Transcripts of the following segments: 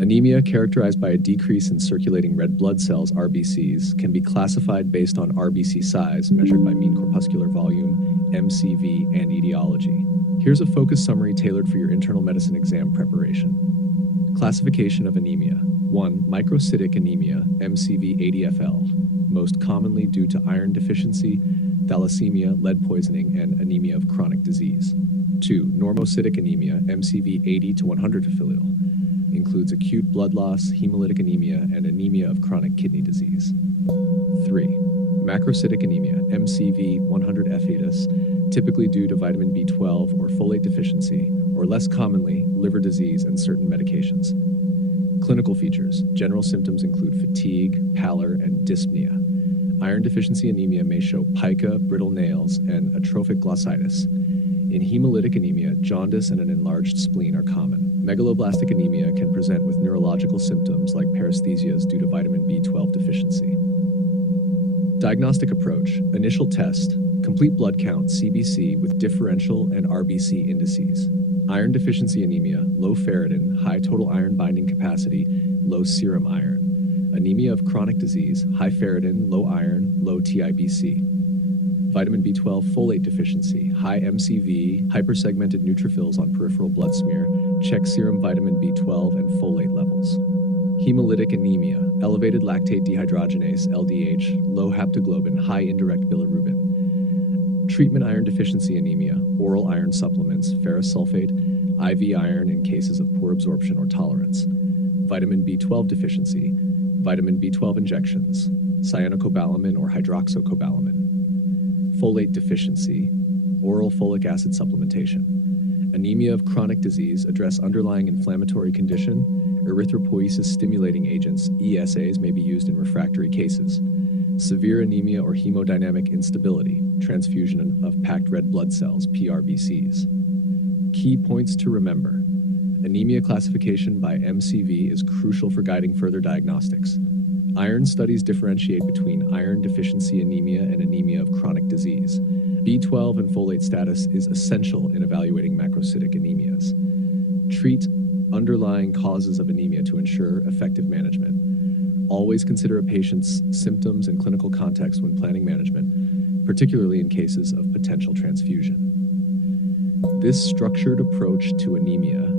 Anemia, characterized by a decrease in circulating red blood cells, RBCs, can be classified based on RBC size, measured by mean corpuscular volume, MCV, and etiology. Here's a focus summary tailored for your internal medicine exam preparation. Classification of anemia. 1. Microcytic anemia, MCV-ADFL, most commonly due to iron deficiency, thalassemia, lead poisoning, and anemia of chronic disease. 2. Normocytic anemia, MCV-80 to 100 filial, includes acute blood loss, hemolytic anemia, and anemia of chronic kidney disease. 3. Macrocytic anemia, MCV-100 F-ATUS, typically due to vitamin B12 or folate deficiency, or less commonly, liver disease and certain medications. Clinical features. General symptoms include fatigue, pallor, and dyspnea. Iron deficiency anemia may show pica, brittle nails, and atrophic glossitis. In hemolytic anemia, jaundice and an enlarged spleen are common. Megaloblastic anemia can present with neurological symptoms like paresthesias due to vitamin B12 deficiency. Diagnostic approach. Initial test. Complete blood count, CBC, with differential and RBC indices. Iron deficiency anemia, low ferritin, high total iron binding capacity, low serum iron. Anemia of chronic disease, high ferritin, low iron, low TIBC. Vitamin B12 folate deficiency, high MCV, hypersegmented neutrophils on peripheral blood smear, check serum vitamin B12 and folate levels. Hemolytic anemia, elevated lactate dehydrogenase, LDH, low haptoglobin, high indirect bilirubin. Treatment iron deficiency anemia, oral iron supplements, ferrous sulfate, IV iron in cases of poor absorption or tolerance. Vitamin B12 deficiency, vitamin B12 injections, cyanocobalamin or hydroxocobalamin. Folate deficiency, oral folic acid supplementation. Anemia of chronic disease, address underlying inflammatory condition. Erythropoiesis-stimulating agents, ESAs, may be used in refractory cases. Severe anemia or hemodynamic instability, transfusion of packed red blood cells, PRBCs. Key points to remember. Anemia classification by MCV is crucial for guiding further diagnostics. Iron studies differentiate between iron deficiency anemia and anemia of chronic disease. B12 and folate status is essential in evaluating macrocytic anemias. Treat underlying causes of anemia to ensure effective management. Always consider a patient's symptoms and clinical context when planning management, particularly in cases of potential transfusion. This structured approach to anemia,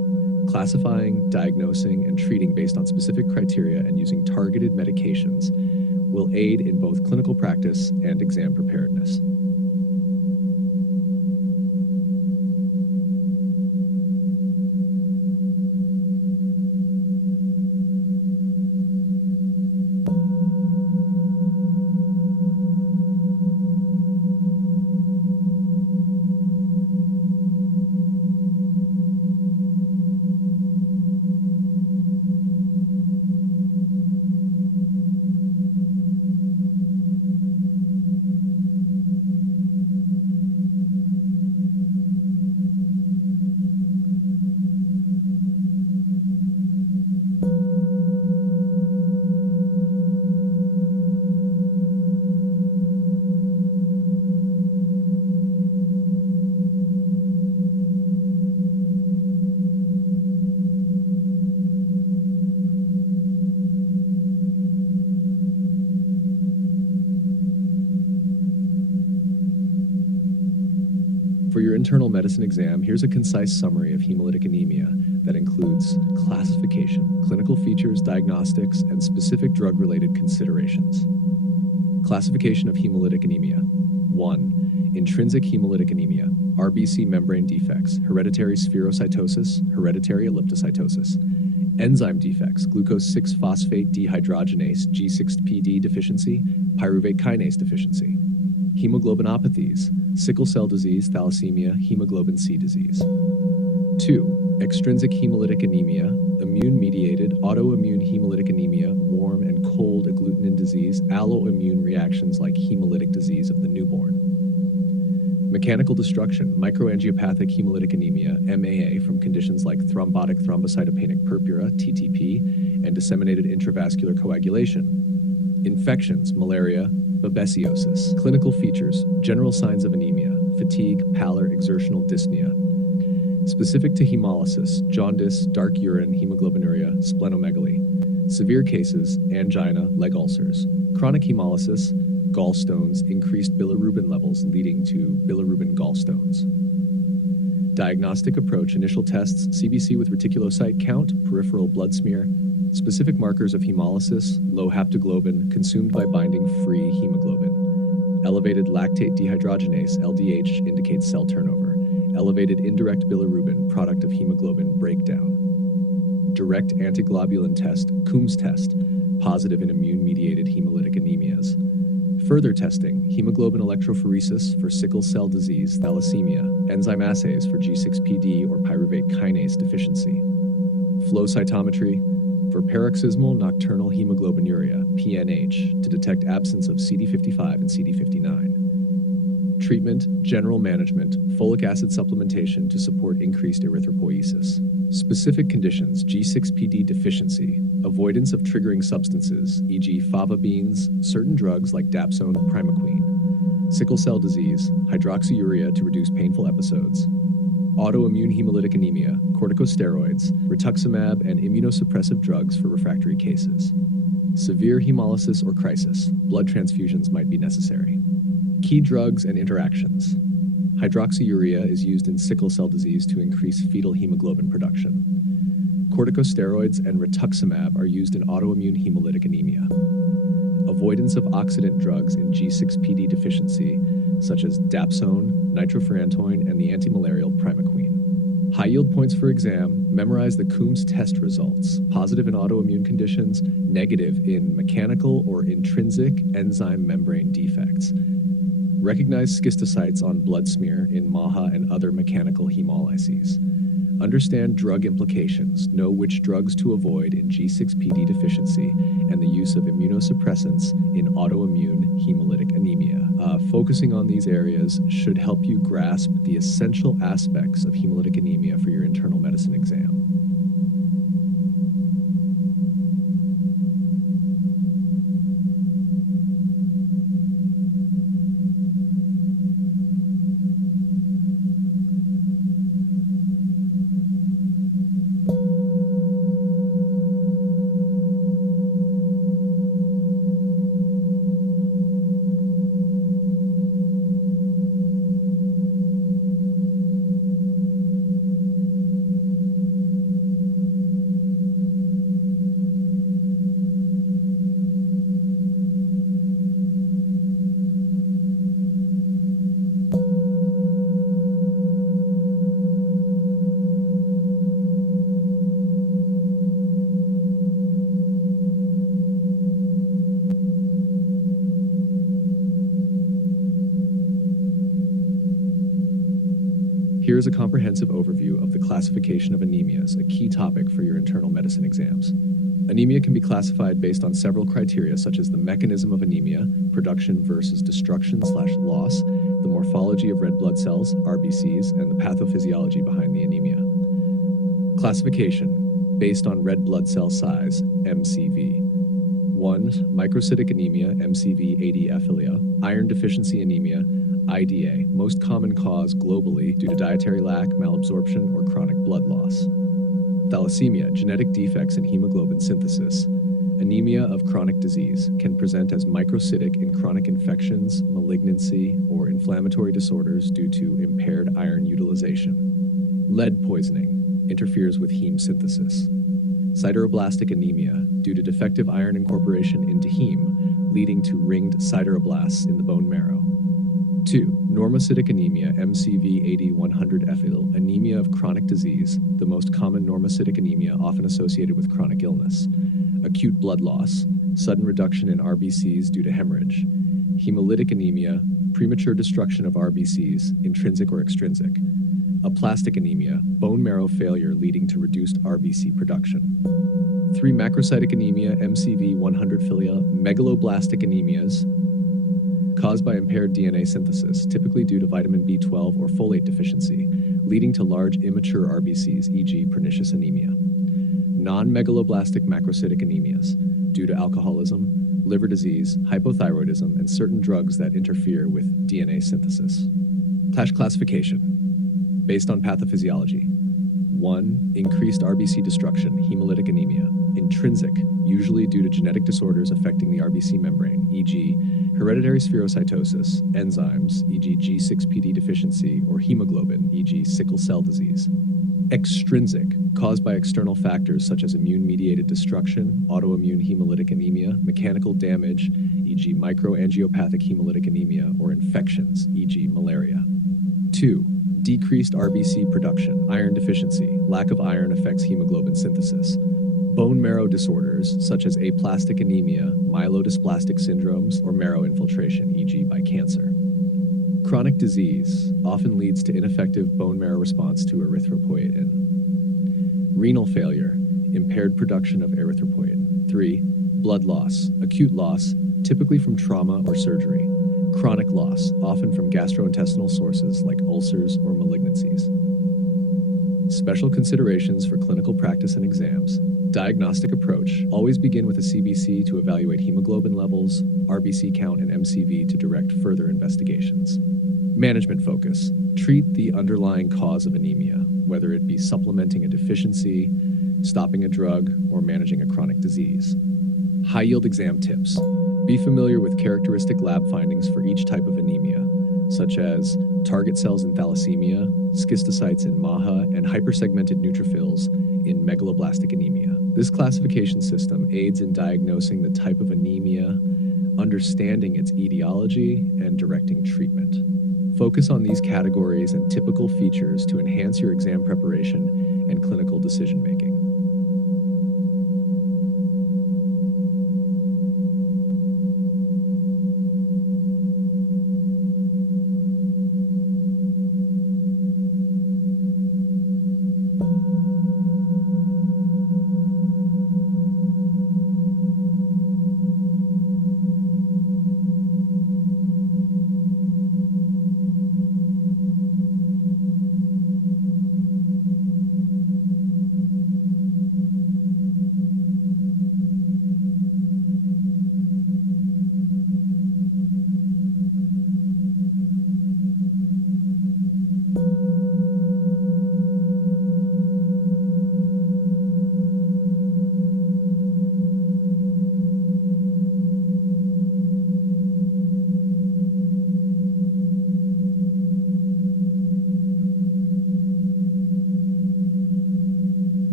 classifying, diagnosing, and treating based on specific criteria and using targeted medications, will aid in both clinical practice and exam preparedness. For your internal medicine exam, here's a concise summary of hemolytic anemia that includes classification, clinical features, diagnostics, and specific drug-related considerations. Classification of hemolytic anemia. 1. Intrinsic hemolytic anemia, RBC membrane defects, hereditary spherocytosis, hereditary elliptocytosis. Enzyme defects, glucose 6-phosphate dehydrogenase, G6PD deficiency, pyruvate kinase deficiency. Hemoglobinopathies, sickle cell disease, thalassemia, hemoglobin C disease. 2. Extrinsic hemolytic anemia, immune-mediated autoimmune hemolytic anemia, warm and cold agglutinin disease, alloimmune reactions like hemolytic disease of the newborn. Mechanical destruction, microangiopathic hemolytic anemia, MAA, from conditions like thrombotic thrombocytopenic purpura, TTP, and disseminated intravascular coagulation. Infections, malaria, babesiosis. Clinical features, general signs of anemia, fatigue, pallor, exertional dyspnea. Specific to hemolysis, jaundice, dark urine, hemoglobinuria, splenomegaly. Severe cases, angina, leg ulcers. Chronic hemolysis, gallstones, increased bilirubin levels leading to bilirubin gallstones. Diagnostic approach, initial tests, CBC with reticulocyte count, peripheral blood smear. Specific markers of hemolysis, low haptoglobin, consumed by binding free hemoglobin. Elevated lactate dehydrogenase, LDH, indicates cell turnover. Elevated indirect bilirubin, product of hemoglobin breakdown. Direct antiglobulin test, Coombs test, positive in immune-mediated hemolytic anemias. Further testing, hemoglobin electrophoresis for sickle cell disease, thalassemia, enzyme assays for G6PD or pyruvate kinase deficiency. Flow cytometry for paroxysmal nocturnal hemoglobinuria, PNH, to detect absence of CD55 and CD59. Treatment, general management, folic acid supplementation to support increased erythropoiesis. Specific conditions, G6PD deficiency, avoidance of triggering substances, e.g. fava beans, certain drugs like dapsone, primaquine. Sickle cell disease, hydroxyurea to reduce painful episodes. Autoimmune hemolytic anemia, corticosteroids, rituximab, and immunosuppressive drugs for refractory cases. Severe hemolysis or crisis, blood transfusions might be necessary. Key drugs and interactions. Hydroxyurea is used in sickle cell disease to increase fetal hemoglobin production. Corticosteroids and rituximab are used in autoimmune hemolytic anemia. Avoidance of oxidant drugs in G6PD deficiency, such as dapsone, nitrofurantoin, and the antimalarial primaquine. High yield points for exam, memorize the Coombs test results, positive in autoimmune conditions, negative in mechanical or intrinsic enzyme membrane defects. Recognize schistocytes on blood smear in MAHA and other mechanical hemolyses. Understand drug implications, know which drugs to avoid in G6PD deficiency, and the use of immunosuppressants in autoimmune hemolytic anemia. Focusing on these areas should help you grasp the essential aspects of hemolytic anemia for your internal medicine exam. Here is a comprehensive overview of the classification of anemias, a key topic for your internal medicine exams. Anemia can be classified based on several criteria such as the mechanism of anemia, production versus destruction/loss, the morphology of red blood cells, RBCs, and the pathophysiology behind the anemia. Classification based on red blood cell size, MCV. 1. Microcytic anemia, MCV 80 aphilia, iron deficiency anemia, IDA, most common cause globally due to dietary lack, malabsorption, or chronic blood loss. Thalassemia, genetic defects in hemoglobin synthesis. Anemia of chronic disease can present as microcytic in chronic infections, malignancy, or inflammatory disorders due to impaired iron utilization. Lead poisoning interferes with heme synthesis. Sideroblastic anemia due to defective iron incorporation into heme, leading to ringed sideroblasts in the bone marrow. 2. Normocytic anemia, MCV 80-100 FL, anemia of chronic disease, the most common normocytic anemia often associated with chronic illness. Acute blood loss, sudden reduction in RBCs due to hemorrhage. Hemolytic anemia, premature destruction of RBCs, intrinsic or extrinsic. Aplastic anemia, bone marrow failure leading to reduced RBC production. 3. Macrocytic anemia, MCV 100 philia, megaloblastic anemias, caused by impaired DNA synthesis, typically due to vitamin B12 or folate deficiency, leading to large immature RBCs, e.g. pernicious anemia. Non-megaloblastic macrocytic anemias, due to alcoholism, liver disease, hypothyroidism, and certain drugs that interfere with DNA synthesis. Classification. based on pathophysiology. 1. Increased RBC destruction, hemolytic anemia. Intrinsic, usually due to genetic disorders affecting the RBC membrane, e.g., hereditary spherocytosis, enzymes, e.g., G6PD deficiency, or hemoglobin, e.g., sickle cell disease. Extrinsic, caused by external factors such as immune-mediated destruction, autoimmune hemolytic anemia, mechanical damage, e.g., microangiopathic hemolytic anemia, or infections, e.g., malaria. 2. Decreased RBC production, iron deficiency. Lack of iron affects hemoglobin synthesis. Bone marrow disorders, such as aplastic anemia, myelodysplastic syndromes, or marrow infiltration, e.g. by cancer. Chronic disease often leads to ineffective bone marrow response to erythropoietin. Renal failure, impaired production of erythropoietin. 3. Blood loss, acute loss, typically from trauma or surgery. Chronic loss, often from gastrointestinal sources like ulcers or malignancies. Special considerations for clinical practice and exams. Diagnostic approach. Always begin with a CBC to evaluate hemoglobin levels, RBC count, and MCV to direct further investigations. Management focus. Treat the underlying cause of anemia, whether it be supplementing a deficiency, stopping a drug, or managing a chronic disease. High-yield exam tips. Be familiar with characteristic lab findings for each type of anemia, such as target cells in thalassemia, schistocytes in MAHA, and hypersegmented neutrophils in megaloblastic anemia. This classification system aids in diagnosing the type of anemia, understanding its etiology, and directing treatment. Focus on these categories and typical features to enhance your exam preparation and clinical decision-making.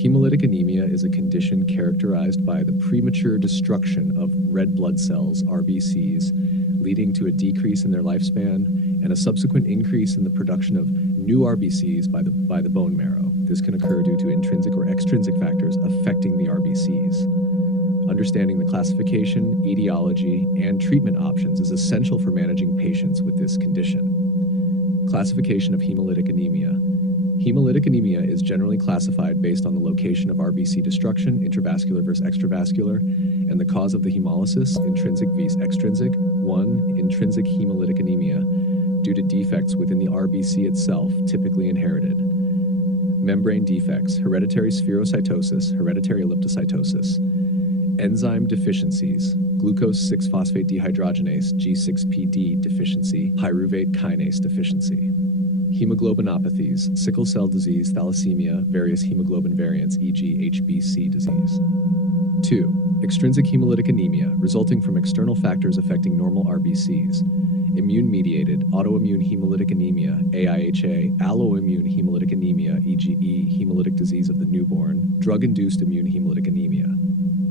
Hemolytic anemia is a condition characterized by the premature destruction of red blood cells, RBCs, leading to a decrease in their lifespan and a subsequent increase in the production of new RBCs by the bone marrow. This can occur due to intrinsic or extrinsic factors affecting the RBCs. Understanding the classification, etiology, and treatment options is essential for managing patients with this condition. Classification of hemolytic anemia. Hemolytic anemia is generally classified based on the location of RBC destruction, intravascular versus extravascular, and the cause of the hemolysis, intrinsic versus extrinsic. 1. Intrinsic hemolytic anemia, due to defects within the RBC itself, typically inherited. Membrane defects, hereditary spherocytosis, hereditary elliptocytosis. Enzyme deficiencies, glucose 6-phosphate dehydrogenase, G6PD deficiency, pyruvate kinase deficiency. Hemoglobinopathies, sickle cell disease, thalassemia, various hemoglobin variants, e.g. HBC disease. 2. Extrinsic hemolytic anemia, resulting from external factors affecting normal RBCs. Immune-mediated autoimmune hemolytic anemia, AIHA, alloimmune hemolytic anemia, e.g. hemolytic disease of the newborn, drug-induced immune hemolytic anemia.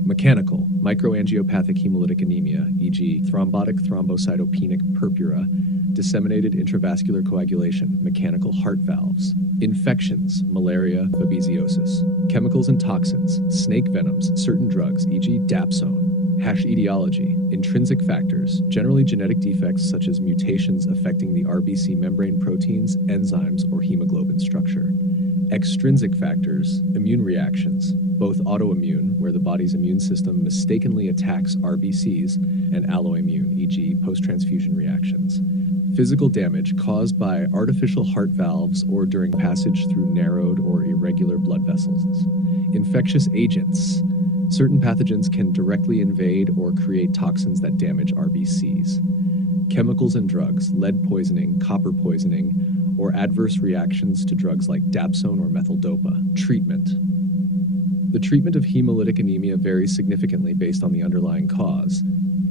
Mechanical, microangiopathic hemolytic anemia, e.g. thrombotic thrombocytopenic purpura, disseminated intravascular coagulation, mechanical heart valves. Infections, malaria, babesiosis. Chemicals and toxins, snake venoms, certain drugs, e.g. dapsone. Etiology, intrinsic factors, generally genetic defects such as mutations affecting the RBC membrane proteins, enzymes, or hemoglobin structure. Extrinsic factors, immune reactions, both autoimmune, where the body's immune system mistakenly attacks RBCs, and alloimmune, e.g. post-transfusion reactions. Physical damage caused by artificial heart valves or during passage through narrowed or irregular blood vessels. Infectious agents. Certain pathogens can directly invade or create toxins that damage RBCs. Chemicals and drugs, lead poisoning, copper poisoning, or adverse reactions to drugs like dapsone or methyldopa. Treatment. The treatment of hemolytic anemia varies significantly based on the underlying cause.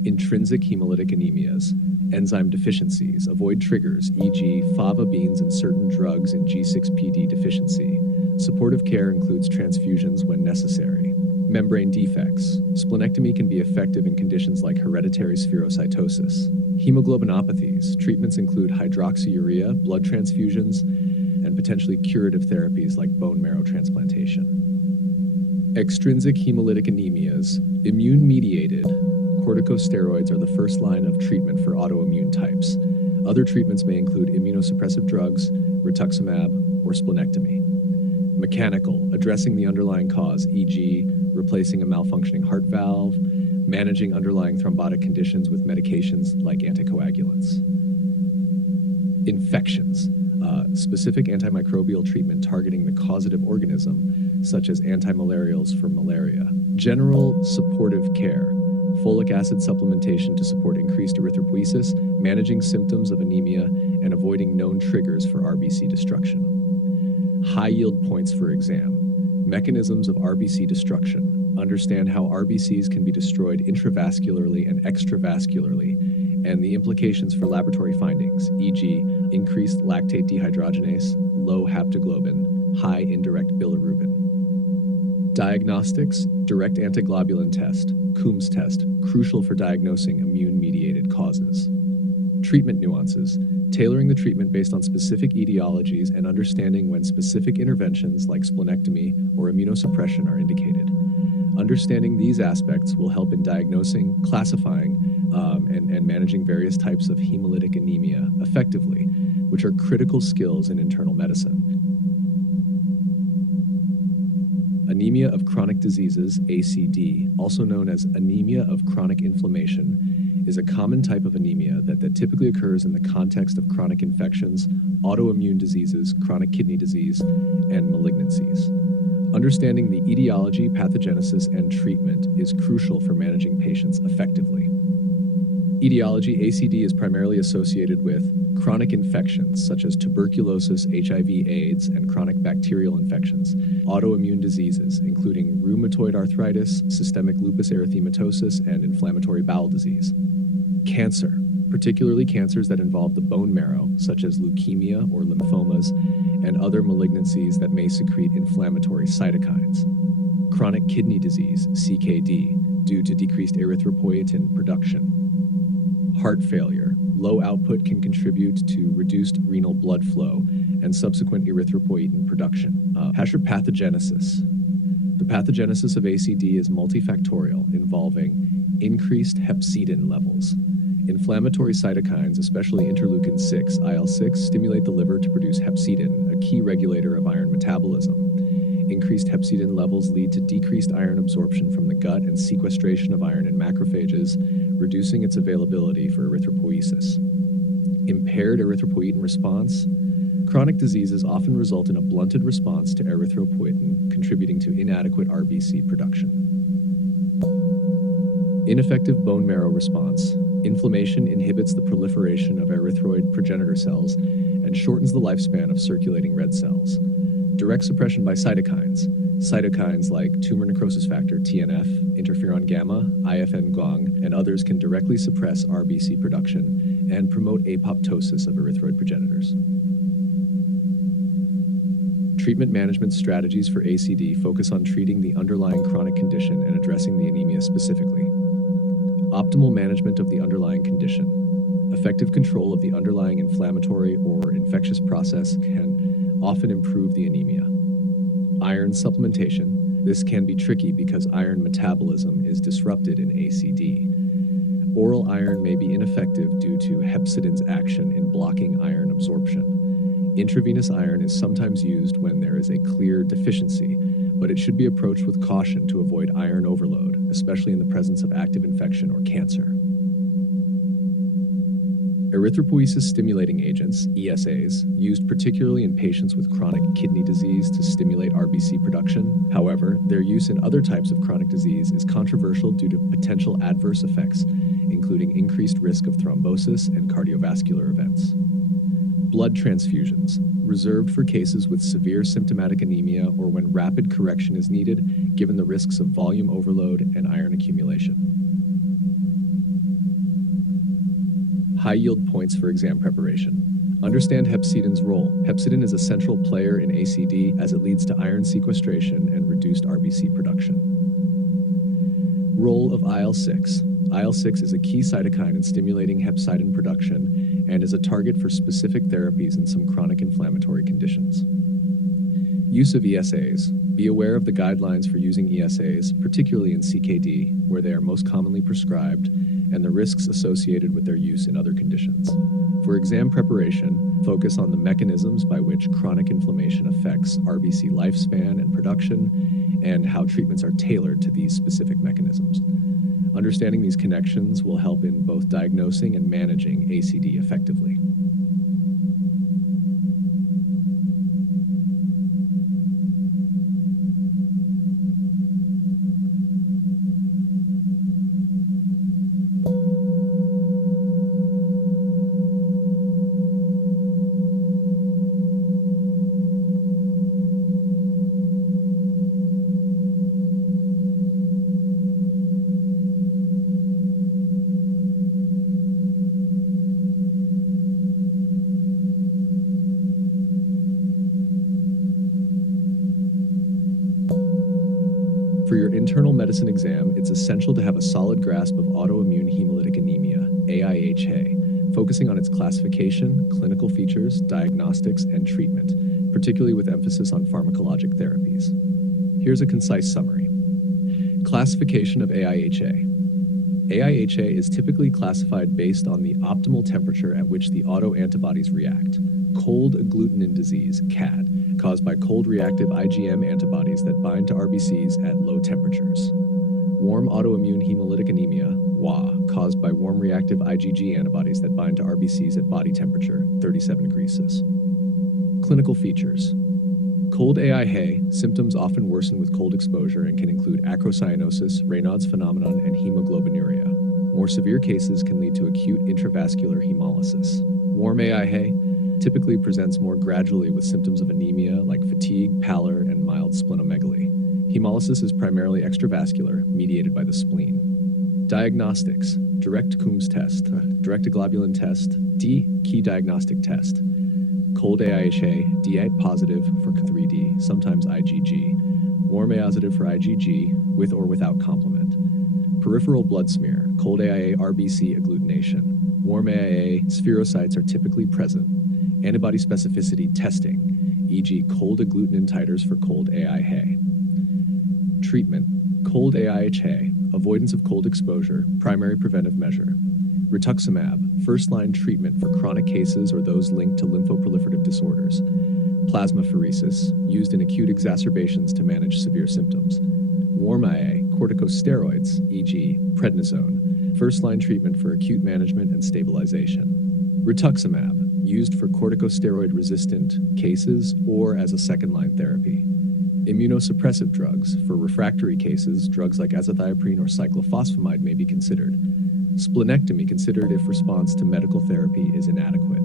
Intrinsic hemolytic anemias. Enzyme deficiencies. Avoid triggers, e.g. fava beans and certain drugs in G6PD deficiency. Supportive care includes transfusions when necessary. Membrane defects. Splenectomy can be effective in conditions like hereditary spherocytosis. Hemoglobinopathies. Treatments include hydroxyurea, blood transfusions, and potentially curative therapies like bone marrow transplantation. Extrinsic hemolytic anemias. Immune-mediated. Corticosteroids are the first line of treatment for autoimmune types. Other treatments may include immunosuppressive drugs, rituximab, or splenectomy. Mechanical, addressing the underlying cause, e.g. replacing a malfunctioning heart valve, managing underlying thrombotic conditions with medications like anticoagulants. Infections, specific antimicrobial treatment targeting the causative organism, such as antimalarials for malaria. General supportive care, folic acid supplementation to support increased erythropoiesis, managing symptoms of anemia, and avoiding known triggers for RBC destruction. High yield points for exam. Mechanisms of RBC destruction. Understand how RBCs can be destroyed intravascularly and extravascularly, and the implications for laboratory findings, e.g. increased lactate dehydrogenase, low haptoglobin, high indirect bilirubin. Diagnostics, direct antiglobulin test, Coombs test, crucial for diagnosing immune-mediated causes. Treatment nuances, tailoring the treatment based on specific etiologies and understanding when specific interventions like splenectomy or immunosuppression are indicated. Understanding these aspects will help in diagnosing, classifying, and managing various types of hemolytic anemia effectively, which are critical skills in internal medicine. Anemia of chronic diseases, ACD, also known as anemia of chronic inflammation, is a common type of anemia that typically occurs in the context of chronic infections, autoimmune diseases, chronic kidney disease, and malignancies. Understanding the etiology, pathogenesis, and treatment is crucial for managing patients effectively. Etiology, ACD, is primarily associated with chronic infections such as tuberculosis, HIV/AIDS, and chronic bacterial infections, autoimmune diseases including rheumatoid arthritis, systemic lupus erythematosus, and inflammatory bowel disease. Cancer. particularly cancers that involve the bone marrow, such as leukemia or lymphomas, and other malignancies that may secrete inflammatory cytokines. Chronic kidney disease, CKD, due to decreased erythropoietin production. Heart failure. Low output can contribute to reduced renal blood flow and subsequent erythropoietin production. Pathogenesis. The pathogenesis of ACD is multifactorial, involving increased hepcidin levels. Inflammatory cytokines, especially interleukin-6, IL-6, stimulate the liver to produce hepcidin, a key regulator of iron metabolism. Increased hepcidin levels lead to decreased iron absorption from the gut and sequestration of iron in macrophages, reducing its availability for erythropoiesis. Impaired erythropoietin response. Chronic diseases often result in a blunted response to erythropoietin, contributing to inadequate RBC production. Ineffective bone marrow response. Inflammation inhibits the proliferation of erythroid progenitor cells and shortens the lifespan of circulating red cells. Direct suppression by cytokines. Cytokines like tumor necrosis factor, TNF, interferon gamma, IFN-GONG, and others can directly suppress RBC production and promote apoptosis of erythroid progenitors. Treatment management strategies for ACD focus on treating the underlying chronic condition and addressing the anemia specifically. Optimal management of the underlying condition. Effective control of the underlying inflammatory or infectious process can often improve the anemia. Iron supplementation. This can be tricky because iron metabolism is disrupted in ACD. Oral iron may be ineffective due to hepcidin's action in blocking iron absorption. Intravenous iron is sometimes used when there is a clear deficiency, but it should be approached with caution to avoid iron overload, especially in the presence of active infection or cancer. Erythropoiesis-stimulating agents, ESAs, used particularly in patients with chronic kidney disease to stimulate RBC production. However, their use in other types of chronic disease is controversial due to potential adverse effects, including increased risk of thrombosis and cardiovascular events. Blood transfusions, reserved for cases with severe symptomatic anemia or when rapid correction is needed, given the risks of volume overload and iron accumulation. High-yield points for exam preparation. Understand hepcidin's role. Hepcidin is a central player in ACD as it leads to iron sequestration and reduced RBC production. Role of IL-6. IL-6 is a key cytokine in stimulating hepcidin production and is a target for specific therapies in some chronic inflammatory conditions. Use of ESAs. Be aware of the guidelines for using ESAs, particularly in CKD, where they are most commonly prescribed, and the risks associated with their use in other conditions. For exam preparation, focus on the mechanisms by which chronic inflammation affects RBC lifespan and production, and how treatments are tailored to these specific mechanisms. Understanding these connections will help in both diagnosing and managing ACD effectively. For your internal medicine exam, it's essential to have a solid grasp of autoimmune hemolytic anemia, AIHA, focusing on its classification, clinical features, diagnostics, and treatment, particularly with emphasis on pharmacologic therapies. Here's a concise summary. Classification of AIHA. AIHA is typically classified based on the optimal temperature at which the autoantibodies react. Cold agglutinin disease, CAD, caused by cold-reactive IgM antibodies that bind to RBCs at low temperatures. Warm autoimmune hemolytic anemia, WA, caused by warm-reactive IgG antibodies that bind to RBCs at body temperature, 37 degrees Celsius. Clinical features. Cold AIHA, symptoms often worsen with cold exposure and can include acrocyanosis, Raynaud's phenomenon, and hemoglobinuria. More severe cases can lead to acute intravascular hemolysis. Warm AIHA typically presents more gradually with symptoms of anemia like fatigue, pallor, and mild splenomegaly. Hemolysis is primarily extravascular, mediated by the spleen. Diagnostics. direct Coombs test, direct-globulin test, D, key diagnostic test. Cold AIHA, D8 positive for 3D, sometimes IgG. Warm positive for IgG, with or without complement. Peripheral blood smear, cold AIA RBC agglutination. Warm AIA spherocytes are typically present. Antibody specificity testing, e.g. cold agglutinin titers for cold AIHA. Treatment, cold AIHA, avoidance of cold exposure, primary preventive measure. Rituximab, first-line treatment for chronic cases or those linked to lymphoproliferative disorders. Plasmapheresis, used in acute exacerbations to manage severe symptoms. Warm IA, corticosteroids, e.g. prednisone, first-line treatment for acute management and stabilization. Rituximab, used for corticosteroid-resistant cases or as a second-line therapy. Immunosuppressive drugs, for refractory cases, drugs like azathioprine or cyclophosphamide may be considered. Splenectomy considered if response to medical therapy is inadequate.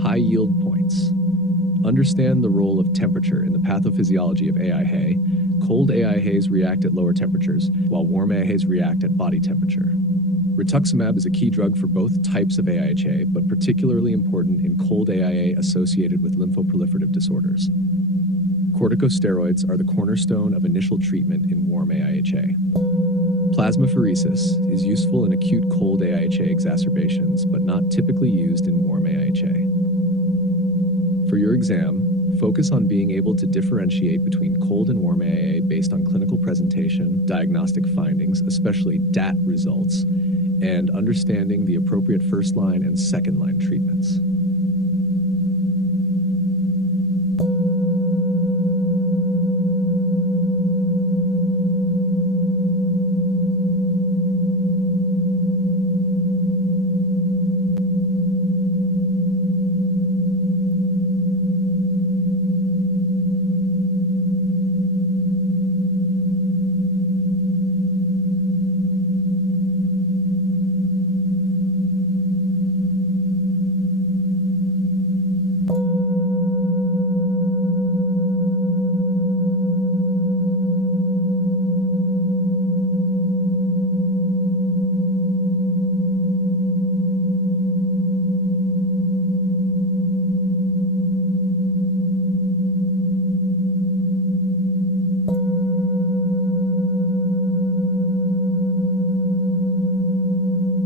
High yield points. Understand the role of temperature in the pathophysiology of AIHA. Cold AIHAs react at lower temperatures, while warm AIHAs react at body temperature. Rituximab is a key drug for both types of AIHA, but particularly important in cold AIA associated with lymphoproliferative disorders. Corticosteroids are the cornerstone of initial treatment in warm AIHA. Plasmapheresis is useful in acute cold AIHA exacerbations, but not typically used in warm AIHA. For your exam, focus on being able to differentiate between cold and warm AIA based on clinical presentation, diagnostic findings, especially DAT results, and understanding the appropriate first-line and second-line treatments.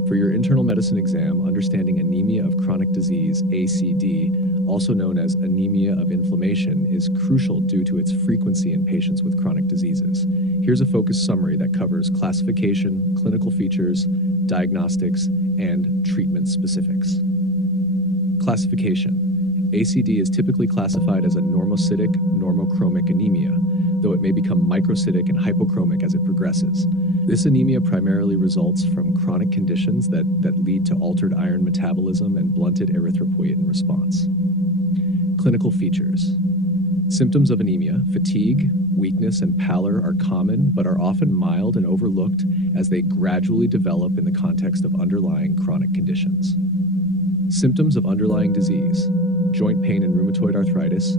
For your internal medicine exam, understanding anemia of chronic disease, ACD, also known as anemia of inflammation, is crucial due to its frequency in patients with chronic diseases. Here's a focused summary that covers classification, clinical features, diagnostics, and treatment specifics. Classification. ACD is typically classified as a normocytic, normochromic anemia, though it may become microcytic and hypochromic as it progresses. This anemia primarily results from chronic conditions that lead to altered iron metabolism and blunted erythropoietin response. Clinical features. Symptoms of anemia, fatigue, weakness, and pallor are common, but are often mild and overlooked as they gradually develop in the context of underlying chronic conditions. Symptoms of underlying disease, joint pain and rheumatoid arthritis,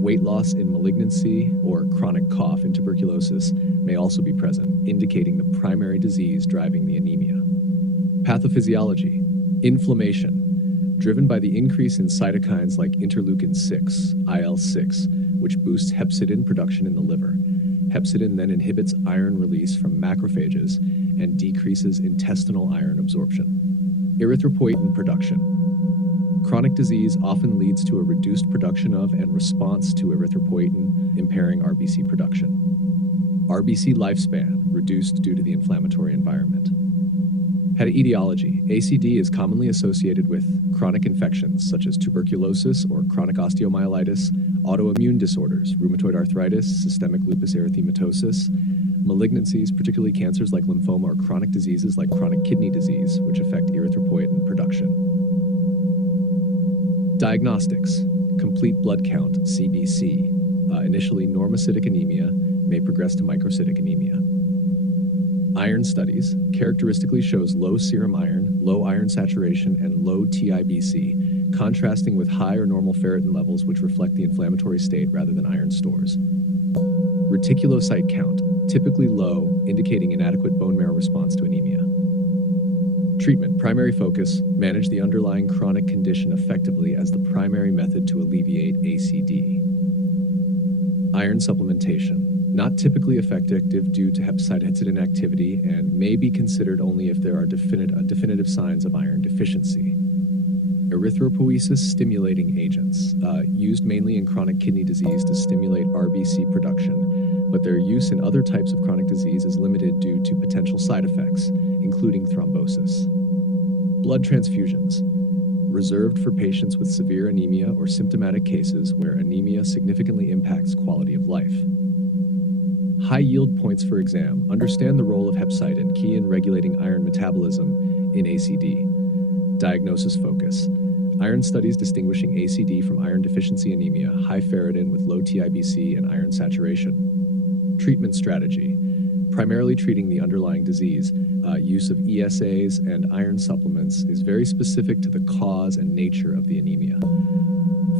weight loss in malignancy, or chronic cough in tuberculosis may also be present, indicating the primary disease driving the anemia. Pathophysiology. Inflammation, driven by the increase in cytokines like interleukin-6, IL-6, which boosts hepcidin production in the liver. Hepcidin then inhibits iron release from macrophages and decreases intestinal iron absorption. Erythropoietin production. Chronic disease often leads to a reduced production of and response to erythropoietin, impairing RBC production. RBC lifespan, reduced due to the inflammatory environment. Etiology. ACD is commonly associated with chronic infections such as tuberculosis or chronic osteomyelitis, autoimmune disorders, rheumatoid arthritis, systemic lupus erythematosus, malignancies, particularly cancers like lymphoma, or chronic diseases like chronic kidney disease, which affect erythropoietin production. Diagnostics. Complete blood count, CBC. Initially normocytic anemia may progress to microcytic anemia. Iron studies characteristically shows low serum iron, low iron saturation, and low TIBC, contrasting with high or normal ferritin levels which reflect the inflammatory state rather than iron stores. Reticulocyte count. typically low, indicating inadequate bone marrow response to anemia. Treatment, primary focus, manage the underlying chronic condition effectively as the primary method to alleviate ACD. Iron supplementation, not typically effective due to hepcidin inactivity and may be considered only if there are definitive signs of iron deficiency. Erythropoiesis stimulating agents, used mainly in chronic kidney disease to stimulate RBC production, but their use in other types of chronic disease is limited due to potential side effects, including thrombosis. Blood transfusions, reserved for patients with severe anemia or symptomatic cases where anemia significantly impacts quality of life. High yield points for exam, understand the role of hepcidin, key in regulating iron metabolism in ACD. Diagnosis focus, iron studies distinguishing ACD from iron deficiency anemia, high ferritin with low TIBC and iron saturation. Treatment strategy, primarily treating the underlying disease. Use of ESAs and iron supplements is very specific to the cause and nature of the anemia.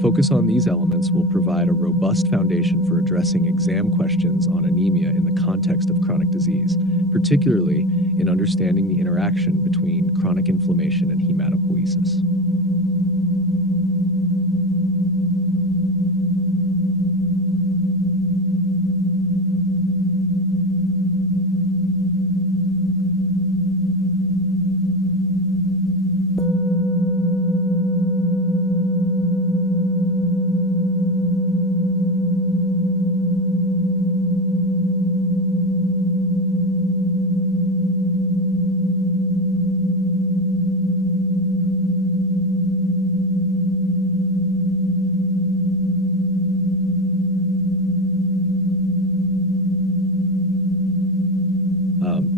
Focus on these elements will provide a robust foundation for addressing exam questions on anemia in the context of chronic disease, particularly in understanding the interaction between chronic inflammation and hematopoiesis.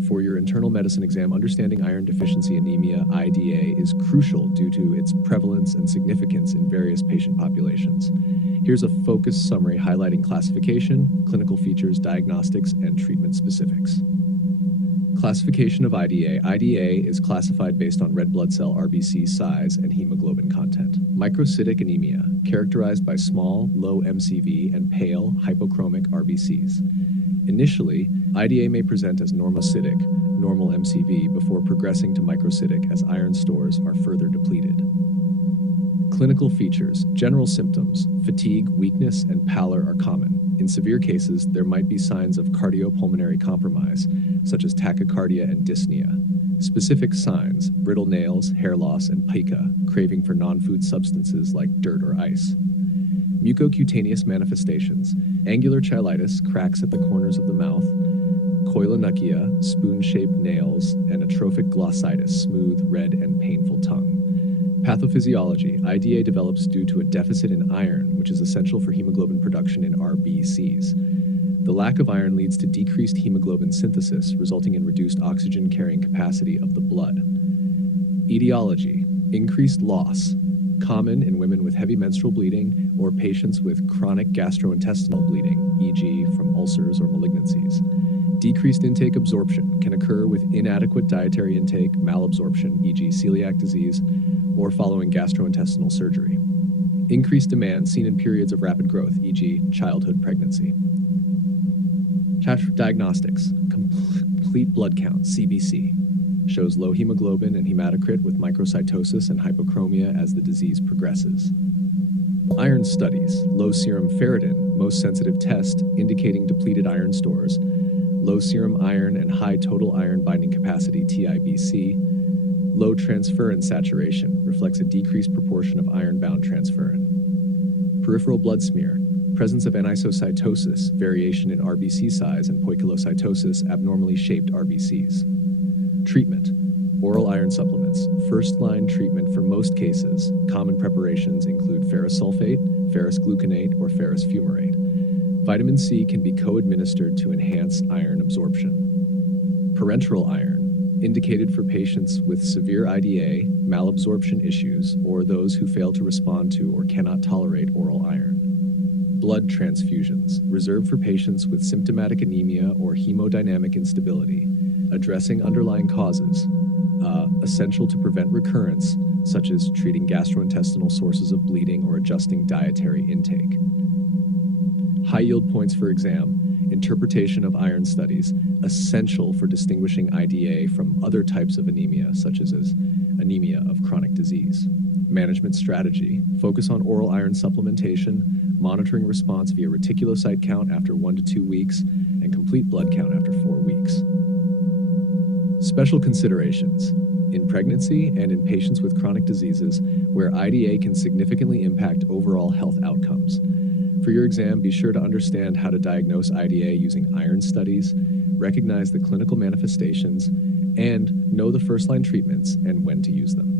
For your internal medicine exam, understanding iron deficiency anemia, IDA, is crucial due to its prevalence and significance in various patient populations. Here's a focused summary highlighting classification, clinical features, diagnostics, and treatment specifics. Classification of IDA. IDA is classified based on red blood cell RBC size and hemoglobin content. Microcytic anemia, characterized by small, low MCV and pale, hypochromic RBCs. Initially, IDA may present as normocytic, normal MCV, before progressing to microcytic as iron stores are further depleted. Clinical features, general symptoms, fatigue, weakness, and pallor are common. In severe cases, there might be signs of cardiopulmonary compromise, such as tachycardia and dyspnea. Specific signs, brittle nails, hair loss, and pica, craving for non-food substances like dirt or ice. Mucocutaneous manifestations, angular cheilitis, cracks at the corners of the mouth, koilonychia, spoon-shaped nails, and atrophic glossitis, smooth, red, and painful tongue. Pathophysiology, IDA develops due to a deficit in iron, which is essential for hemoglobin production in RBCs. The lack of iron leads to decreased hemoglobin synthesis, resulting in reduced oxygen-carrying capacity of the blood. Etiology, increased loss, common in women with heavy menstrual bleeding or patients with chronic gastrointestinal bleeding, e.g. from ulcers or malignancies. Decreased intake absorption can occur with inadequate dietary intake, malabsorption, e.g. celiac disease, or following gastrointestinal surgery. Increased demand seen in periods of rapid growth, e.g. childhood pregnancy. Diagnostics, complete blood count, CBC. Shows low hemoglobin and hematocrit with microcytosis and hypochromia as the disease progresses. Iron studies, low serum ferritin, most sensitive test indicating depleted iron stores, low serum iron and high total iron binding capacity TIBC, low transferrin saturation, reflects a decreased proportion of iron-bound transferrin. Peripheral blood smear, presence of anisocytosis, variation in RBC size and poikilocytosis, abnormally shaped RBCs. Treatment, oral iron supplements, first-line treatment for most cases. Common preparations include ferrous sulfate, ferrous gluconate, or ferrous fumarate. Vitamin C can be co-administered to enhance iron absorption. Parenteral iron, indicated for patients with severe IDA, malabsorption issues, or those who fail to respond to or cannot tolerate oral iron. Blood transfusions, reserved for patients with symptomatic anemia or hemodynamic instability, addressing underlying causes, essential to prevent recurrence, such as treating gastrointestinal sources of bleeding or adjusting dietary intake. High yield points for exam, Interpretation of iron studies, essential for distinguishing IDA from other types of anemia, such as anemia of chronic disease. Management strategy, focus on oral iron supplementation, monitoring response via reticulocyte count after 1 to 2 weeks, and complete blood count after 4 weeks. Special considerations. In pregnancy and in patients with chronic diseases where IDA can significantly impact overall health outcomes. For your exam, be sure to understand how to diagnose IDA using iron studies, recognize the clinical manifestations, and know the first-line treatments and when to use them.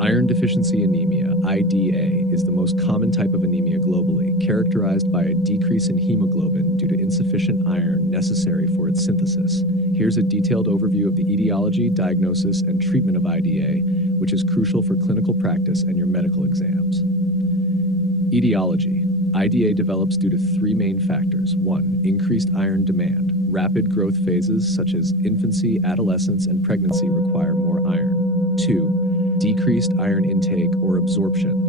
Iron deficiency anemia, IDA, is the most common type of anemia globally, characterized by a decrease in hemoglobin due to insufficient iron necessary for its synthesis. Here's a detailed overview of the etiology, diagnosis, and treatment of IDA, which is crucial for clinical practice and your medical exams. Etiology. IDA develops due to 3 main factors. 1. Increased iron demand. Rapid growth phases such as infancy, adolescence, and pregnancy require more iron. 2. Decreased iron intake or absorption.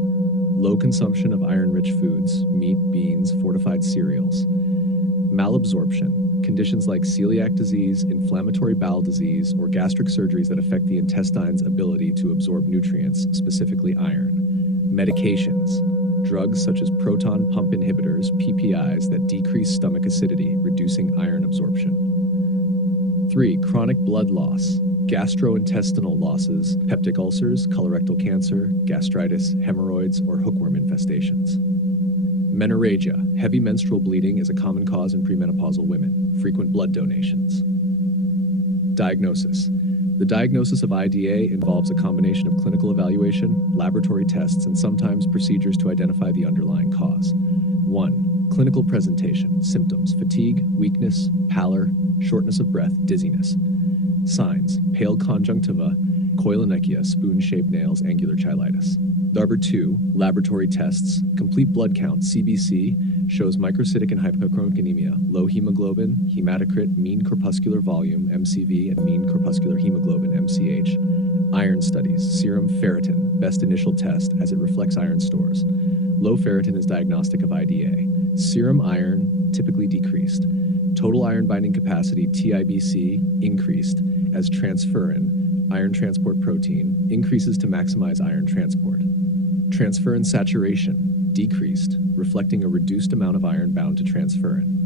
Low consumption of iron-rich foods, meat, beans, fortified cereals. Malabsorption. Conditions like celiac disease, inflammatory bowel disease, or gastric surgeries that affect the intestine's ability to absorb nutrients, specifically iron. Medications. Drugs such as proton pump inhibitors, PPIs, that decrease stomach acidity, reducing iron absorption. 3. Chronic blood loss. Gastrointestinal losses, peptic ulcers, colorectal cancer, gastritis, hemorrhoids, or hookworm infestations. Menorrhagia. Heavy menstrual bleeding is a common cause in premenopausal women. Frequent blood donations. Diagnosis. The diagnosis of IDA involves a combination of clinical evaluation, laboratory tests, and sometimes procedures to identify the underlying cause. 1. Clinical presentation. Symptoms: fatigue, weakness, pallor, shortness of breath, dizziness. Signs: pale conjunctiva, koilonychia, spoon-shaped nails, angular cheilitis. Number 2, laboratory tests. Complete blood count, CBC, shows microcytic and hypochromic anemia, low hemoglobin, hematocrit, mean corpuscular volume, MCV, and mean corpuscular hemoglobin, MCH. Iron studies, serum ferritin, best initial test as it reflects iron stores. Low ferritin is diagnostic of IDA. Serum iron, typically decreased. Total iron binding capacity, TIBC, increased as transferrin, iron transport protein, increases to maximize iron transport. Transferrin saturation, decreased, reflecting a reduced amount of iron bound to transferrin.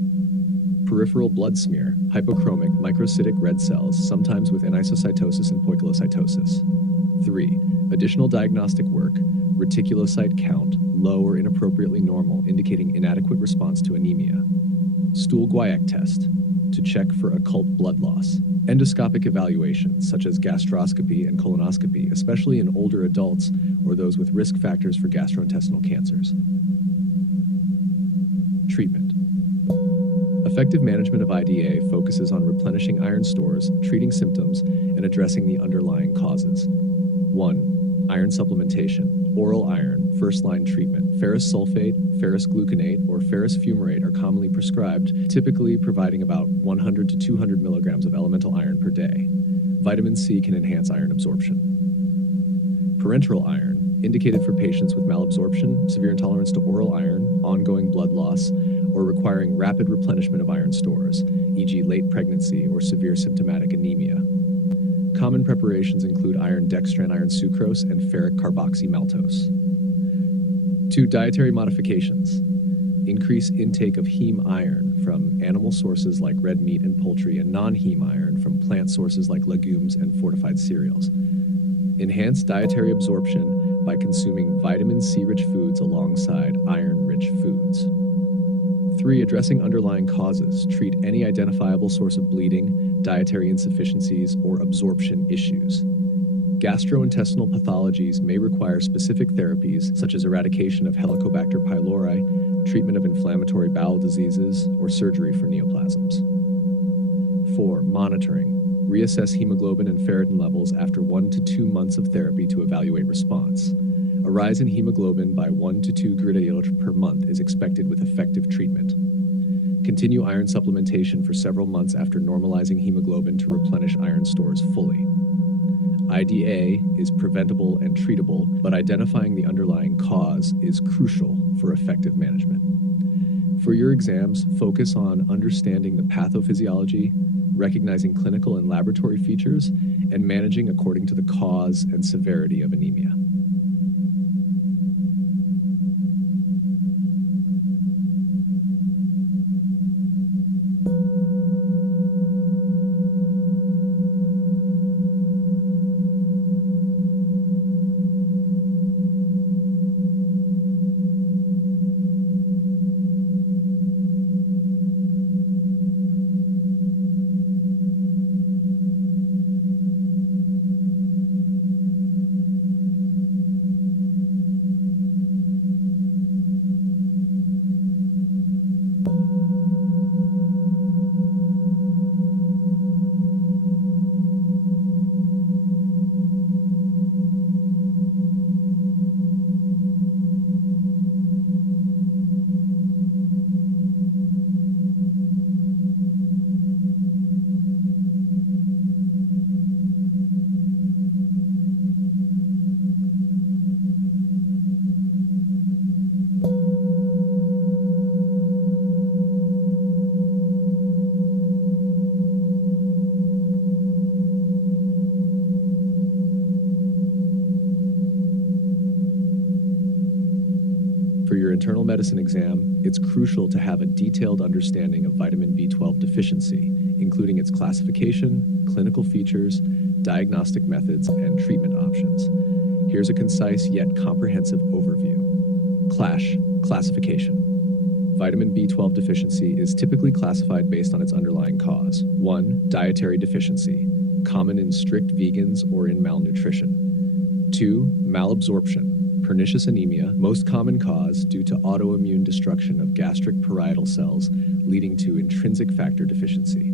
Peripheral blood smear, hypochromic, microcytic red cells, sometimes with anisocytosis and poikilocytosis. 3. Additional diagnostic work, reticulocyte count, low or inappropriately normal, indicating inadequate response to anemia. Stool Guaiac test, to check for occult blood loss. Endoscopic evaluations, such as gastroscopy and colonoscopy, especially in older adults or those with risk factors for gastrointestinal cancers. Treatment. Effective management of IDA focuses on replenishing iron stores, treating symptoms, and addressing the underlying causes. 1. Iron supplementation. Oral iron, first-line treatment. Ferrous sulfate, ferrous gluconate, or ferrous fumarate are commonly prescribed, typically providing about 100 to 200 milligrams of elemental iron per day. Vitamin C can enhance iron absorption. Parenteral iron, indicated for patients with malabsorption, severe intolerance to oral iron, ongoing blood loss, or requiring rapid replenishment of iron stores, e.g. late pregnancy or severe symptomatic anemia. Common preparations include iron dextran, iron sucrose, and ferric carboxymaltose. 2. Dietary modifications. Increase intake of heme iron from animal sources like red meat and poultry, and non-heme iron from plant sources like legumes and fortified cereals. Enhance dietary absorption by consuming vitamin C-rich foods alongside iron-rich foods. 3. Addressing underlying causes. Treat any identifiable source of bleeding, dietary insufficiencies, or absorption issues. Gastrointestinal pathologies may require specific therapies such as eradication of Helicobacter pylori, treatment of inflammatory bowel diseases, or surgery for neoplasms. 4. Monitoring. Reassess hemoglobin and ferritin levels after 1 to 2 months of therapy to evaluate response. A rise in hemoglobin by 1 to 2 gradient per month is expected with effective treatment. Continue iron supplementation for several months after normalizing hemoglobin to replenish iron stores fully. IDA is preventable and treatable, but identifying the underlying cause is crucial for effective management. For your exams, focus on understanding the pathophysiology, recognizing clinical and laboratory features, and managing according to the cause and severity of anemia. For your internal medicine exam, it's crucial to have a detailed understanding of vitamin B12 deficiency, including its classification, clinical features, diagnostic methods, and treatment options. Here's a concise yet comprehensive overview. Classification. Vitamin B12 deficiency is typically classified based on its underlying cause. 1. Dietary deficiency, common in strict vegans or in malnutrition. 2. Malabsorption, pernicious anemia, most common cause due to autoimmune destruction of gastric parietal cells, leading to intrinsic factor deficiency.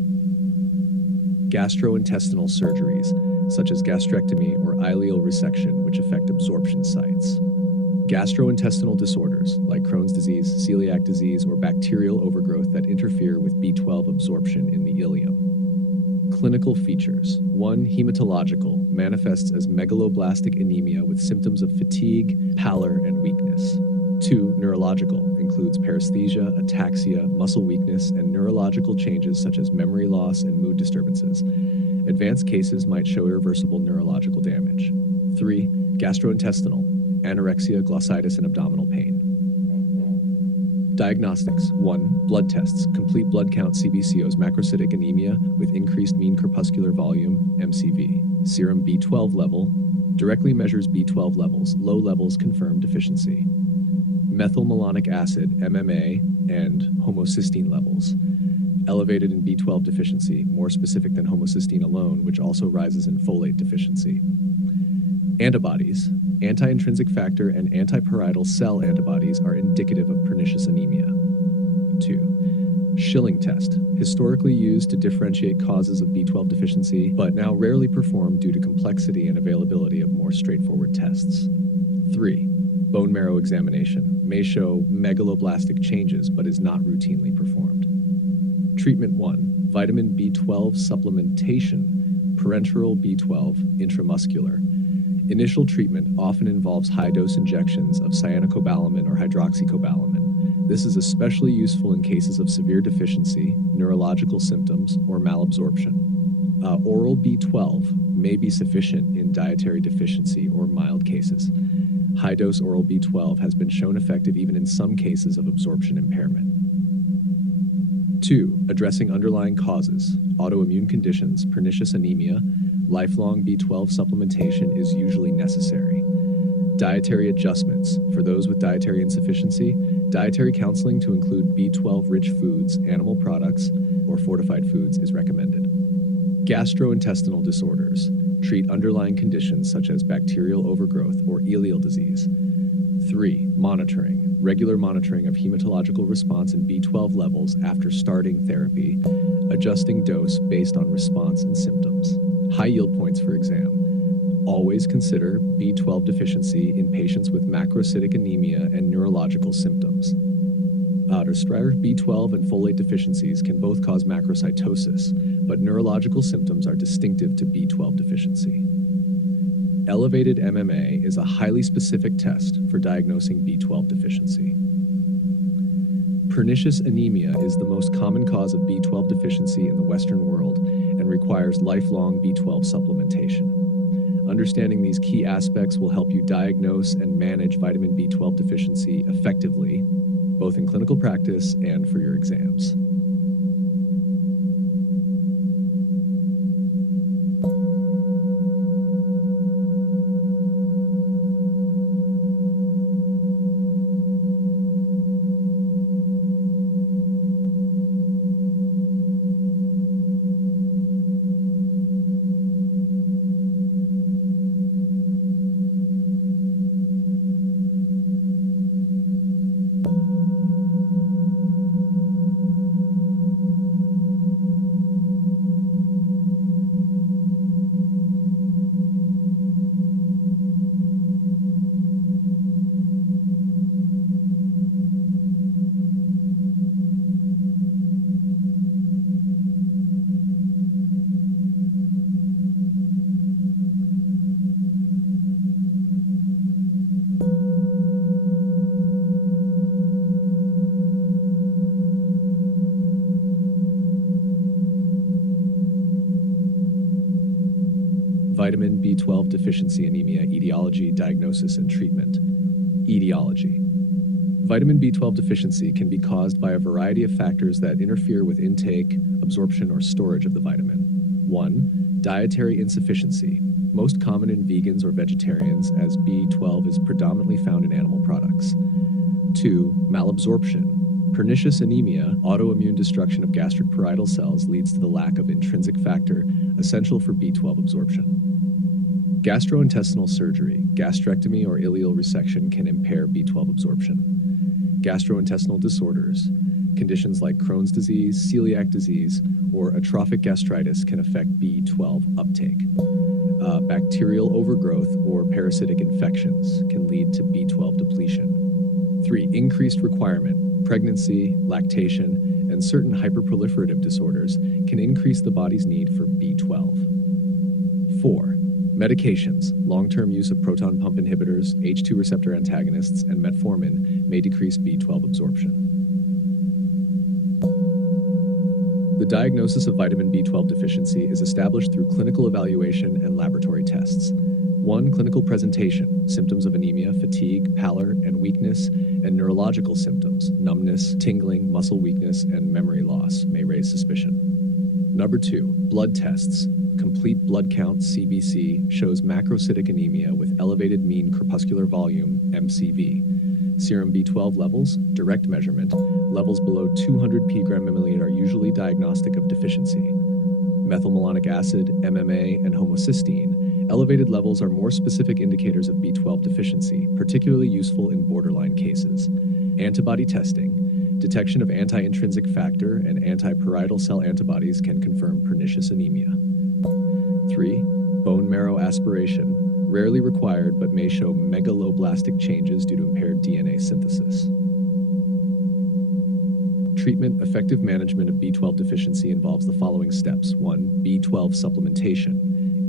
Gastrointestinal surgeries, such as gastrectomy or ileal resection, which affect absorption sites. Gastrointestinal disorders, like Crohn's disease, celiac disease, or bacterial overgrowth that interfere with B12 absorption in the ileum. Clinical features. 1. Hematological, manifests as megaloblastic anemia with symptoms of fatigue, pallor, and weakness. 2. Neurological, includes paresthesia, ataxia, muscle weakness, and neurological changes such as memory loss and mood disturbances. Advanced cases might show irreversible neurological damage. 3. Gastrointestinal, anorexia, glossitis, and abdominal pain. Diagnostics. 1. Blood tests. Complete blood count CBCOs macrocytic anemia with increased mean corpuscular volume, MCV. Serum B12 level. Directly measures B12 levels. Low levels confirm deficiency. Methylmalonic acid, MMA, and homocysteine levels. Elevated in B12 deficiency, more specific than homocysteine alone, which also rises in folate deficiency. Antibodies. Anti-intrinsic factor and antiparietal cell antibodies are indicative of pernicious anemia. 2. Schilling test, historically used to differentiate causes of B12 deficiency, but now rarely performed due to complexity and availability of more straightforward tests. 3. Bone marrow examination, may show megaloblastic changes, but is not routinely performed. Treatment 1. Vitamin B12 supplementation, parenteral B12, intramuscular. Initial treatment often involves high-dose injections of cyanocobalamin or hydroxycobalamin. This is especially useful in cases of severe deficiency, neurological symptoms, or malabsorption. Oral B12 may be sufficient in dietary deficiency or mild cases. High-dose oral B12 has been shown effective even in some cases of absorption impairment. 2. Addressing underlying causes, autoimmune conditions, pernicious anemia, lifelong B12 supplementation is usually necessary. Dietary adjustments. For those with dietary insufficiency, dietary counseling to include B12-rich foods, animal products, or fortified foods is recommended. Gastrointestinal disorders. Treat underlying conditions such as bacterial overgrowth or ileal disease. 3. Monitoring. Regular monitoring of hematological response and B12 levels after starting therapy, adjusting dose based on response and symptoms. High yield points for exam. Always consider B12 deficiency in patients with macrocytic anemia and neurological symptoms. B12 and folate deficiencies can both cause macrocytosis, but neurological symptoms are distinctive to B12 deficiency. Elevated MMA is a highly specific test for diagnosing B12 deficiency. Pernicious anemia is the most common cause of B12 deficiency in the Western world and requires lifelong B12 supplementation. Understanding these key aspects will help you diagnose and manage vitamin B12 deficiency effectively, both in clinical practice and for your exams. Vitamin B12 deficiency anemia, etiology, diagnosis, and treatment. Etiology. Vitamin B12 deficiency can be caused by a variety of factors that interfere with intake, absorption, or storage of the vitamin. 1. Dietary insufficiency, most common in vegans or vegetarians, as B12 is predominantly found in animal products. 2. Malabsorption. Pernicious anemia, autoimmune destruction of gastric parietal cells, leads to the lack of intrinsic factor essential for B12 absorption. Gastrointestinal surgery, gastrectomy or ileal resection can impair B12 absorption. Gastrointestinal disorders, conditions like Crohn's disease, celiac disease, or atrophic gastritis can affect B12 uptake. Bacterial overgrowth or parasitic infections can lead to B12 depletion. 3. Increased requirement. Pregnancy, lactation, and certain hyperproliferative disorders can increase the body's need for B12. 4. Medications. Long-term use of proton pump inhibitors, H2 receptor antagonists, and metformin may decrease B12 absorption. The diagnosis of vitamin B12 deficiency is established through clinical evaluation and laboratory tests. 1. Clinical presentation. Symptoms of anemia, fatigue, pallor, and weakness, and neurological symptoms, numbness, tingling, muscle weakness, and memory loss may raise suspicion. 2. Blood tests. Complete blood count, CBC, shows macrocytic anemia with elevated mean corpuscular volume, MCV. Serum B12 levels, direct measurement, levels below 200 pg/ml are usually diagnostic of deficiency. Methylmalonic acid, MMA, and homocysteine, elevated levels are more specific indicators of B12 deficiency, particularly useful in borderline cases. Antibody testing. Detection of anti-intrinsic factor and anti-parietal cell antibodies can confirm pernicious anemia. 3. Bone marrow aspiration, rarely required but may show megaloblastic changes due to impaired DNA synthesis. Treatment. Effective management of B12 deficiency involves the following steps. 1. B12 supplementation.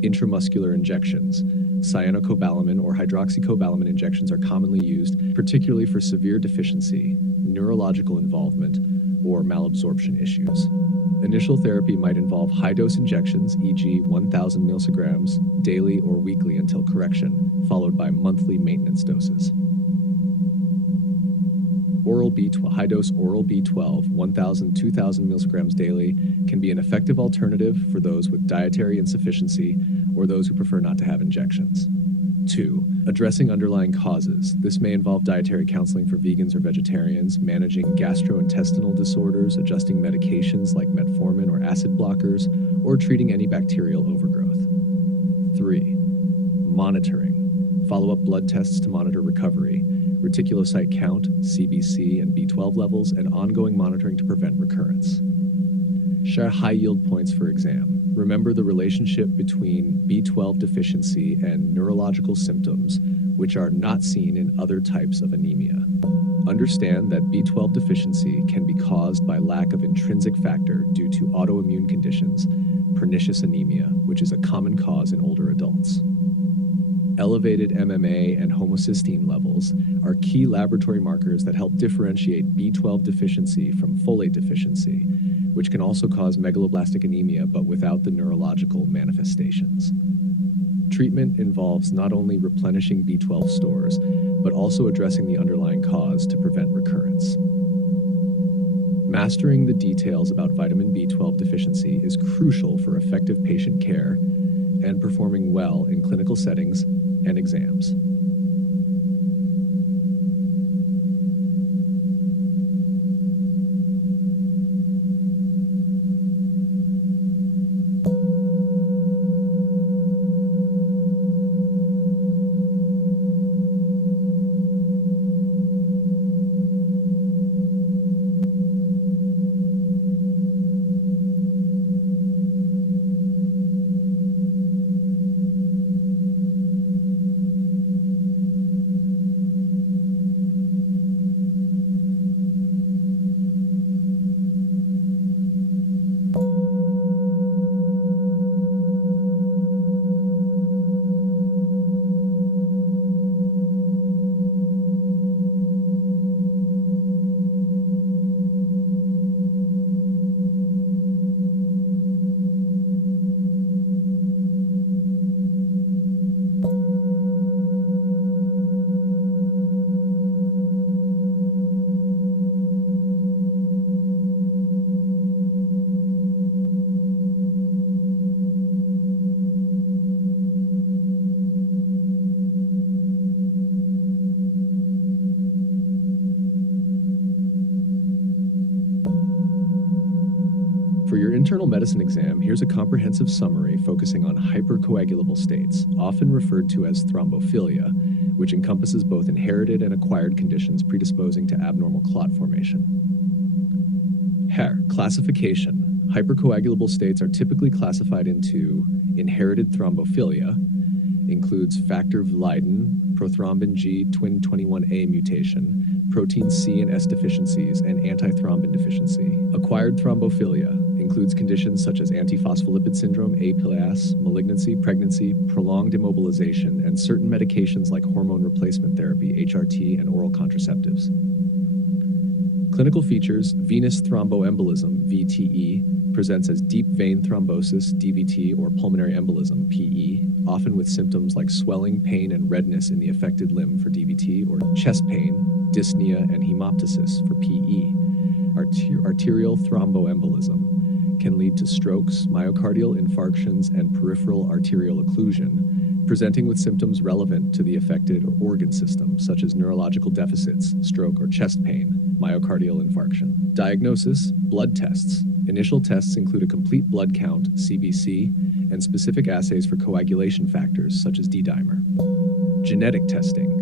Intramuscular injections. Cyanocobalamin or hydroxycobalamin injections are commonly used, particularly for severe deficiency, neurological involvement, or malabsorption issues. Initial therapy might involve high-dose injections, e.g. 1,000 milligrams daily or weekly until correction, followed by monthly maintenance doses. High-dose oral B12, 1,000 to 2,000 milligrams daily, can be an effective alternative for those with dietary insufficiency or those who prefer not to have injections. 2. Addressing underlying causes. This may involve dietary counseling for vegans or vegetarians, managing gastrointestinal disorders, adjusting medications like metformin or acid blockers, or treating any bacterial overgrowth. 3. Monitoring. Follow-up blood tests to monitor recovery, reticulocyte count, CBC and B12 levels, and ongoing monitoring to prevent recurrence. Share high yield points for exam. Remember the relationship between B12 deficiency and neurological symptoms, which are not seen in other types of anemia. Understand that B12 deficiency can be caused by lack of intrinsic factor due to autoimmune conditions, pernicious anemia, which is a common cause in older adults. Elevated MMA and homocysteine levels are key laboratory markers that help differentiate B12 deficiency from folate deficiency, which can also cause megaloblastic anemia but without the neurological manifestations. Treatment involves not only replenishing B12 stores, but also addressing the underlying cause to prevent recurrence. Mastering the details about vitamin B12 deficiency is crucial for effective patient care and performing well in clinical settings and exams. For your internal medicine exam, here's a comprehensive summary focusing on hypercoagulable states, often referred to as thrombophilia, which encompasses both inherited and acquired conditions predisposing to abnormal clot formation. Classification. Hypercoagulable states are typically classified into inherited thrombophilia, includes factor V Leiden, prothrombin G twin 21A mutation, protein C and S deficiencies, and antithrombin deficiency. Acquired thrombophilia includes conditions such as antiphospholipid syndrome, APLAS, malignancy, pregnancy, prolonged immobilization, and certain medications like hormone replacement therapy, HRT, and oral contraceptives. Clinical features: venous thromboembolism, VTE, presents as deep vein thrombosis, DVT, or pulmonary embolism, PE, often with symptoms like swelling, pain, and redness in the affected limb for DVT, or chest pain, dyspnea, and hemoptysis for PE. Arterial thromboembolism can lead to strokes, myocardial infarctions, and peripheral arterial occlusion, presenting with symptoms relevant to the affected organ system, such as neurological deficits, stroke or chest pain, myocardial infarction. Diagnosis: blood tests. Initial tests include a complete blood count, CBC, and specific assays for coagulation factors, such as D-dimer. Genetic testing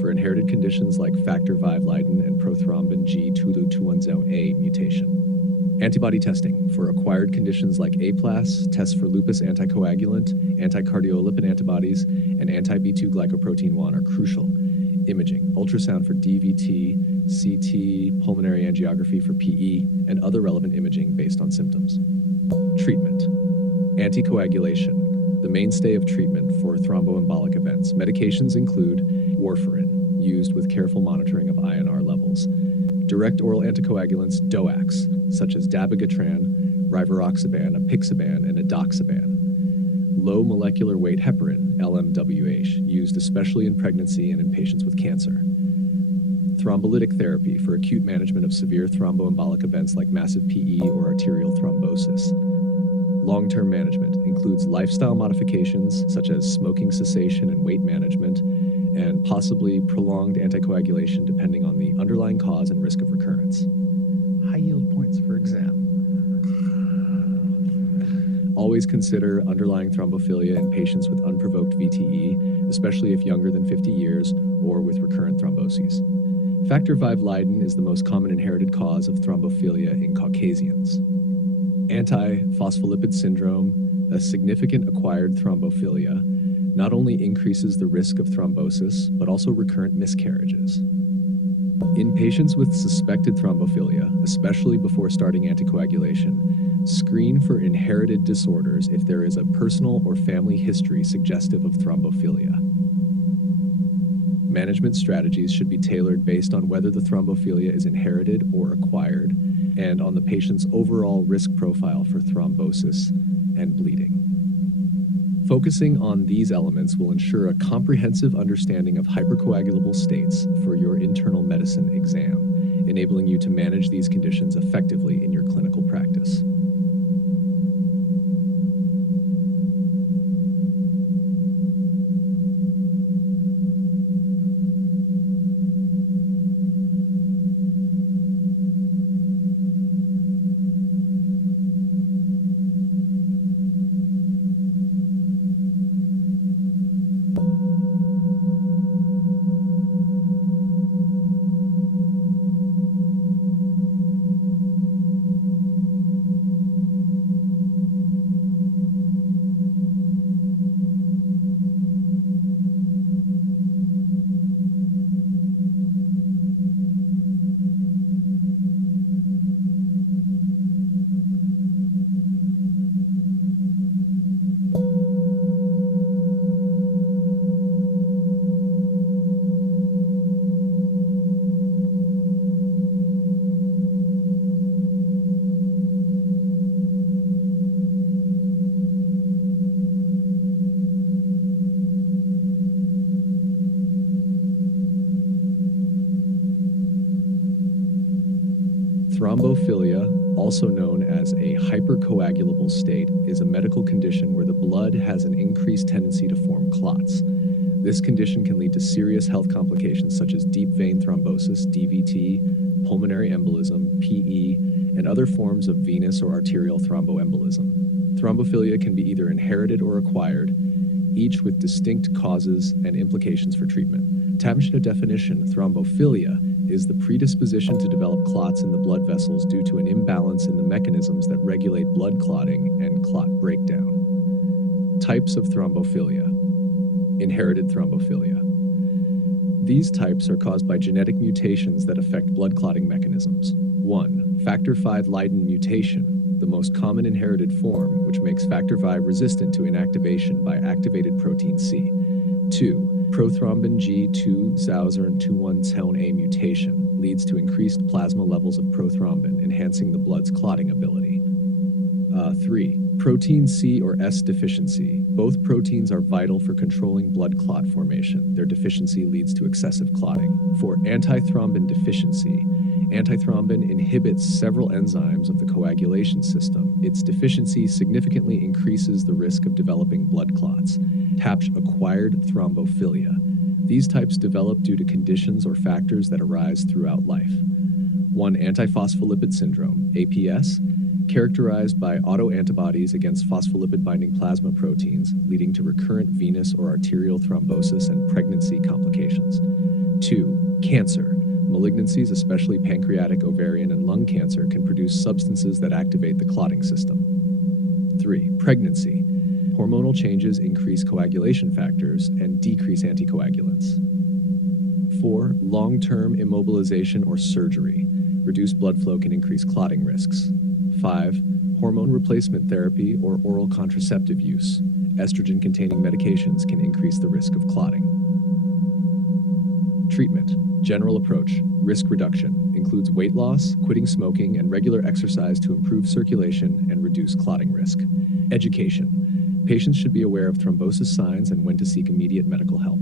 for inherited conditions like factor V Leiden and prothrombin G 2210A mutation. Antibody testing for acquired conditions like APLAS, tests for lupus anticoagulant, anticardiolipin antibodies, and anti-B2 glycoprotein 1 are crucial. Imaging, ultrasound for DVT, CT, pulmonary angiography for PE, and other relevant imaging based on symptoms. Treatment. Anticoagulation, the mainstay of treatment for thromboembolic events. Medications include warfarin, used with careful monitoring of INR levels. Direct oral anticoagulants, DOACs, such as dabigatran, rivaroxaban, apixaban, and edoxaban. Low molecular weight heparin, LMWH, used especially in pregnancy and in patients with cancer. Thrombolytic therapy for acute management of severe thromboembolic events like massive PE or arterial thrombosis. Long-term management includes lifestyle modifications such as smoking cessation and weight management, and possibly prolonged anticoagulation depending on the underlying cause and risk of recurrence. High yield points for exam. Always consider underlying thrombophilia in patients with unprovoked VTE, especially if younger than 50 years or with recurrent thromboses. Factor V Leiden is the most common inherited cause of thrombophilia in Caucasians. Antiphospholipid syndrome, a significant acquired thrombophilia, not only increases the risk of thrombosis, but also recurrent miscarriages. In patients with suspected thrombophilia, especially before starting anticoagulation, screen for inherited disorders if there is a personal or family history suggestive of thrombophilia. Management strategies should be tailored based on whether the thrombophilia is inherited or acquired, and on the patient's overall risk profile for thrombosis and bleeding. Focusing on these elements will ensure a comprehensive understanding of hypercoagulable states for your internal medicine exam, enabling you to manage these conditions effectively in your clinical practice. Thrombophilia, also known as a hypercoagulable state, is a medical condition where the blood has an increased tendency to form clots. This condition can lead to serious health complications such as deep vein thrombosis, DVT, pulmonary embolism, PE, and other forms of venous or arterial thromboembolism. Thrombophilia can be either inherited or acquired, each with distinct causes and implications for treatment. To mention a definition, thrombophilia is the predisposition to develop clots in the blood vessels due to an imbalance in the mechanisms that regulate blood clotting and clot breakdown. Types of thrombophilia. Inherited thrombophilia. These types are caused by genetic mutations that affect blood clotting mechanisms. 1. Factor V Leiden mutation, the most common inherited form, which makes Factor V resistant to inactivation by activated protein C. 2. Prothrombin G2-Zauserin-21-TON-A mutation leads to increased plasma levels of prothrombin, enhancing the blood's clotting ability. 3. Protein C or S deficiency. Both proteins are vital for controlling blood clot formation. Their deficiency leads to excessive clotting. 4. Antithrombin deficiency. Antithrombin inhibits several enzymes of the coagulation system. Its deficiency significantly increases the risk of developing blood clots. TAPS acquired thrombophilia. These types develop due to conditions or factors that arise throughout life. 1. Antiphospholipid syndrome, APS, characterized by autoantibodies against phospholipid-binding plasma proteins, leading to recurrent venous or arterial thrombosis and pregnancy complications. 2. Cancer. Malignancies, especially pancreatic, ovarian, and lung cancer, can produce substances that activate the clotting system. 3. Pregnancy. Hormonal changes increase coagulation factors and decrease anticoagulants. 4. Long-term immobilization or surgery. Reduced blood flow can increase clotting risks. 5. Hormone replacement therapy or oral contraceptive use. Estrogen-containing medications can increase the risk of clotting. Treatment. General approach. Risk reduction, includes weight loss, quitting smoking, and regular exercise to improve circulation and reduce clotting risk. Education. Patients should be aware of thrombosis signs and when to seek immediate medical help.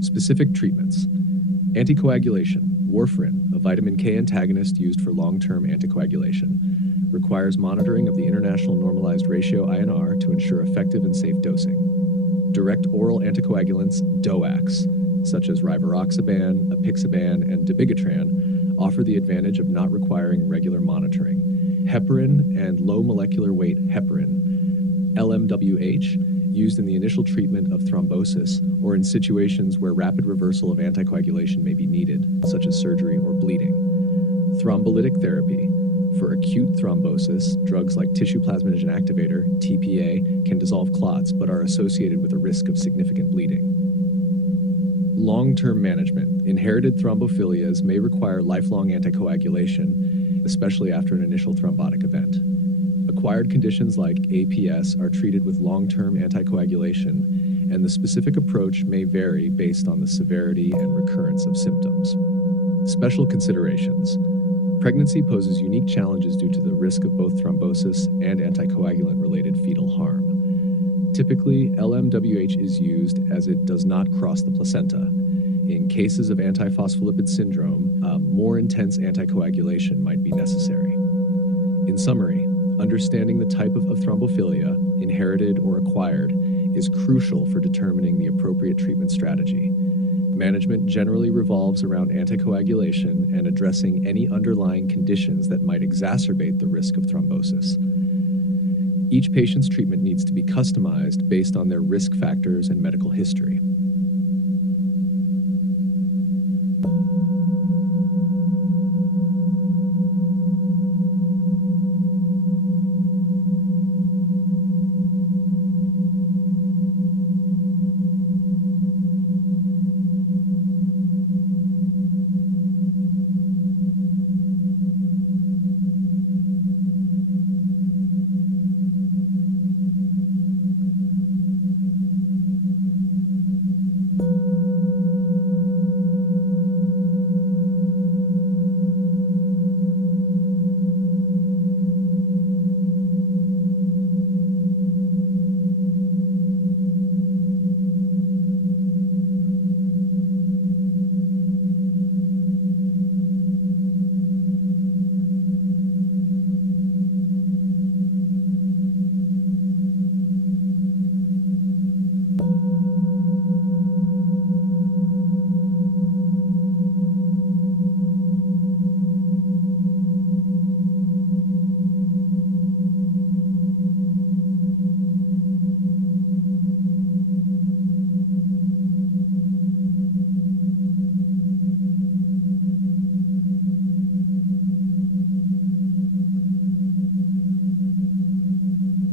Specific treatments. Anticoagulation. Warfarin, a vitamin K antagonist used for long-term anticoagulation, requires monitoring of the International Normalized Ratio INR to ensure effective and safe dosing. Direct oral anticoagulants, DOACs, such as rivaroxaban, apixaban, and dabigatran, offer the advantage of not requiring regular monitoring. Heparin and low molecular weight heparin, LMWH, used in the initial treatment of thrombosis or in situations where rapid reversal of anticoagulation may be needed, such as surgery or bleeding. Thrombolytic therapy. For acute thrombosis, drugs like tissue plasminogen activator, TPA, can dissolve clots but are associated with a risk of significant bleeding. Long-term management. Inherited thrombophilias may require lifelong anticoagulation, especially after an initial thrombotic event. Acquired conditions like APS are treated with long-term anticoagulation, and the specific approach may vary based on the severity and recurrence of symptoms. Special considerations. Pregnancy poses unique challenges due to the risk of both thrombosis and anticoagulant-related fetal harm. Typically, LMWH is used as it does not cross the placenta. In cases of antiphospholipid syndrome, more intense anticoagulation might be necessary. In summary, understanding the type of thrombophilia, inherited or acquired, is crucial for determining the appropriate treatment strategy. Management generally revolves around anticoagulation and addressing any underlying conditions that might exacerbate the risk of thrombosis. Each patient's treatment needs to be customized based on their risk factors and medical history.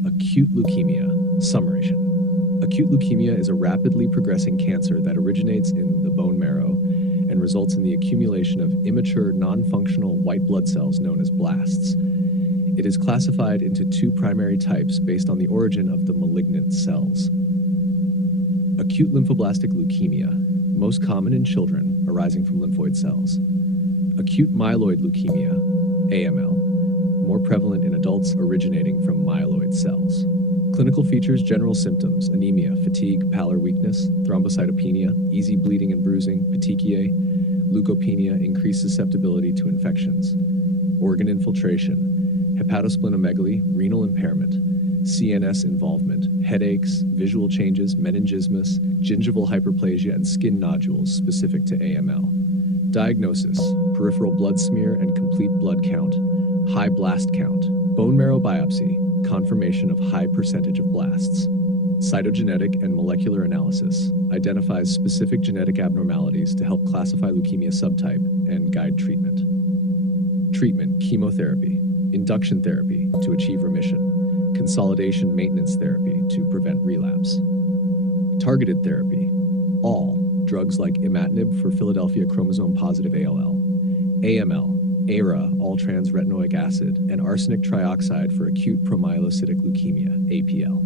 Acute leukemia. Summation. Acute leukemia is a rapidly progressing cancer that originates in the bone marrow and results in the accumulation of immature, non-functional white blood cells known as blasts. It is classified into two primary types based on the origin of the malignant cells. Acute lymphoblastic leukemia, most common in children, arising from lymphoid cells. Acute myeloid leukemia, AML, more prevalent in adults, originating from myeloid cells. Clinical features: general symptoms: anemia, fatigue, pallor, weakness, thrombocytopenia, easy bleeding and bruising, petechiae, leukopenia, increased susceptibility to infections. Organ infiltration: hepatosplenomegaly, renal impairment, CNS involvement, headaches, visual changes, meningismus, gingival hyperplasia, and skin nodules specific to AML. Diagnosis: peripheral blood smear and complete blood count, high blast count, bone marrow biopsy, confirmation of high percentage of blasts. Cytogenetic and molecular analysis identifies specific genetic abnormalities to help classify leukemia subtype and guide treatment. Treatment: chemotherapy, induction therapy to achieve remission, consolidation maintenance therapy to prevent relapse. Targeted therapy: all drugs like imatinib for Philadelphia chromosome-positive ALL, AML, ARA, all-trans retinoic acid, and arsenic trioxide for acute promyelocytic leukemia, APL.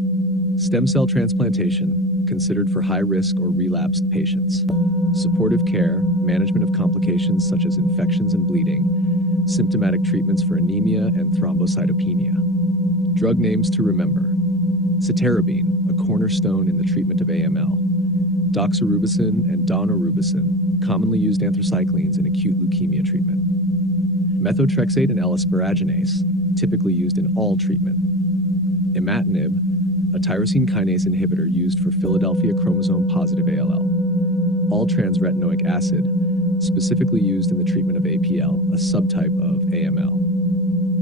Stem cell transplantation, considered for high-risk or relapsed patients. Supportive care, management of complications such as infections and bleeding, symptomatic treatments for anemia and thrombocytopenia. Drug names to remember: cytarabine, a cornerstone in the treatment of AML; doxorubicin and daunorubicin, commonly used anthracyclines in acute leukemia treatment; methotrexate and L-asparaginase, typically used in all treatment; imatinib, a tyrosine kinase inhibitor used for Philadelphia chromosome-positive ALL; all-trans-retinoic acid, specifically used in the treatment of APL, a subtype of AML.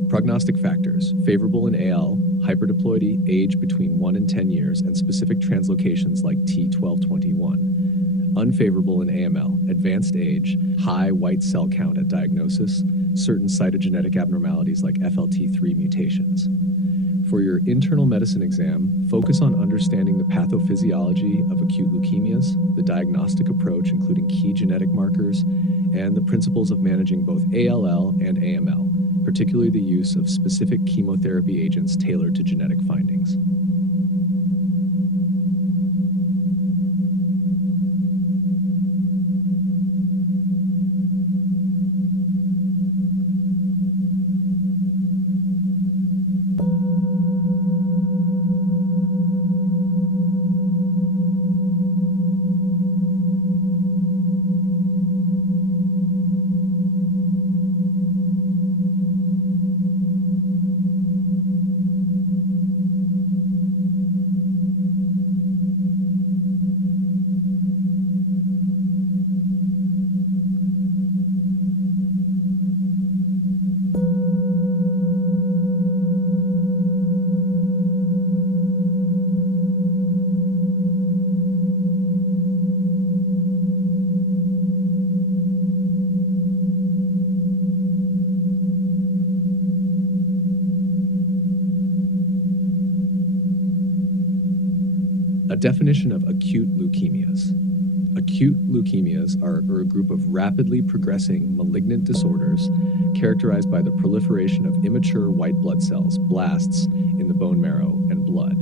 Prognostic factors: favorable in AL, hyperdiploidy, age between 1 and 10 years, and specific translocations like T1221. Unfavorable in AML, advanced age, high white cell count at diagnosis, certain cytogenetic abnormalities like FLT3 mutations. For your internal medicine exam, focus on understanding the pathophysiology of acute leukemias, the diagnostic approach including key genetic markers, and the principles of managing both ALL and AML, particularly the use of specific chemotherapy agents tailored to genetic findings. A definition of acute leukemias. Acute leukemias are a group of rapidly progressing malignant disorders characterized by the proliferation of immature white blood cells, blasts, in the bone marrow and blood.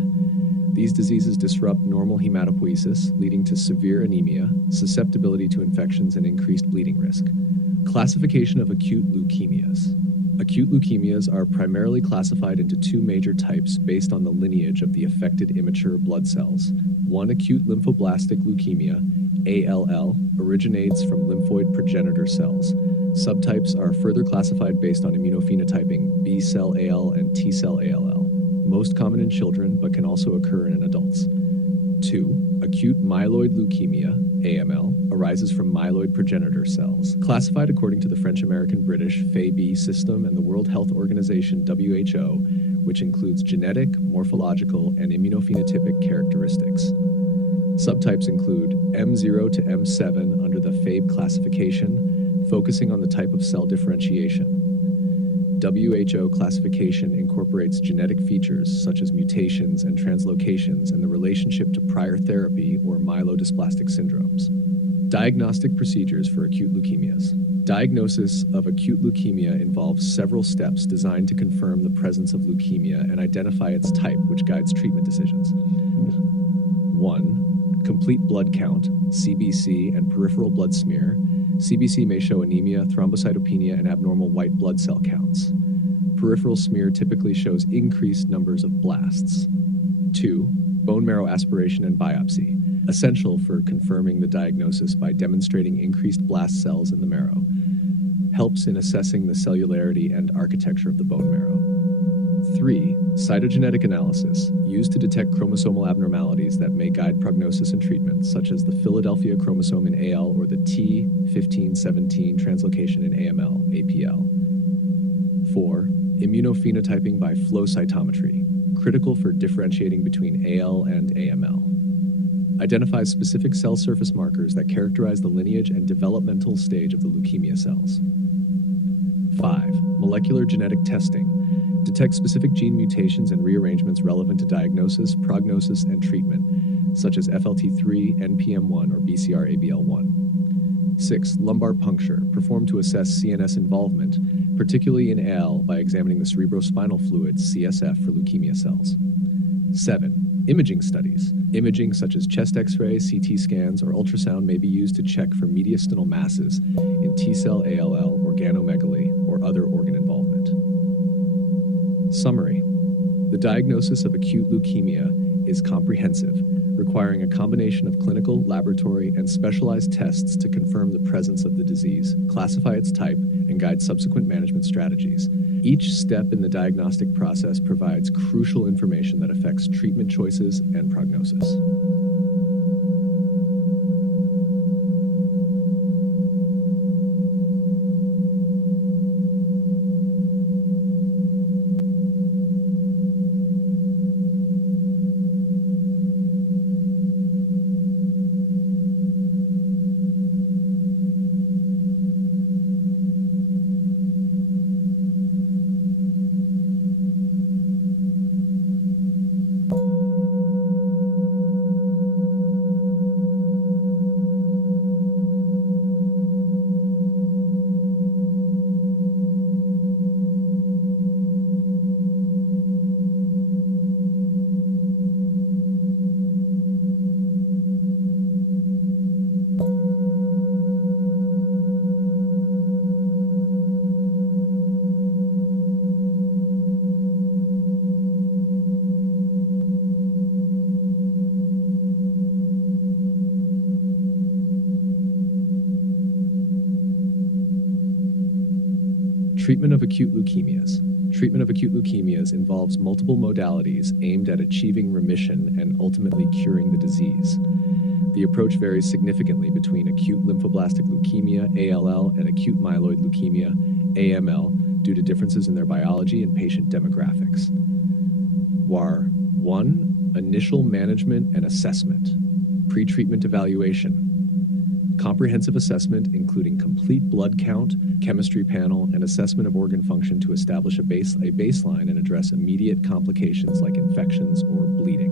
These diseases disrupt normal hematopoiesis, leading to severe anemia, susceptibility to infections, and increased bleeding risk. Classification of acute leukemias. Acute leukemias are primarily classified into two major types based on the lineage of the affected immature blood cells. One, acute lymphoblastic leukemia, ALL, originates from lymphoid progenitor cells. Subtypes are further classified based on immunophenotyping, B-cell AL and T-cell ALL, most common in children but can also occur in adults. 2. Acute myeloid leukemia, AML, arises from myeloid progenitor cells. Classified according to the French-American-British FAB system and the World Health Organization WHO, which includes genetic, morphological, and immunophenotypic characteristics. Subtypes include M0 to M7 under the FAB classification, focusing on the type of cell differentiation. WHO classification incorporates genetic features such as mutations and translocations and the relationship to prior therapy or myelodysplastic syndromes. Diagnostic procedures for acute leukemias. Diagnosis of acute leukemia involves several steps designed to confirm the presence of leukemia and identify its type, which guides treatment decisions. 1. Complete blood count, CBC, and peripheral blood smear. CBC may show anemia, thrombocytopenia, and abnormal white blood cell counts. Peripheral smear typically shows increased numbers of blasts. 2. Bone marrow aspiration and biopsy, essential for confirming the diagnosis by demonstrating increased blast cells in the marrow. Helps in assessing the cellularity and architecture of the bone marrow. 3. Cytogenetic analysis, used to detect chromosomal abnormalities that may guide prognosis and treatment, such as the Philadelphia chromosome in AL or the T1517 translocation in AML, APL. 4. Immunophenotyping by flow cytometry, critical for differentiating between AL and AML. Identifies specific cell surface markers that characterize the lineage and developmental stage of the leukemia cells. 5. Molecular genetic testing. Detect specific gene mutations and rearrangements relevant to diagnosis, prognosis, and treatment, such as FLT3, NPM1, or BCR-ABL1. 6. Lumbar puncture, performed to assess CNS involvement, particularly in AL by examining the cerebrospinal fluid, CSF, for leukemia cells. 7. Imaging studies. Imaging such as chest X-ray, CT scans, or ultrasound may be used to check for mediastinal masses in T-cell ALL, organomegaly, or other organ involvement. Summary. The diagnosis of acute leukemia is comprehensive, requiring a combination of clinical, laboratory, and specialized tests to confirm the presence of the disease, classify its type, and guide subsequent management strategies. Each step in the diagnostic process provides crucial information that affects treatment choices and prognosis. Treatment of acute leukemias. Treatment of acute leukemias involves multiple modalities aimed at achieving remission and ultimately curing the disease. The approach varies significantly between acute lymphoblastic leukemia, ALL, and acute myeloid leukemia, AML, due to differences in their biology and patient demographics. WAR 1. Initial management and assessment. Pre-treatment evaluation. Comprehensive assessment including complete blood count, chemistry panel, and assessment of organ function to establish a baseline and address immediate complications like infections or bleeding.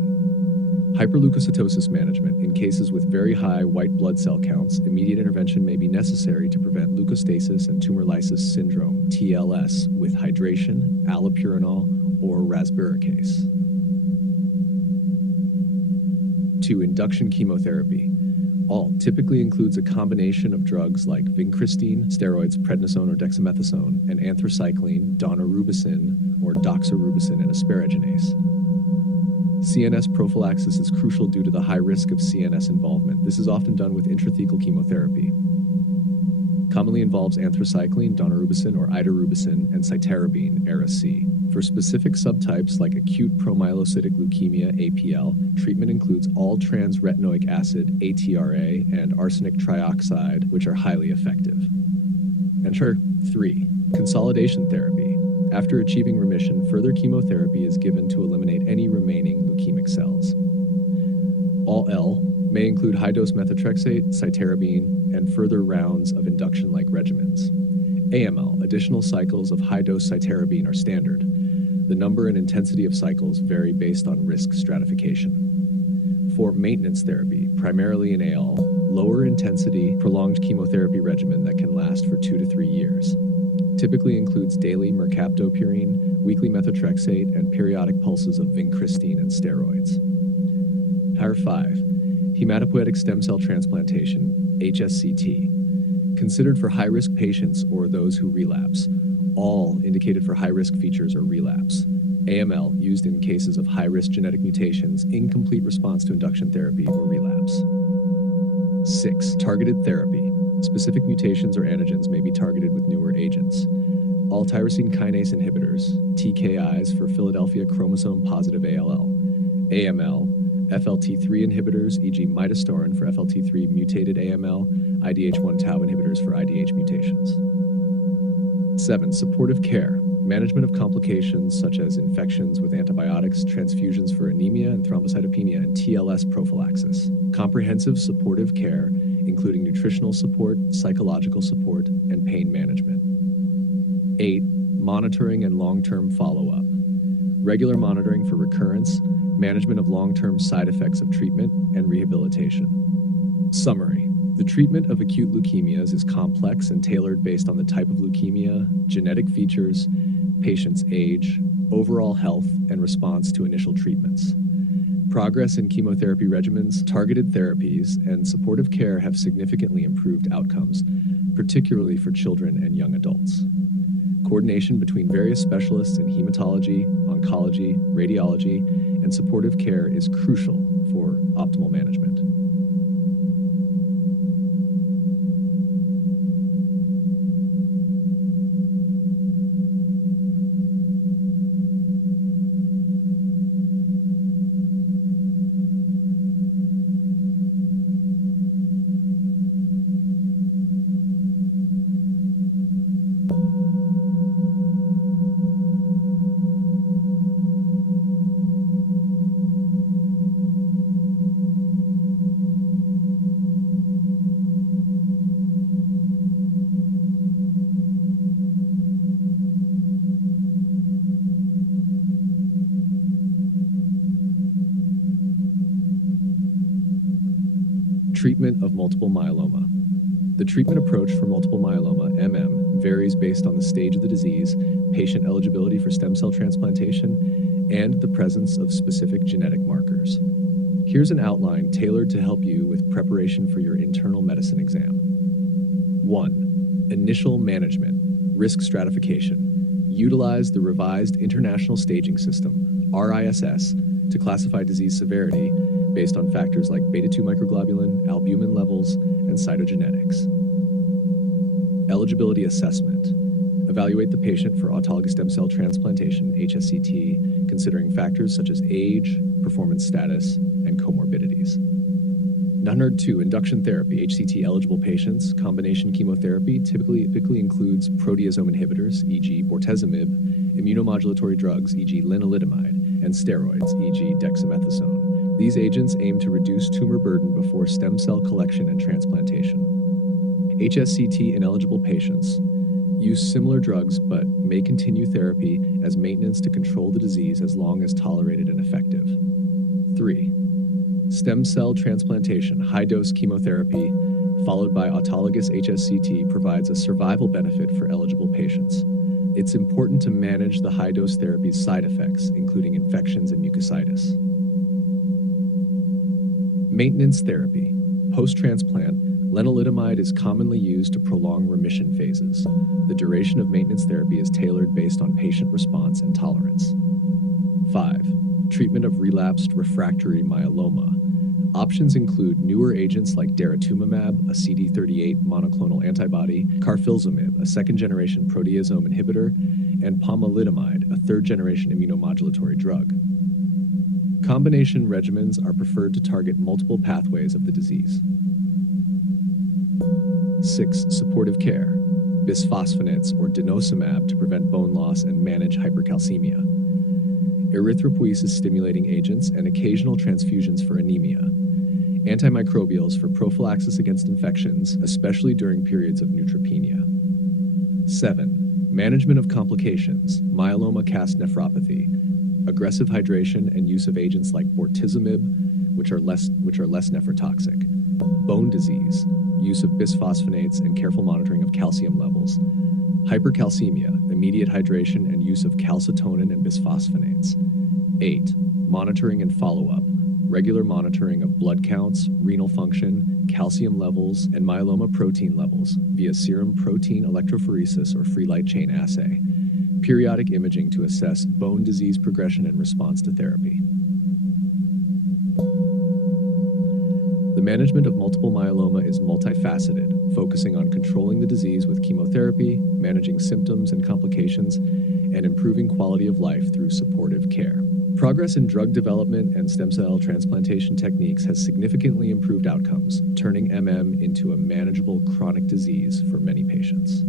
Hyperleukocytosis management. In cases with very high white blood cell counts, immediate intervention may be necessary to prevent leukostasis and tumor lysis syndrome, TLS, with hydration, allopurinol, or rasburicase. 2. Induction chemotherapy. ALT typically includes a combination of drugs like vincristine, steroids, prednisone or dexamethasone, and anthracycline, daunorubicin or doxorubicin, and asparaginase. CNS prophylaxis is crucial due to the high risk of CNS involvement. This is often done with intrathecal chemotherapy. Commonly involves anthracycline, daunorubicin or idarubicin, and cytarabine, Ara-C. For specific subtypes like acute promyelocytic leukemia, APL, treatment includes all-trans retinoic acid, ATRA, and arsenic trioxide, which are highly effective. And 3. Consolidation therapy. After achieving remission, further chemotherapy is given to eliminate any remaining leukemic cells. All-L may include high-dose methotrexate, cytarabine, and further rounds of induction-like regimens. AML, additional cycles of high-dose cytarabine are standard. The number and intensity of cycles vary based on risk stratification. For maintenance therapy, primarily in AL, lower intensity, prolonged chemotherapy regimen that can last for 2 to 3 years. Typically includes daily mercaptopurine, weekly methotrexate, and periodic pulses of vincristine and steroids. 5. Hematopoietic stem cell transplantation, HSCT. Considered for high-risk patients or those who relapse. All indicated for high-risk features or relapse. AML, used in cases of high-risk genetic mutations, incomplete response to induction therapy, or relapse. 6. Targeted therapy. Specific mutations or antigens may be targeted with newer agents. All tyrosine kinase inhibitors, TKIs for Philadelphia chromosome-positive ALL. AML, FLT3 inhibitors, e.g. midostaurin for FLT3 mutated AML, IDH1 tau inhibitors for IDH mutations. 7. Supportive care. Management of complications such as infections with antibiotics, transfusions for anemia and thrombocytopenia, and TLS prophylaxis. Comprehensive supportive care, including nutritional support, psychological support, and pain management. 8. Monitoring and long-term follow-up. Regular monitoring for recurrence, management of long-term side effects of treatment, and rehabilitation. Summary. The treatment of acute leukemias is complex and tailored based on the type of leukemia, genetic features, patient's age, overall health, and response to initial treatments. Progress in chemotherapy regimens, targeted therapies, and supportive care have significantly improved outcomes, particularly for children and young adults. Coordination between various specialists in hematology, oncology, radiology, and supportive care is crucial for optimal management. Treatment of multiple myeloma. The treatment approach for multiple myeloma, MM, varies based on the stage of the disease, patient eligibility for stem cell transplantation, and the presence of specific genetic markers. Here's an outline tailored to help you with preparation for your internal medicine exam. 1. Initial management, risk stratification. Utilize the revised International Staging System, RISS, to classify disease severity based on factors like beta-2 microglobulin, albumin levels, and cytogenetics. Eligibility assessment. Evaluate the patient for autologous stem cell transplantation, HSCT, considering factors such as age, performance status, and comorbidities. 902 induction therapy, HCT-eligible patients. Combination chemotherapy typically includes proteasome inhibitors, e.g. bortezomib, immunomodulatory drugs, e.g. lenalidomide, and steroids, e.g. dexamethasone. These agents aim to reduce tumor burden before stem cell collection and transplantation. HSCT-ineligible patients use similar drugs but may continue therapy as maintenance to control the disease as long as tolerated and effective. 3. Stem cell transplantation, high-dose chemotherapy, followed by autologous HSCT provides a survival benefit for eligible patients. It's important to manage the high-dose therapy's side effects, including infections and mucositis. Maintenance therapy. Post-transplant, lenalidomide is commonly used to prolong remission phases. The duration of maintenance therapy is tailored based on patient response and tolerance. 5. Treatment of relapsed refractory myeloma. Options include newer agents like daratumumab, a CD38 monoclonal antibody, carfilzomib, a second-generation proteasome inhibitor, and pomalidomide, a third-generation immunomodulatory drug. Combination regimens are preferred to target multiple pathways of the disease. 6. Supportive care. Bisphosphonates or denosumab to prevent bone loss and manage hypercalcemia. Erythropoiesis-stimulating agents and occasional transfusions for anemia. Antimicrobials for prophylaxis against infections, especially during periods of neutropenia. 7. Management of complications, myeloma cast nephropathy, aggressive hydration and use of agents like bortezomib, which are less nephrotoxic. Bone disease, use of bisphosphonates and careful monitoring of calcium levels. Hypercalcemia, immediate hydration and use of calcitonin and bisphosphonates. 8. Monitoring and follow-up, regular monitoring of blood counts, renal function, calcium levels, and myeloma protein levels via serum protein electrophoresis or free light chain assay. Periodic imaging to assess bone disease progression and response to therapy. The management of multiple myeloma is multifaceted, focusing on controlling the disease with chemotherapy, managing symptoms and complications, and improving quality of life through supportive care. Progress in drug development and stem cell transplantation techniques has significantly improved outcomes, turning MM into a manageable chronic disease for many patients.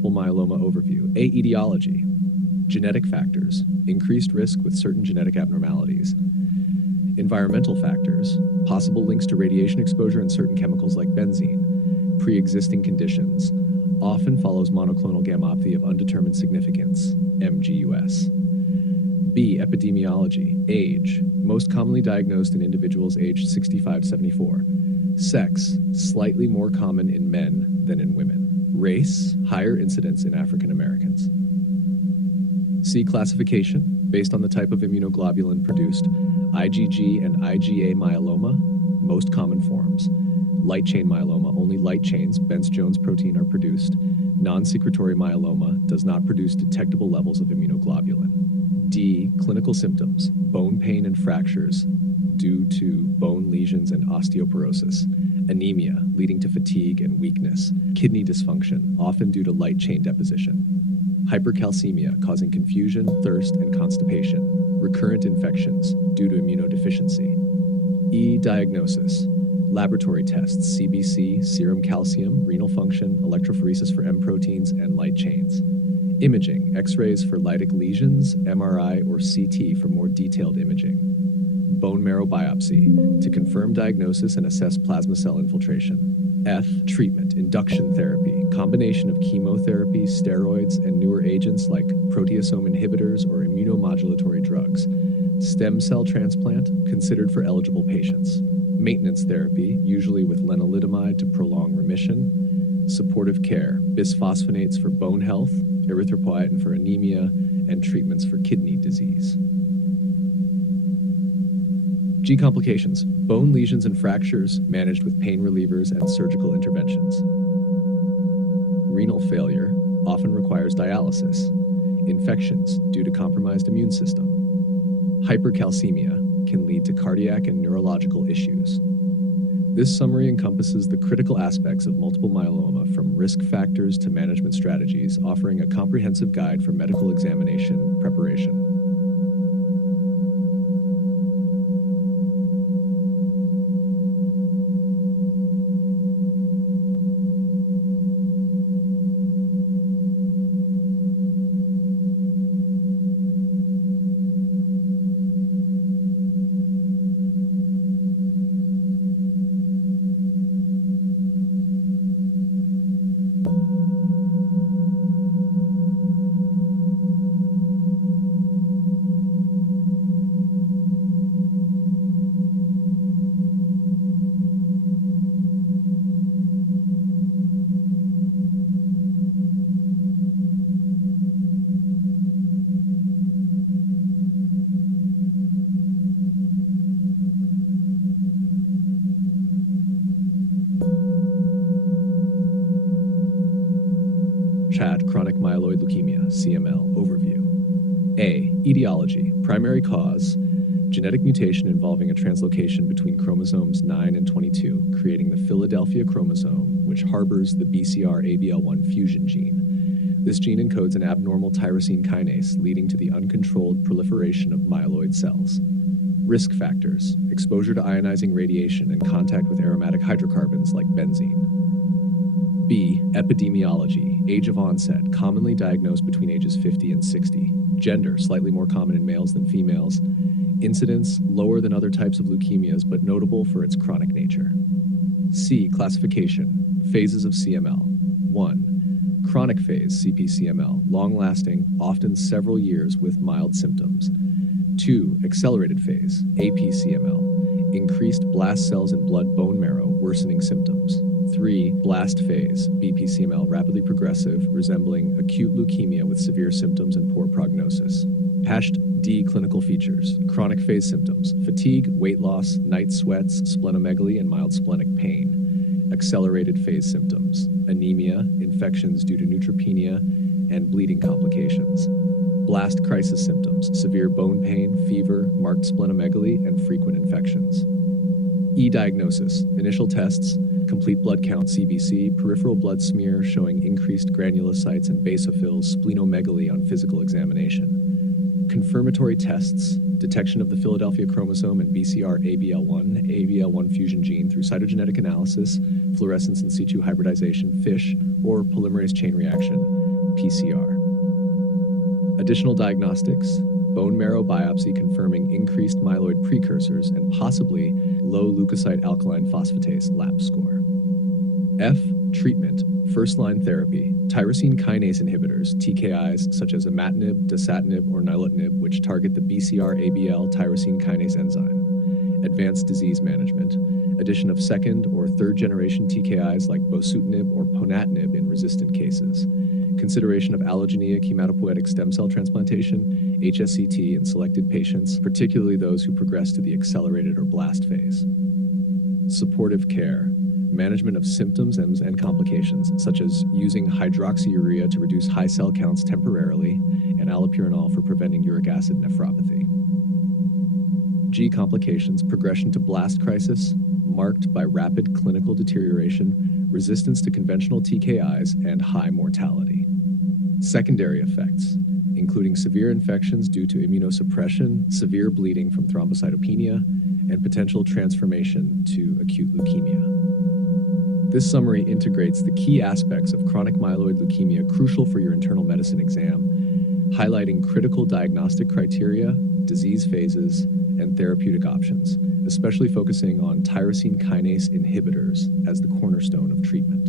multiple myeloma overview. A. Etiology. Genetic factors, increased risk with certain genetic abnormalities. Environmental factors, possible links to radiation exposure and certain chemicals like benzene. Pre-existing conditions, often follows monoclonal gammopathy of undetermined significance, MGUS. B. Epidemiology, age, most commonly diagnosed in individuals aged 65-74. Sex, slightly more common in men than in women. Race, higher incidence in African Americans. C. Classification, based on the type of immunoglobulin produced, IgG and IgA myeloma, most common forms. Light chain myeloma, only light chains, Bence-Jones protein, are produced. Non-secretory myeloma does not produce detectable levels of immunoglobulin. D. Clinical symptoms, bone pain and fractures due to bone lesions and osteoporosis. Anemia, leading to fatigue and weakness. Kidney dysfunction, often due to light chain deposition. Hypercalcemia, causing confusion, thirst, and constipation. Recurrent infections due to immunodeficiency. E. Diagnosis, laboratory tests, CBC, serum calcium, renal function, electrophoresis for M proteins, and light chains. Imaging, X-rays for lytic lesions, MRI, or CT for more detailed imaging. Bone marrow biopsy, to confirm diagnosis and assess plasma cell infiltration. F. Treatment, induction therapy, combination of chemotherapy, steroids, and newer agents like proteasome inhibitors or immunomodulatory drugs. Stem cell transplant, considered for eligible patients. Maintenance therapy, usually with lenalidomide to prolong remission. Supportive care, bisphosphonates for bone health, erythropoietin for anemia, and treatments for kidney disease. G. Complications, bone lesions and fractures managed with pain relievers and surgical interventions. Renal failure often requires dialysis. Infections due to compromised immune system. Hypercalcemia can lead to cardiac and neurological issues. This summary encompasses the critical aspects of multiple myeloma, from risk factors to management strategies, offering a comprehensive guide for medical examination preparation. Chat chronic myeloid leukemia, CML, overview. A. Etiology, primary cause, genetic mutation involving a translocation between chromosomes 9 and 22, creating the Philadelphia chromosome, which harbors the BCR-ABL1 fusion gene. This gene encodes an abnormal tyrosine kinase, leading to the uncontrolled proliferation of myeloid cells. Risk factors, exposure to ionizing radiation and contact with aromatic hydrocarbons like benzene. B. Epidemiology, age of onset, commonly diagnosed between ages 50 and 60. Gender, slightly more common in males than females. Incidence, lower than other types of leukemias, but notable for its chronic nature. C. Classification, phases of CML. 1. Chronic phase, CP-CML, long-lasting, often several years with mild symptoms. 2. Accelerated phase, AP-CML, increased blast cells in blood bone marrow, worsening symptoms. 3. Blast phase, BP-CML, rapidly progressive, resembling acute leukemia with severe symptoms and poor prognosis. D. Clinical features, chronic phase symptoms, fatigue, weight loss, night sweats, splenomegaly, and mild splenic pain. Accelerated phase symptoms, anemia, infections due to neutropenia, and bleeding complications. Blast crisis symptoms, severe bone pain, fever, marked splenomegaly, and frequent infections. E. Diagnosis, initial tests, complete blood count CBC, peripheral blood smear showing increased granulocytes and basophils, splenomegaly on physical examination. Confirmatory tests, detection of the Philadelphia chromosome and BCR-ABL1 fusion gene through cytogenetic analysis, fluorescence in situ hybridization, FISH, or polymerase chain reaction, PCR. Additional diagnostics: bone marrow biopsy confirming increased myeloid precursors and possibly low leukocyte alkaline phosphatase (LAP) score. F. Treatment: first-line therapy, tyrosine kinase inhibitors, TKIs, such as imatinib, dasatinib, or nilotinib, which target the BCR-ABL tyrosine kinase enzyme. Advanced disease management: addition of second or third-generation TKIs like bosutinib or ponatinib in resistant cases. Consideration of allogeneic hematopoietic stem cell transplantation, HSCT, in selected patients, particularly those who progress to the accelerated or blast phase. Supportive care: management of symptoms and complications, such as using hydroxyurea to reduce high cell counts temporarily, and allopurinol for preventing uric acid nephropathy. G complications: progression to blast crisis, marked by rapid clinical deterioration, resistance to conventional TKIs, and high mortality. Secondary effects, including severe infections due to immunosuppression, severe bleeding from thrombocytopenia, and potential transformation to acute leukemia. This summary integrates the key aspects of chronic myeloid leukemia crucial for your internal medicine exam, highlighting critical diagnostic criteria, disease phases, and therapeutic options, especially focusing on tyrosine kinase inhibitors as the cornerstone of treatment.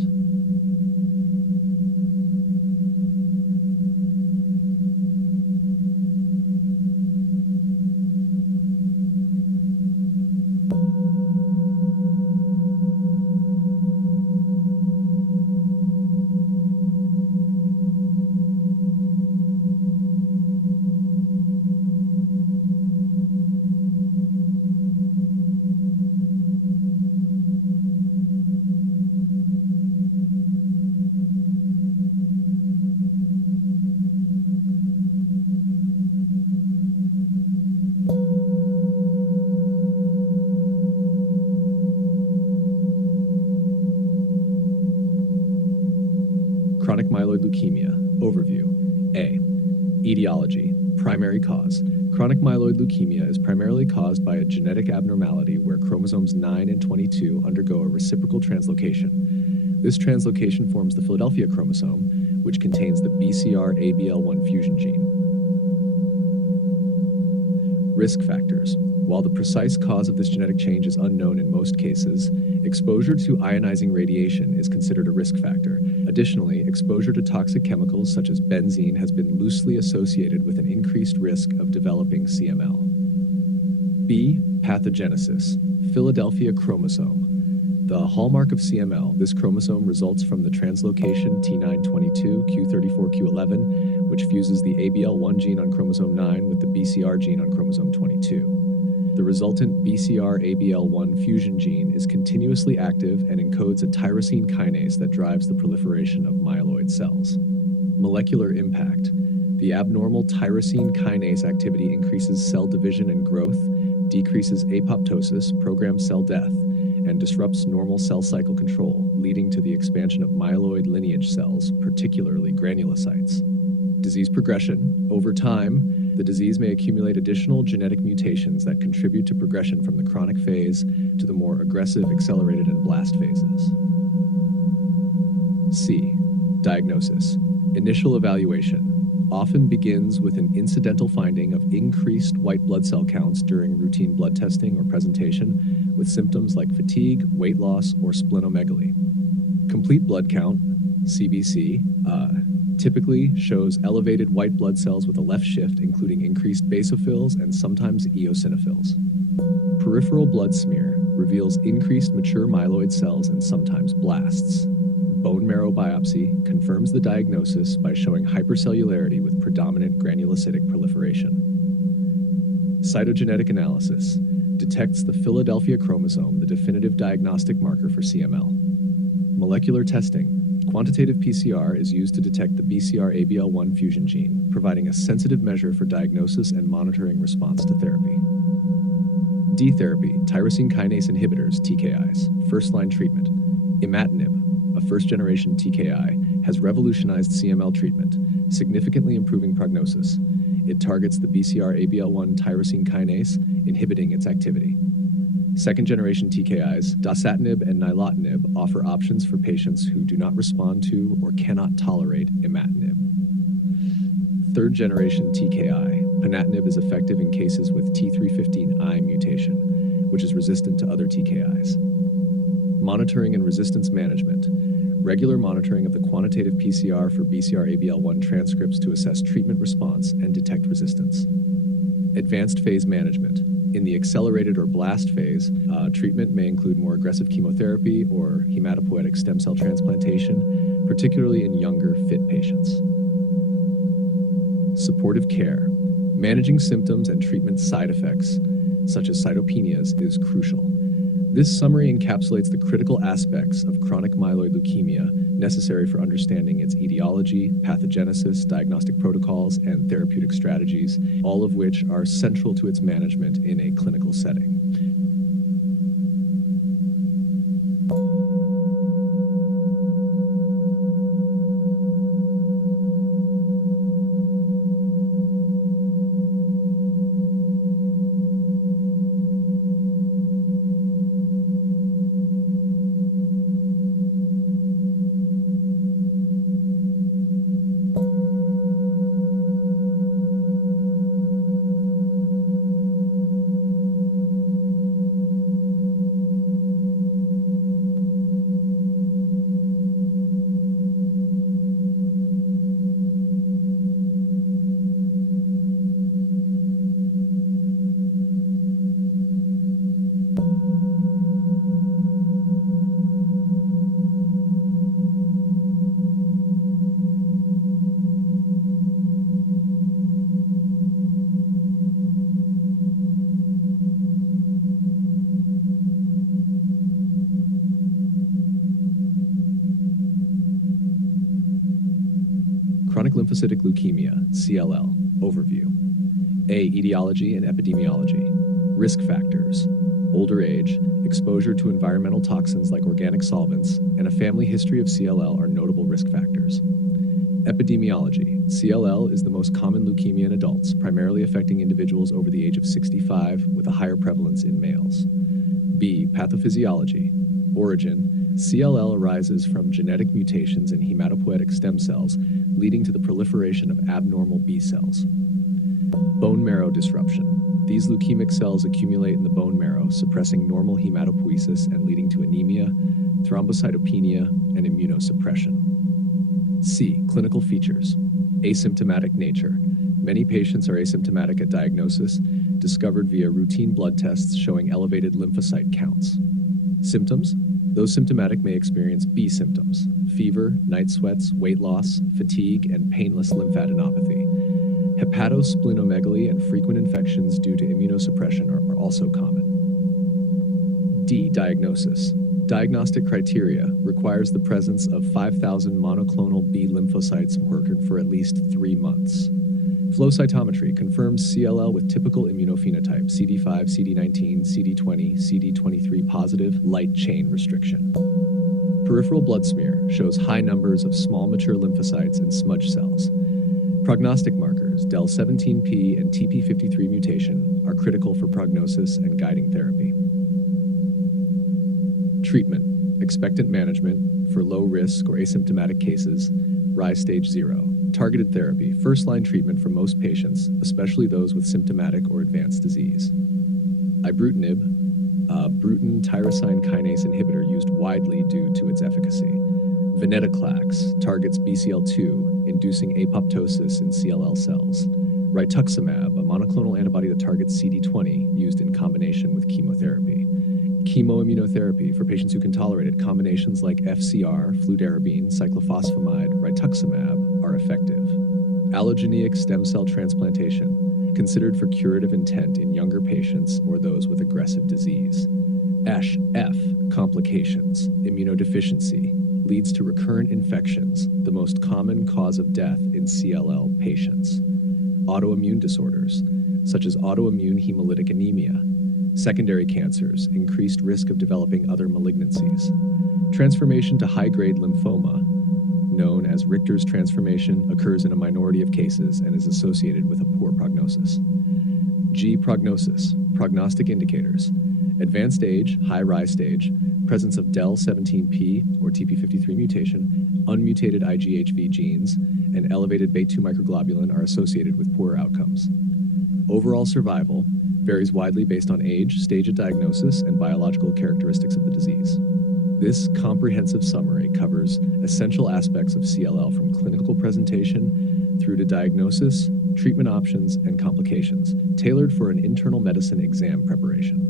Chronic myeloid leukemia. Overview. A. Etiology. Primary cause. Chronic myeloid leukemia is primarily caused by a genetic abnormality where chromosomes 9 and 22 undergo a reciprocal translocation. This translocation forms the Philadelphia chromosome, which contains the BCR-ABL1 fusion gene. Risk factors. While the precise cause of this genetic change is unknown in most cases, exposure to ionizing radiation is considered a risk factor. Additionally, exposure to toxic chemicals such as benzene has been loosely associated with an increased risk of developing CML. B. Pathogenesis. Philadelphia chromosome. The hallmark of CML, this chromosome results from the translocation T922q34q11, which fuses the ABL1 gene on chromosome 9 with the BCR gene on chromosome 22. The resultant BCR-ABL1 fusion gene is continuously active and encodes a tyrosine kinase that drives the proliferation of myeloid cells. Molecular impact. The abnormal tyrosine kinase activity increases cell division and growth, decreases apoptosis, programs cell death, and disrupts normal cell cycle control, leading to the expansion of myeloid lineage cells, particularly granulocytes. Disease progression. Over time, the disease may accumulate additional genetic mutations that contribute to progression from the chronic phase to the more aggressive, accelerated, and blast phases. C. Diagnosis. Initial evaluation often begins with an incidental finding of increased white blood cell counts during routine blood testing or presentation, with symptoms like fatigue, weight loss, or splenomegaly. Complete blood count, CBC, typically shows elevated white blood cells with a left shift, including increased basophils and sometimes eosinophils. Peripheral blood smear reveals increased mature myeloid cells and sometimes blasts. Bone marrow biopsy confirms the diagnosis by showing hypercellularity with predominant granulocytic proliferation. Cytogenetic analysis detects the Philadelphia chromosome, the definitive diagnostic marker for CML. Molecular testing. Quantitative PCR is used to detect the BCR-ABL1 fusion gene, providing a sensitive measure for diagnosis and monitoring response to therapy. D therapy, tyrosine kinase inhibitors, TKIs, first-line treatment. Imatinib, a first-generation TKI, has revolutionized CML treatment, significantly improving prognosis. It targets the BCR-ABL1 tyrosine kinase, inhibiting its activity. Second-generation TKIs, dasatinib and nilotinib, offer options for patients who do not respond to or cannot tolerate imatinib. Third generation TKI. Ponatinib is effective in cases with T315I mutation, which is resistant to other TKIs. Monitoring and resistance management. Regular monitoring of the quantitative PCR for BCR-ABL1 transcripts to assess treatment response and detect resistance. Advanced phase management. In the accelerated or blast phase, treatment may include more aggressive chemotherapy or hematopoietic stem cell transplantation, particularly in younger, fit patients. Supportive care. Managing symptoms and treatment side effects, such as cytopenias, is crucial. This summary encapsulates the critical aspects of chronic myeloid leukemia necessary for understanding its etiology, pathogenesis, diagnostic protocols, and therapeutic strategies, all of which are central to its management in a clinical setting. Chronic lymphocytic leukemia, CLL, overview. A. Etiology and epidemiology. Risk factors. Older age, exposure to environmental toxins like organic solvents, and a family history of CLL are notable risk factors. Epidemiology. CLL is the most common leukemia in adults, primarily affecting individuals over the age of 65, with a higher prevalence in males. B. Pathophysiology. Origin. CLL arises from genetic mutations in hematopoietic stem cells, leading to the proliferation of abnormal B cells. Bone marrow disruption. These leukemic cells accumulate in the bone marrow, suppressing normal hematopoiesis and leading to anemia, thrombocytopenia, and immunosuppression. C. Clinical features. Asymptomatic nature. Many patients are asymptomatic at diagnosis, discovered via routine blood tests showing elevated lymphocyte counts. Symptoms. Those symptomatic may experience B symptoms: fever, night sweats, weight loss, fatigue, and painless lymphadenopathy. Hepatosplenomegaly and frequent infections due to immunosuppression are also common. D. Diagnosis. Diagnostic criteria requires the presence of 5,000 monoclonal B lymphocytes working for at least 3 months. Flow cytometry confirms CLL with typical immunophenotype CD5, CD19, CD20, CD23 positive, light chain restriction. Peripheral blood smear shows high numbers of small mature lymphocytes and smudge cells. Prognostic markers, del17p and TP53 mutation, are critical for prognosis and guiding therapy. Treatment. Expectant management for low risk or asymptomatic cases, RISE stage 0. Targeted therapy, first-line treatment for most patients, especially those with symptomatic or advanced disease. Ibrutinib, a Bruton tyrosine kinase inhibitor used widely due to its efficacy. Venetoclax targets BCL2, inducing apoptosis in CLL cells. Rituximab, a monoclonal antibody that targets CD20, used in combination with chemotherapy. Chemoimmunotherapy for patients who can tolerate it. Combinations like FCR, fludarabine, cyclophosphamide, rituximab are effective. Allogeneic stem cell transplantation, considered for curative intent in younger patients or those with aggressive disease. F. Complications. Immunodeficiency leads to recurrent infections, the most common cause of death in CLL patients. Autoimmune disorders, such as autoimmune hemolytic anemia. Secondary cancers, increased risk of developing other malignancies. Transformation to high-grade lymphoma, known as Richter's transformation, occurs in a minority of cases and is associated with a poor prognosis. G. Prognosis. Prognostic indicators. Advanced age, high RISE stage, presence of del17p or TP53 mutation, Unmutated IgHV genes and elevated beta-2 microglobulin are associated with poorer outcomes. Overall survival varies widely based on age, stage of diagnosis, and biological characteristics of the disease. This comprehensive summary covers essential aspects of CLL from clinical presentation through to diagnosis, treatment options, and complications, tailored for an internal medicine exam preparation.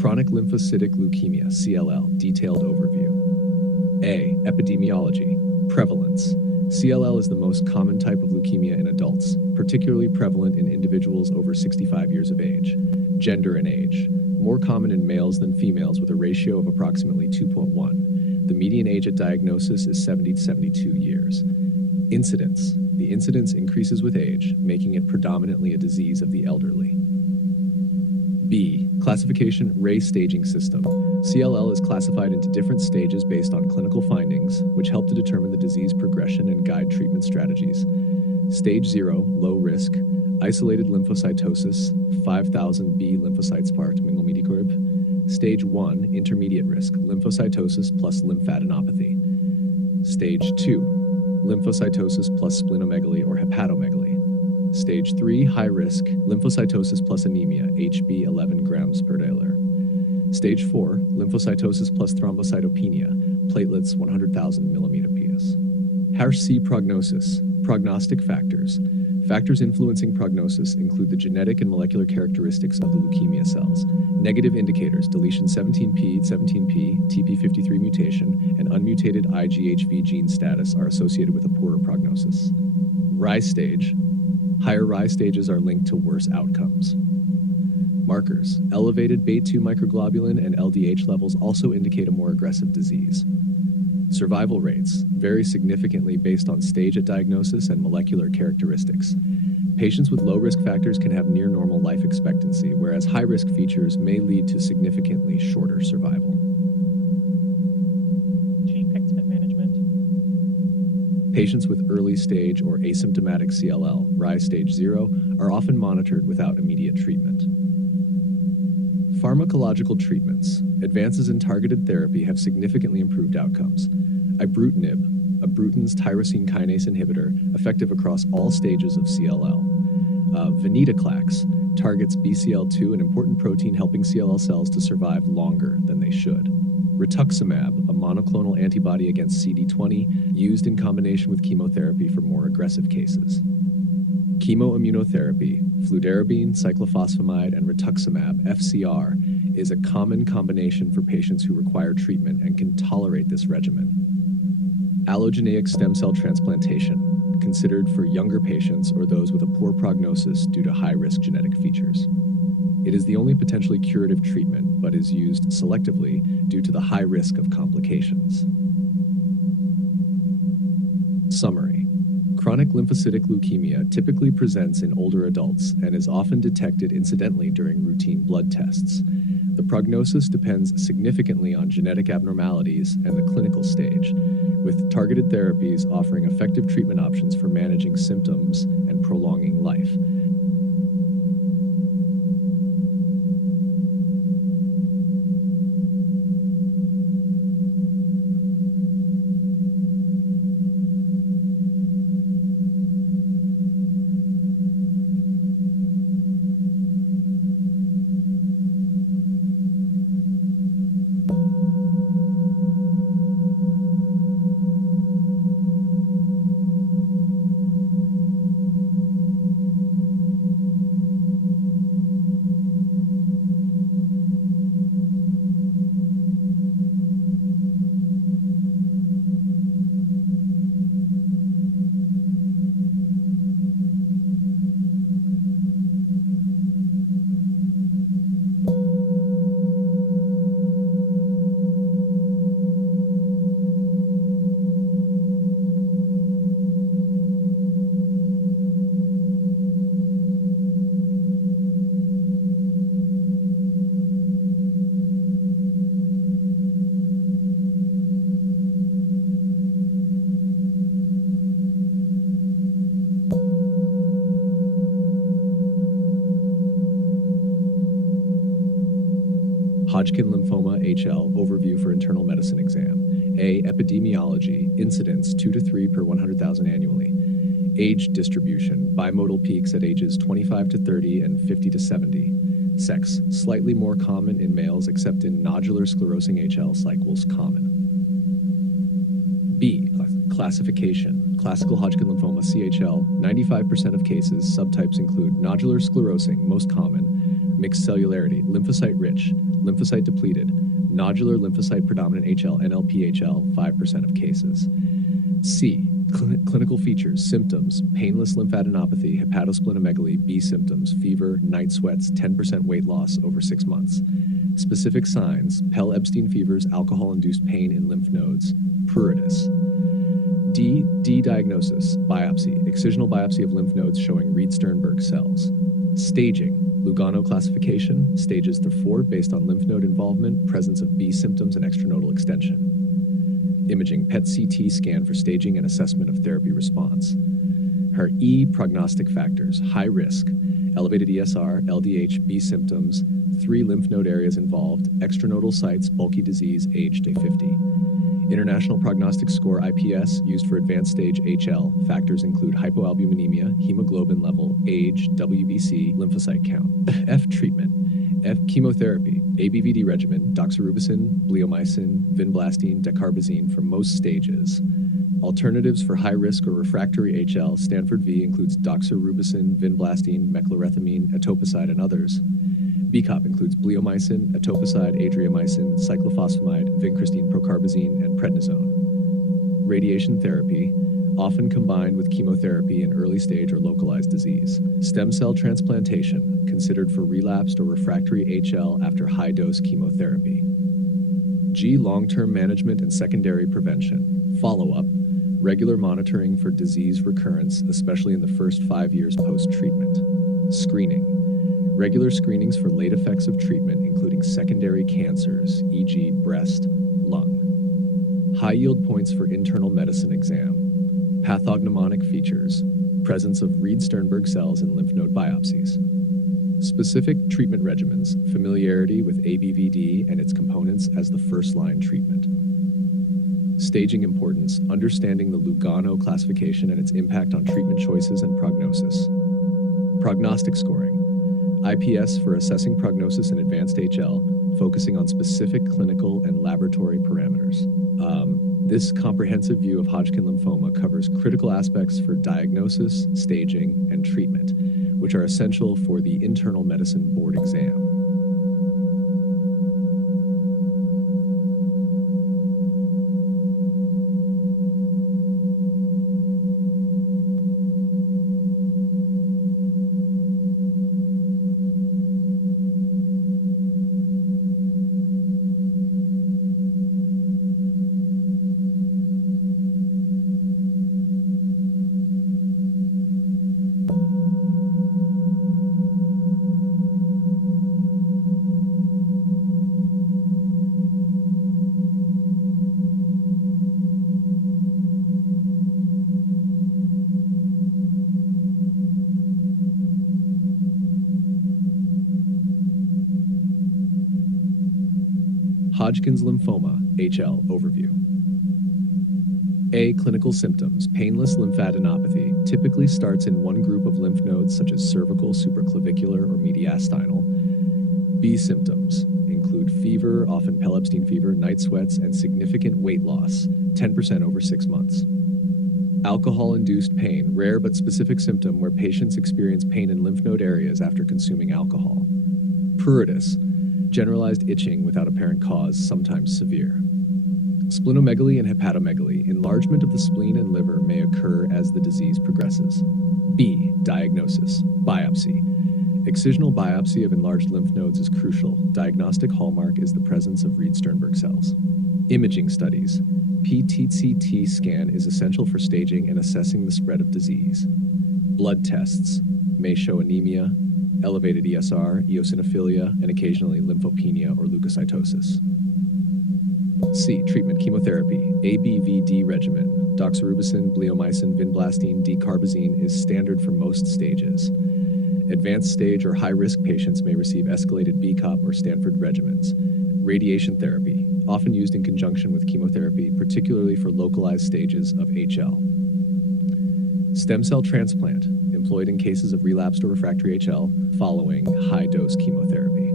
Chronic lymphocytic leukemia, CLL, detailed overview. A. Epidemiology. Prevalence. CLL is the most common type of leukemia in adults, particularly prevalent in individuals over 65 years of age. Gender and age. More common in males than females with a ratio of approximately 2.1. The median age at diagnosis is 70 to 72 years. Incidence. The incidence increases with age, making it predominantly a disease of the elderly. B. Classification Ray staging system. CLL is classified into different stages based on clinical findings, which help to determine the disease progression and guide treatment strategies. Stage 0, low risk, isolated lymphocytosis, 5,000 B lymphocytes part mingomedicorb. Stage 1, intermediate risk, lymphocytosis plus lymphadenopathy. Stage 2, lymphocytosis plus splenomegaly or hepatomegaly. Stage 3, high risk, lymphocytosis plus anemia, HB 11 grams per deciliter. Stage 4, lymphocytosis plus thrombocytopenia, platelets 100,000 millimeter PS. C prognosis, prognostic factors. Factors influencing prognosis include the genetic and molecular characteristics of the leukemia cells. Negative indicators, deletion 17p, 17p, TP53 mutation, and unmutated IgHV gene status are associated with a poorer prognosis. Rise stage. Higher rise stages are linked to worse outcomes. Markers. Elevated beta-2 microglobulin and LDH levels also indicate a more aggressive disease. Survival rates vary significantly based on stage at diagnosis and molecular characteristics. Patients with low risk factors can have near normal life expectancy, whereas high risk features may lead to significantly shorter survival. Participant management. Patients with early stage or asymptomatic CLL, rise stage 0, are often monitored without immediate treatment. Pharmacological treatments. Advances in targeted therapy have significantly improved outcomes. Ibrutinib, a Bruton's tyrosine kinase inhibitor, effective across all stages of CLL. Venetoclax targets BCL2, an important protein helping CLL cells to survive longer than they should. Rituximab, a monoclonal antibody against CD20, used in combination with chemotherapy for more aggressive cases. Chemoimmunotherapy, fludarabine, cyclophosphamide, and rituximab, FCR, is a common combination for patients who require treatment and can tolerate this regimen. Allogeneic stem cell transplantation, considered for younger patients or those with a poor prognosis due to high-risk genetic features. It is the only potentially curative treatment, but is used selectively due to the high risk of complications. Summary. Chronic lymphocytic leukemia typically presents in older adults and is often detected incidentally during routine blood tests. The prognosis depends significantly on genetic abnormalities and the clinical stage, with targeted therapies offering effective treatment options for managing symptoms and prolonging life. Hodgkin lymphoma HL overview for internal medicine exam. A. Epidemiology, incidence 2 to 3 per 100,000 annually. Age distribution, bimodal peaks at ages 25 to 30 and 50 to 70. Sex, slightly more common in males except in nodular sclerosing HL cycles common. B. Classification, classical Hodgkin lymphoma CHL, 95% of cases, subtypes include nodular sclerosing, most common, mixed cellularity, lymphocyte rich, lymphocyte depleted, nodular lymphocyte predominant HL, NLPHL, 5% of cases. C. Clinical features, symptoms, painless lymphadenopathy, hepatosplenomegaly, B symptoms, fever, night sweats, 10% weight loss over 6 months. Specific signs, Pell-Epstein fevers, alcohol-induced pain in lymph nodes, pruritus. D. Diagnosis, biopsy, excisional biopsy of lymph nodes showing Reed-Sternberg cells. Staging, Lugano classification, stages to 4 based on lymph node involvement, presence of B symptoms and extranodal extension. Imaging, PET-CT scan for staging and assessment of therapy response. Her E. Prognostic factors, high risk, elevated ESR, LDH, B symptoms, 3 lymph node areas involved, extranodal sites, bulky disease, age day 50. International Prognostic Score IPS used for advanced stage HL. Factors include hypoalbuminemia, hemoglobin level, age, WBC, lymphocyte count. F. Treatment. F. Chemotherapy, ABVD regimen, doxorubicin, bleomycin, vinblastine, dacarbazine for most stages. Alternatives for high-risk or refractory HL, Stanford V includes doxorubicin, vinblastine, meclorethamine, etoposide, and others. BCOP includes bleomycin, etoposide, adriamycin, cyclophosphamide, vincristine, procarbazine, and prednisone. Radiation therapy, often combined with chemotherapy in early stage or localized disease. Stem cell transplantation, considered for relapsed or refractory HL after high-dose chemotherapy. G. Long-term management and secondary prevention. Follow-up, regular monitoring for disease recurrence, especially in the first 5 years post-treatment. Screening. Regular screenings for late effects of treatment, including secondary cancers, e.g. breast, lung. High yield points for internal medicine exam. Pathognomonic features, presence of Reed-Sternberg cells in lymph node biopsies. Specific treatment regimens, familiarity with ABVD and its components as the first-line treatment. Staging importance, understanding the Lugano classification and its impact on treatment choices and prognosis. Prognostic scoring, IPS for assessing prognosis in advanced HL, focusing on specific clinical and laboratory parameters. This comprehensive view of Hodgkin lymphoma covers critical aspects for diagnosis, staging, and treatment, which are essential for the internal medicine board exam. Hodgkin's lymphoma, HL overview. A. Clinical symptoms. Painless lymphadenopathy typically starts in one group of lymph nodes such as cervical, supraclavicular, or mediastinal. B. Symptoms include fever, often Pell-Epstein fever, night sweats, and significant weight loss, 10% over 6 months. Alcohol-induced pain, rare but specific symptom where patients experience pain in lymph node areas after consuming alcohol. Pruritus, generalized itching without apparent cause, sometimes severe. Splenomegaly and hepatomegaly, enlargement of the spleen and liver may occur as the disease progresses. B. Diagnosis, biopsy. Excisional biopsy of enlarged lymph nodes is crucial. Diagnostic hallmark is the presence of Reed-Sternberg cells. Imaging studies. PET-CT scan is essential for staging and assessing the spread of disease. Blood tests may show anemia, elevated ESR, eosinophilia, and occasionally lymphopenia or leukocytosis. C. Treatment chemotherapy, ABVD regimen, doxorubicin, bleomycin, vinblastine, decarbazine is standard for most stages. Advanced stage or high-risk patients may receive escalated BCOP or Stanford regimens. Radiation therapy, often used in conjunction with chemotherapy, particularly for localized stages of HL. Stem cell transplant, employed in cases of relapsed or refractory HL following high-dose chemotherapy.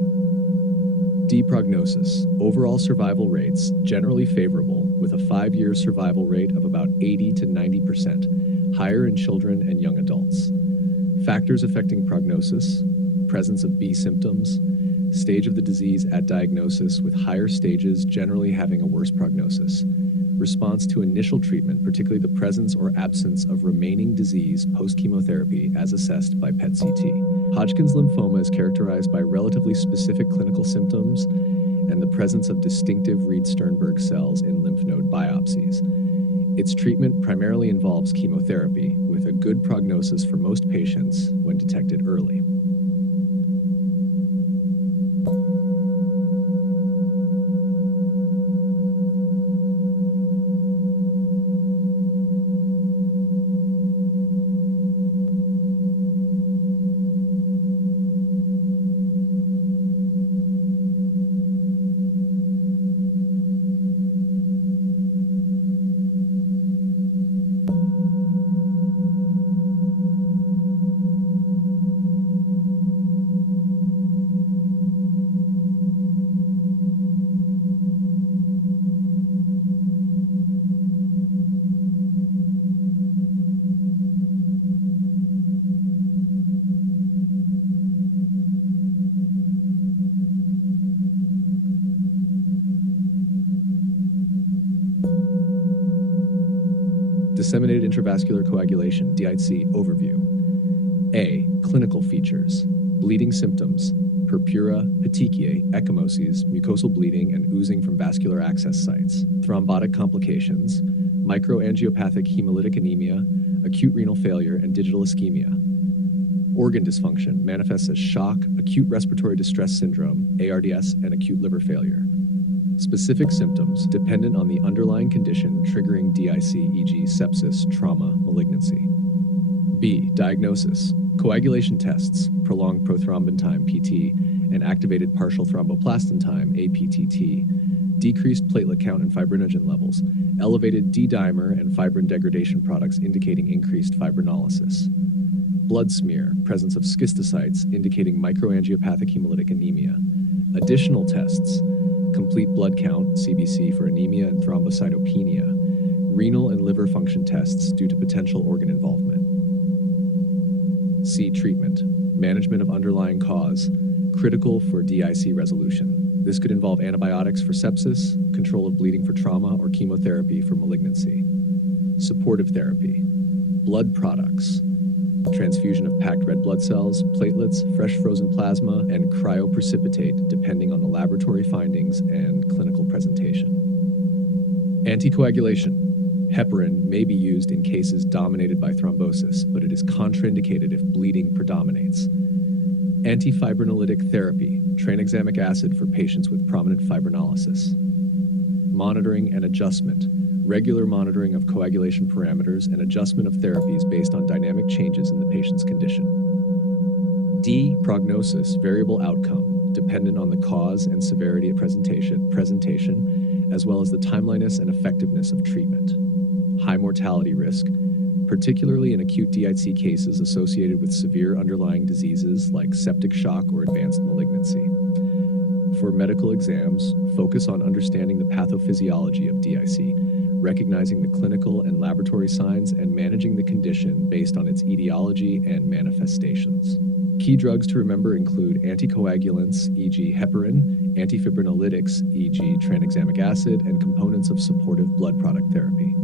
D. Prognosis, overall survival rates generally favorable with a 5-year survival rate of about 80 to 90%, higher in children and young adults. Factors affecting prognosis: presence of B symptoms, stage of the disease at diagnosis, with higher stages generally having a worse prognosis. Response to initial treatment, particularly the presence or absence of remaining disease post-chemotherapy as assessed by PET-CT. Hodgkin's lymphoma is characterized by relatively specific clinical symptoms and the presence of distinctive Reed-Sternberg cells in lymph node biopsies. Its treatment primarily involves chemotherapy, with a good prognosis for most patients when detected early. Disseminated intravascular coagulation, DIC, overview. A. Clinical features: bleeding symptoms, purpura, petechiae, ecchymoses, mucosal bleeding and oozing from vascular access sites, thrombotic complications, microangiopathic hemolytic anemia, acute renal failure, and digital ischemia. Organ dysfunction manifests as shock, acute respiratory distress syndrome, ARDS, and acute liver failure. Specific symptoms dependent on the underlying condition triggering DIC, e.g. sepsis, trauma, malignancy. B. Diagnosis: coagulation tests, prolonged prothrombin time, PT, and activated partial thromboplastin time, APTT, decreased platelet count and fibrinogen levels, elevated D-dimer and fibrin degradation products indicating increased fibrinolysis. Blood smear, presence of schistocytes indicating microangiopathic hemolytic anemia. Additional tests: complete blood count, CBC, for anemia and thrombocytopenia, renal and liver function tests due to potential organ involvement. C. Treatment: management of underlying cause, critical for DIC resolution. This could involve antibiotics for sepsis, control of bleeding for trauma, or chemotherapy for malignancy. Supportive therapy: blood products, transfusion of packed red blood cells, platelets, fresh frozen plasma, and cryoprecipitate, depending on the laboratory findings and clinical presentation. Anticoagulation: heparin may be used in cases dominated by thrombosis, but it is contraindicated if bleeding predominates. Antifibrinolytic therapy: tranexamic acid for patients with prominent fibrinolysis. Monitoring and adjustment: regular monitoring of coagulation parameters and adjustment of therapies based on dynamic changes in the patient's condition. D. Prognosis: variable outcome, dependent on the cause and severity of presentation, as well as the timeliness and effectiveness of treatment. High mortality risk, particularly in acute DIC cases associated with severe underlying diseases like septic shock or advanced malignancy. For medical exams, focus on understanding the pathophysiology of DIC, recognizing the clinical and laboratory signs, and managing the condition based on its etiology and manifestations. Key drugs to remember include anticoagulants, e.g. heparin, antifibrinolytics, e.g. tranexamic acid, and components of supportive blood product therapy.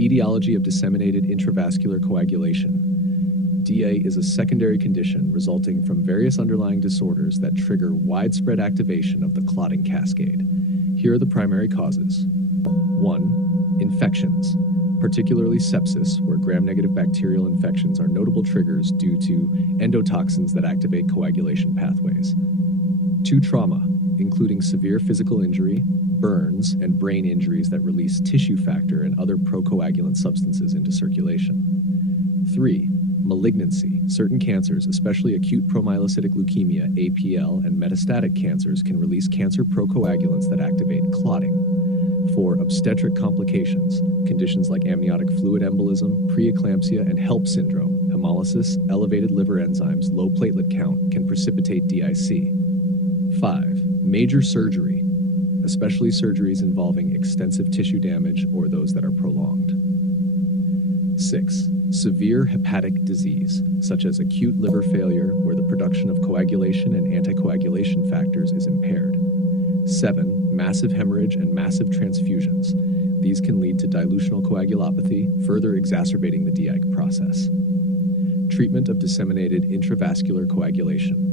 Etiology of disseminated intravascular coagulation. DA is a secondary condition resulting from various underlying disorders that trigger widespread activation of the clotting cascade. Here are the primary causes. 1. Infections, particularly sepsis, where gram-negative bacterial infections are notable triggers due to endotoxins that activate coagulation pathways. 2. Trauma, including severe physical injury, burns, and brain injuries that release tissue factor and other procoagulant substances into circulation. 3. Malignancy. Certain cancers, especially acute promyelocytic leukemia, APL, and metastatic cancers can release cancer procoagulants that activate clotting. 4. Obstetric complications. Conditions like amniotic fluid embolism, preeclampsia, and HELP syndrome, hemolysis, elevated liver enzymes, low platelet count can precipitate DIC. 5. Major surgery, especially surgeries involving extensive tissue damage or those that are prolonged. 6. Severe hepatic disease, such as acute liver failure where the production of coagulation and anticoagulation factors is impaired. 7. Massive hemorrhage and massive transfusions. These can lead to dilutional coagulopathy, further exacerbating the DIC process. Treatment of disseminated intravascular coagulation.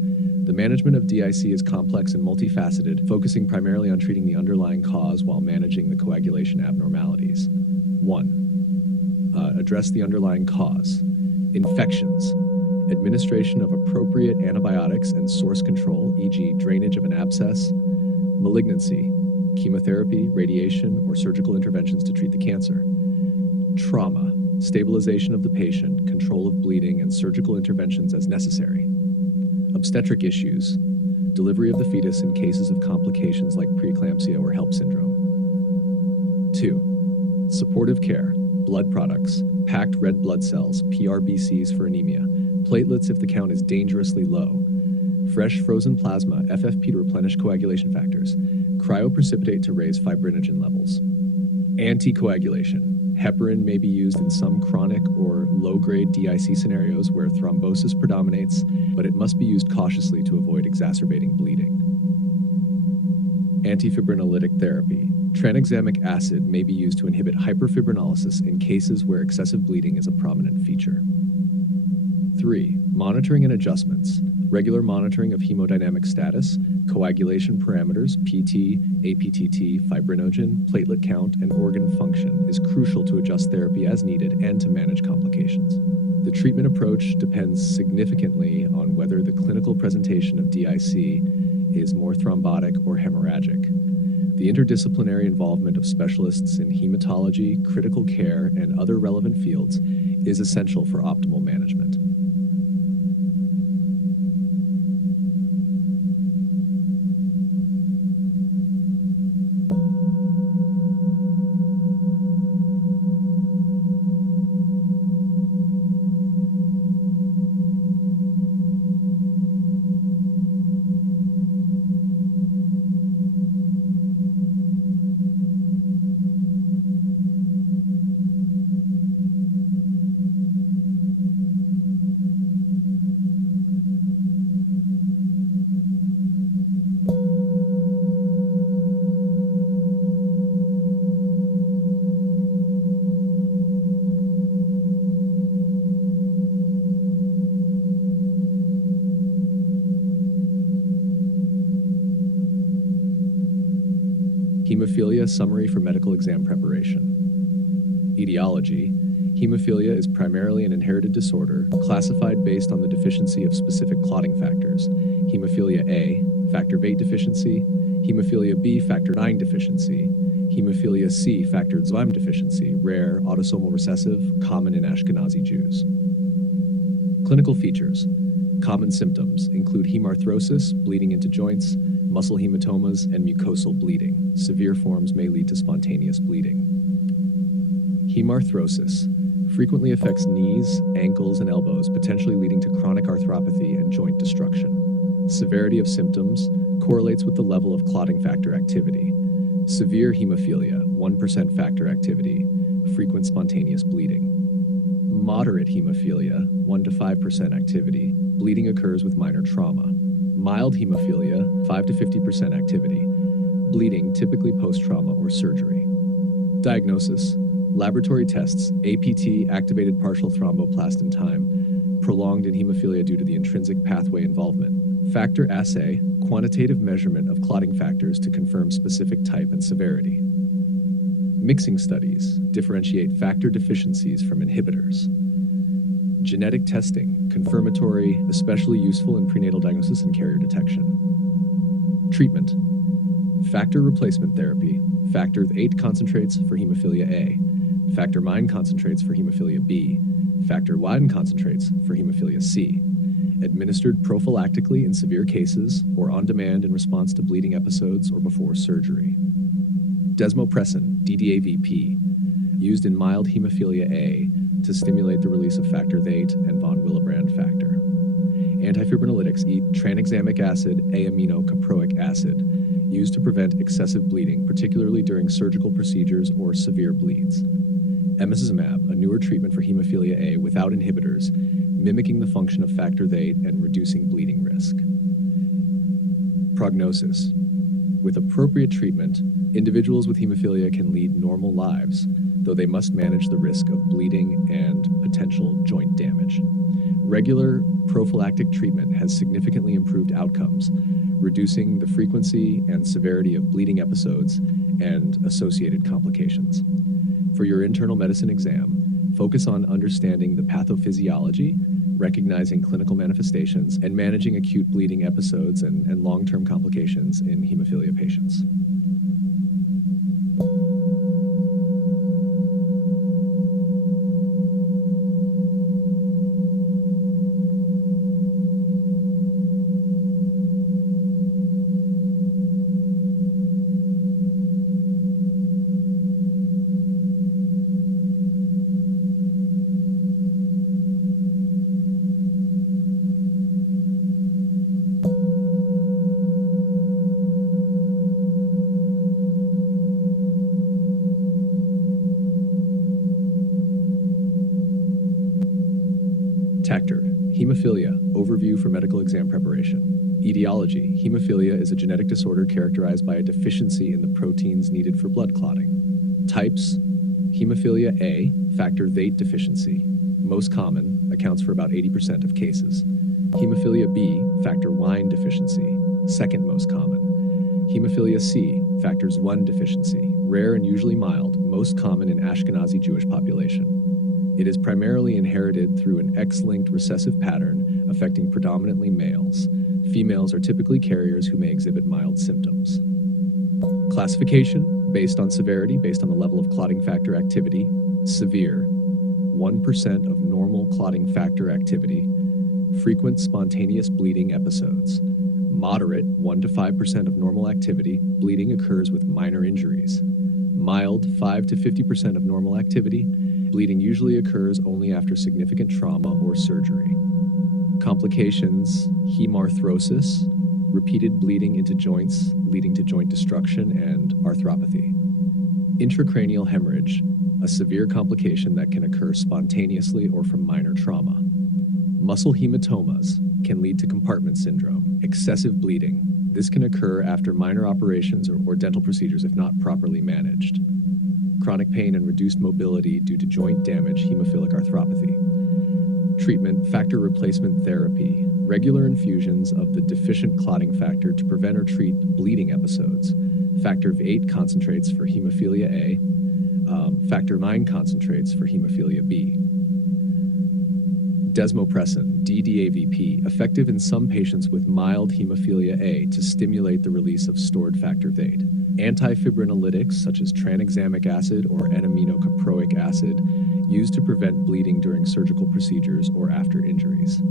The management of DIC is complex and multifaceted, focusing primarily on treating the underlying cause while managing the coagulation abnormalities. 1. Address the underlying cause. Infections. Administration of appropriate antibiotics and source control, e.g. drainage of an abscess. Malignancy. Chemotherapy, radiation, or surgical interventions to treat the cancer. Trauma. Stabilization of the patient, control of bleeding, and surgical interventions as necessary. Obstetric issues. Delivery of the fetus in cases of complications like preeclampsia or HELP syndrome. 2. Supportive care. Blood products, packed red blood cells, PRBCs for anemia, platelets if the count is dangerously low, fresh frozen plasma, FFP to replenish coagulation factors, cryoprecipitate to raise fibrinogen levels. Anticoagulation. Heparin may be used in some chronic or low-grade DIC scenarios where thrombosis predominates, but it must be used cautiously to avoid exacerbating bleeding. Antifibrinolytic therapy. Tranexamic acid may be used to inhibit hyperfibrinolysis in cases where excessive bleeding is a prominent feature. 3. Monitoring and adjustments. Regular monitoring of hemodynamic status, coagulation parameters, PT, APTT, fibrinogen, platelet count, and organ function is crucial to adjust therapy as needed and to manage complications. The treatment approach depends significantly on whether the clinical presentation of DIC is more thrombotic or hemorrhagic. The interdisciplinary involvement of specialists in hematology, critical care, and other relevant fields is essential for optimal management. Hemophilia summary for medical exam preparation. Etiology. Hemophilia is primarily an inherited disorder, classified based on the deficiency of specific clotting factors. Hemophilia A, factor VIII deficiency. Hemophilia B, factor IX deficiency. Hemophilia C, factor XYM deficiency, rare, autosomal recessive, common in Ashkenazi Jews. Clinical features. Common symptoms include hemarthrosis, bleeding into joints, muscle hematomas, and mucosal bleeding. Severe forms may lead to spontaneous bleeding. Hemarthrosis frequently affects knees, ankles, and elbows, potentially leading to chronic arthropathy and joint destruction. Severity of symptoms correlates with the level of clotting factor activity. Severe hemophilia, 1% factor activity, frequent spontaneous bleeding. Moderate hemophilia, 1 to 5% activity, bleeding occurs with minor trauma. Mild hemophilia, 5 to 50% activity, bleeding typically post-trauma or surgery. Diagnosis: Laboratory tests, APT, activated partial thromboplastin time, prolonged in hemophilia due to the intrinsic pathway involvement. Factor assay, quantitative measurement of clotting factors to confirm specific type and severity. Mixing studies, differentiate factor deficiencies from inhibitors. Genetic testing, confirmatory, especially useful in prenatal diagnosis and carrier detection. Treatment, factor replacement therapy, factor VIII concentrates for hemophilia A, factor IX concentrates for hemophilia B, factor I concentrates for hemophilia C, administered prophylactically in severe cases or on demand in response to bleeding episodes or before surgery. Desmopressin, DDAVP, used in mild hemophilia A to stimulate the release of factor VIII and von Willebrand factor. Antifibrinolytics eat tranexamic acid, A-aminocaproic acid, used to prevent excessive bleeding, particularly during surgical procedures or severe bleeds. Emicizumab, a newer treatment for hemophilia A without inhibitors, mimicking the function of factor VIII and reducing bleeding risk. Prognosis. With appropriate treatment, individuals with hemophilia can lead normal lives, though they must manage the risk of bleeding and potential joint damage. Regular prophylactic treatment has significantly improved outcomes, reducing the frequency and severity of bleeding episodes and associated complications. For your internal medicine exam, focus on understanding the pathophysiology, recognizing clinical manifestations, and managing acute bleeding episodes and long-term complications in hemophilia patients. Tactor, hemophilia, overview for medical exam preparation. Etiology, hemophilia is a genetic disorder characterized by a deficiency in the proteins needed for blood clotting. Types, hemophilia A, factor VIII deficiency, most common, accounts for about 80% of cases. Hemophilia B, factor IX deficiency, second most common. Hemophilia C, factors I deficiency, rare and usually mild, most common in Ashkenazi Jewish population. It is primarily inherited through an X-linked recessive pattern affecting predominantly males. Females are typically carriers who may exhibit mild symptoms. Classification, based on severity, based on the level of clotting factor activity. Severe, 1% of normal clotting factor activity. Frequent spontaneous bleeding episodes. Moderate, 1 to 5% of normal activity. Bleeding occurs with minor injuries. Mild, 5 to 50% of normal activity. Bleeding usually occurs only after significant trauma or surgery. Complications, hemarthrosis, repeated bleeding into joints leading to joint destruction and arthropathy. Intracranial hemorrhage, a severe complication that can occur spontaneously or from minor trauma. Muscle hematomas can lead to compartment syndrome. Excessive bleeding, this can occur after minor operations or dental procedures if not properly managed. Chronic pain and reduced mobility due to joint damage, hemophilic arthropathy. Treatment, factor replacement therapy, regular infusions of the deficient clotting factor to prevent or treat bleeding episodes. Factor VIII concentrates for hemophilia A, factor IX concentrates for hemophilia B. Desmopressin, DDAVP, effective in some patients with mild hemophilia A to stimulate the release of stored factor VIII. Antifibrinolytics such as tranexamic acid or N-aminocaproic acid used to prevent bleeding during surgical procedures or after injuries.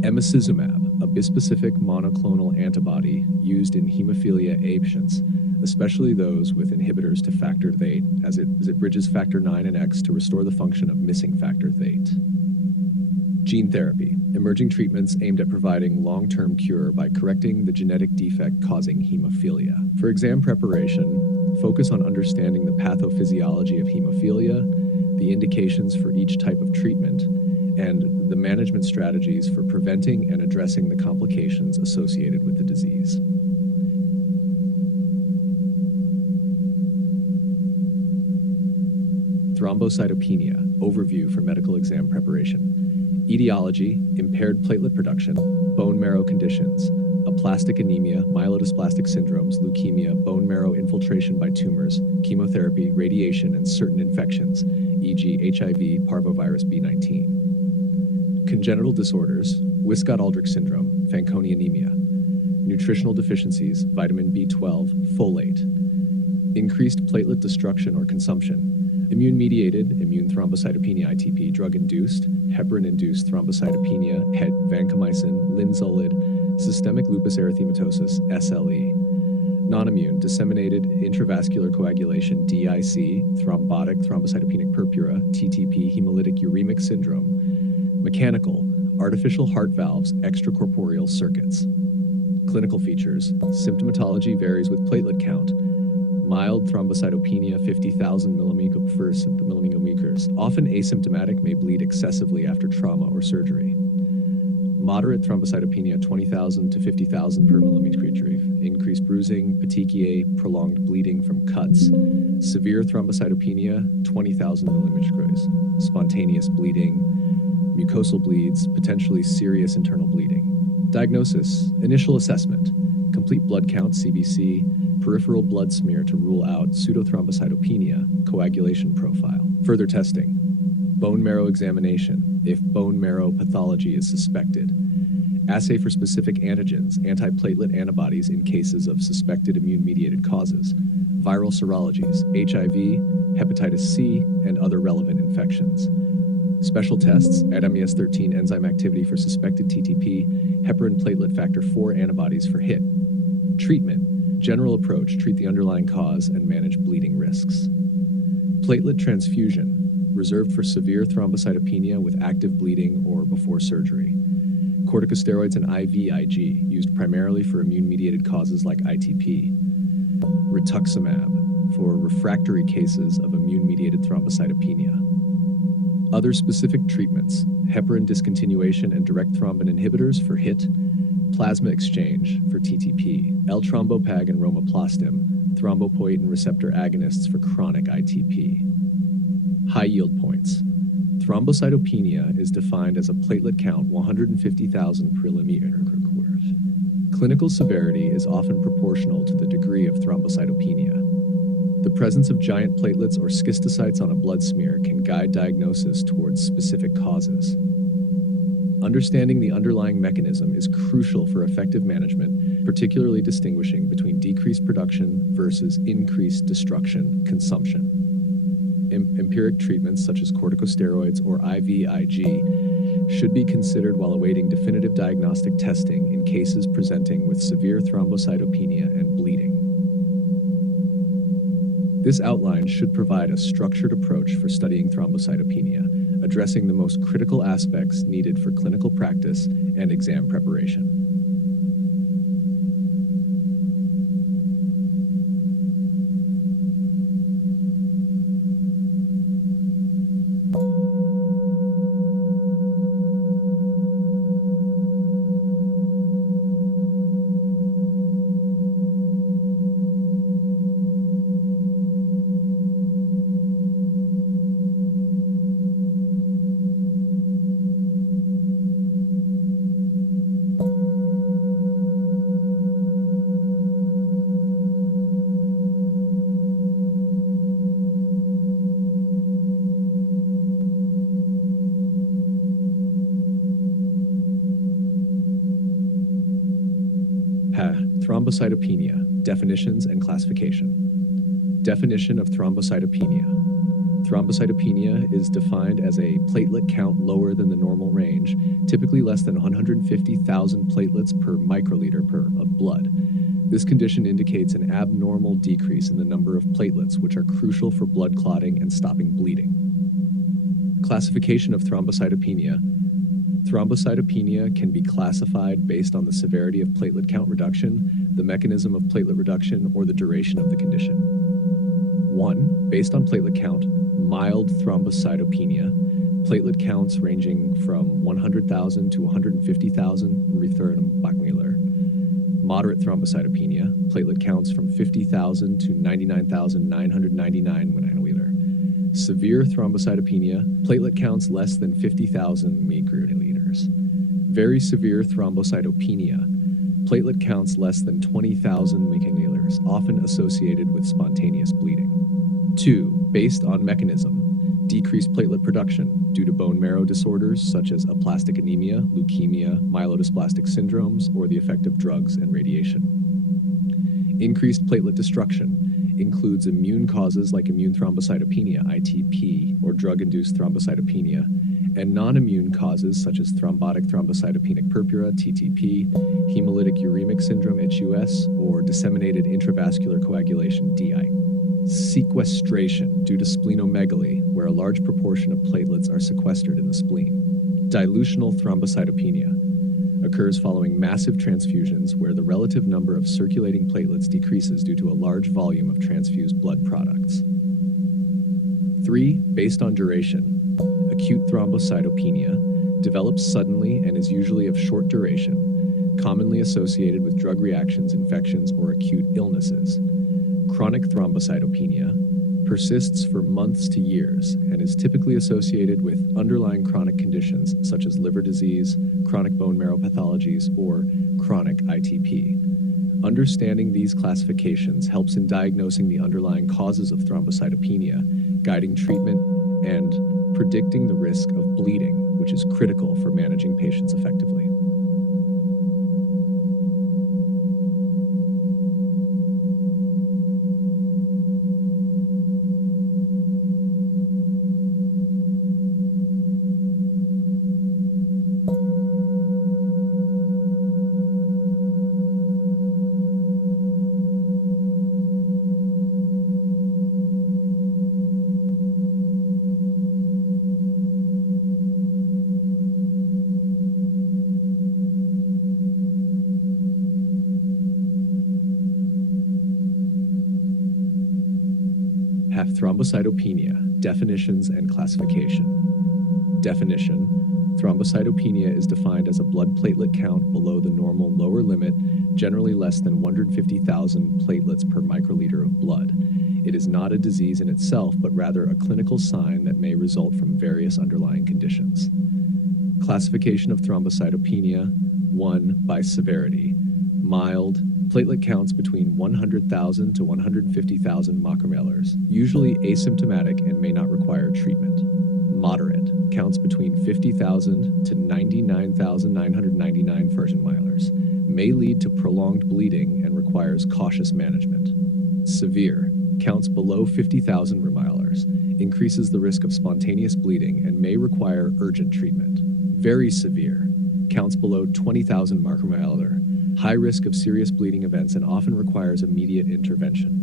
Emicizumab, a bispecific monoclonal antibody used in hemophilia A patients, especially those with inhibitors to factor VIII, as it bridges factor IX and X to restore the function of missing factor VIII. Gene therapy, emerging treatments aimed at providing long-term cure by correcting the genetic defect causing hemophilia. For exam preparation, focus on understanding the pathophysiology of hemophilia, the indications for each type of treatment, and the management strategies for preventing and addressing the complications associated with the disease. Thrombocytopenia, overview for medical exam preparation. Etiology, impaired platelet production, bone marrow conditions, aplastic anemia, myelodysplastic syndromes, leukemia, bone marrow infiltration by tumors, chemotherapy, radiation, and certain infections, e.g. HIV, parvovirus B19. Congenital disorders, Wiskott-Aldrich syndrome, Fanconi anemia. Nutritional deficiencies, vitamin B12, folate. Increased platelet destruction or consumption. Immune-mediated, immune thrombocytopenia ITP, drug-induced, heparin-induced thrombocytopenia, het, vancomycin, linezolid, systemic lupus erythematosus, SLE. Non-immune, disseminated intravascular coagulation, DIC, thrombotic thrombocytopenic purpura, TTP, hemolytic uremic syndrome. Mechanical, artificial heart valves, extracorporeal circuits. Clinical features, symptomatology varies with platelet count. Mild thrombocytopenia, 50,000 milliliters, often asymptomatic, may bleed excessively after trauma or surgery. Moderate thrombocytopenia, 20,000 to 50,000 per millimeter, increased bruising, petechiae, prolonged bleeding from cuts. Severe thrombocytopenia, 20,000 millimeters, spontaneous bleeding, mucosal bleeds, potentially serious internal bleeding. Diagnosis, initial assessment, complete blood count, CBC, peripheral blood smear to rule out pseudothrombocytopenia, coagulation profile. Further testing, bone marrow examination, if bone marrow pathology is suspected. Assay for specific antigens, antiplatelet antibodies in cases of suspected immune-mediated causes. Viral serologies, HIV, hepatitis C, and other relevant infections. Special tests, ADAMES13 enzyme activity for suspected TTP, heparin platelet factor 4 antibodies for HIT. Treatment, general approach, treat the underlying cause and manage bleeding risks. Platelet transfusion, reserved for severe thrombocytopenia with active bleeding or before surgery. Corticosteroids and IVIG, used primarily for immune-mediated causes like ITP. Rituximab, for refractory cases of immune-mediated thrombocytopenia. Other specific treatments, heparin discontinuation and direct thrombin inhibitors for HIT, plasma exchange for TTP, L-trombopag and romoplastim, thrombopoietin receptor agonists for chronic ITP. High yield points. Thrombocytopenia is defined as a platelet count 150,000 per millimeter. Clinical severity is often proportional to the degree of thrombocytopenia. The presence of giant platelets or schistocytes on a blood smear can guide diagnosis towards specific causes. Understanding the underlying mechanism is crucial for effective management, particularly distinguishing between decreased production versus increased destruction, consumption. Empiric treatments such as corticosteroids or IVIG should be considered while awaiting definitive diagnostic testing in cases presenting with severe thrombocytopenia and bleeding. This outline should provide a structured approach for studying thrombocytopenia, addressing the most critical aspects needed for clinical practice and exam preparation. Thrombocytopenia, definitions and classification. Definition of thrombocytopenia. Thrombocytopenia is defined as a platelet count lower than the normal range, typically less than 150,000 platelets per microliter of blood. This condition indicates an abnormal decrease in the number of platelets, which are crucial for blood clotting and stopping bleeding. Classification of thrombocytopenia. Thrombocytopenia can be classified based on the severity of platelet count reduction, the mechanism of platelet reduction, or the duration of the condition. 1. Based on platelet count, mild thrombocytopenia, platelet counts ranging from 100,000 to 150,000 Rutherford-Bachmüller. Moderate thrombocytopenia, platelet counts from 50,000 to 99,999 Wiener. Severe thrombocytopenia, platelet counts less than 50,000 microliters. Very severe thrombocytopenia, platelet counts less than 20,000 microliters, often associated with spontaneous bleeding. 2. Based on mechanism, decreased platelet production due to bone marrow disorders such as aplastic anemia, leukemia, myelodysplastic syndromes, or the effect of drugs and radiation. Increased platelet destruction includes immune causes like immune thrombocytopenia, ITP, or drug-induced thrombocytopenia, and non-immune causes such as thrombotic thrombocytopenic purpura, TTP, hemolytic uremic syndrome, HUS, or disseminated intravascular coagulation, DI. Sequestration due to splenomegaly, where a large proportion of platelets are sequestered in the spleen. Dilutional thrombocytopenia occurs following massive transfusions where the relative number of circulating platelets decreases due to a large volume of transfused blood products. 3. Based on duration, acute thrombocytopenia develops suddenly and is usually of short duration, commonly associated with drug reactions, infections, or acute illnesses. Chronic thrombocytopenia persists for months to years and is typically associated with underlying chronic conditions such as liver disease, chronic bone marrow pathologies, or chronic ITP. Understanding these classifications helps in diagnosing the underlying causes of thrombocytopenia, guiding treatment, and predicting the risk of bleeding, which is critical for managing patients effectively. Have thrombocytopenia, definitions and classification. Definition: thrombocytopenia is defined as a blood platelet count below the normal lower limit, generally less than 150,000 platelets per microliter of blood. It is not a disease in itself, but rather a clinical sign that may result from various underlying conditions. Classification of thrombocytopenia: 1. By severity. Mild, platelet counts between 100,000 to 150,000 micromolars, usually asymptomatic and may not require treatment. Moderate, counts between 50,000 to 99,999 milars, may lead to prolonged bleeding and requires cautious management. Severe, counts below 50,000 milars, increases the risk of spontaneous bleeding and may require urgent treatment. Very severe, counts below 20,000 micromolar, high risk of serious bleeding events and often requires immediate intervention.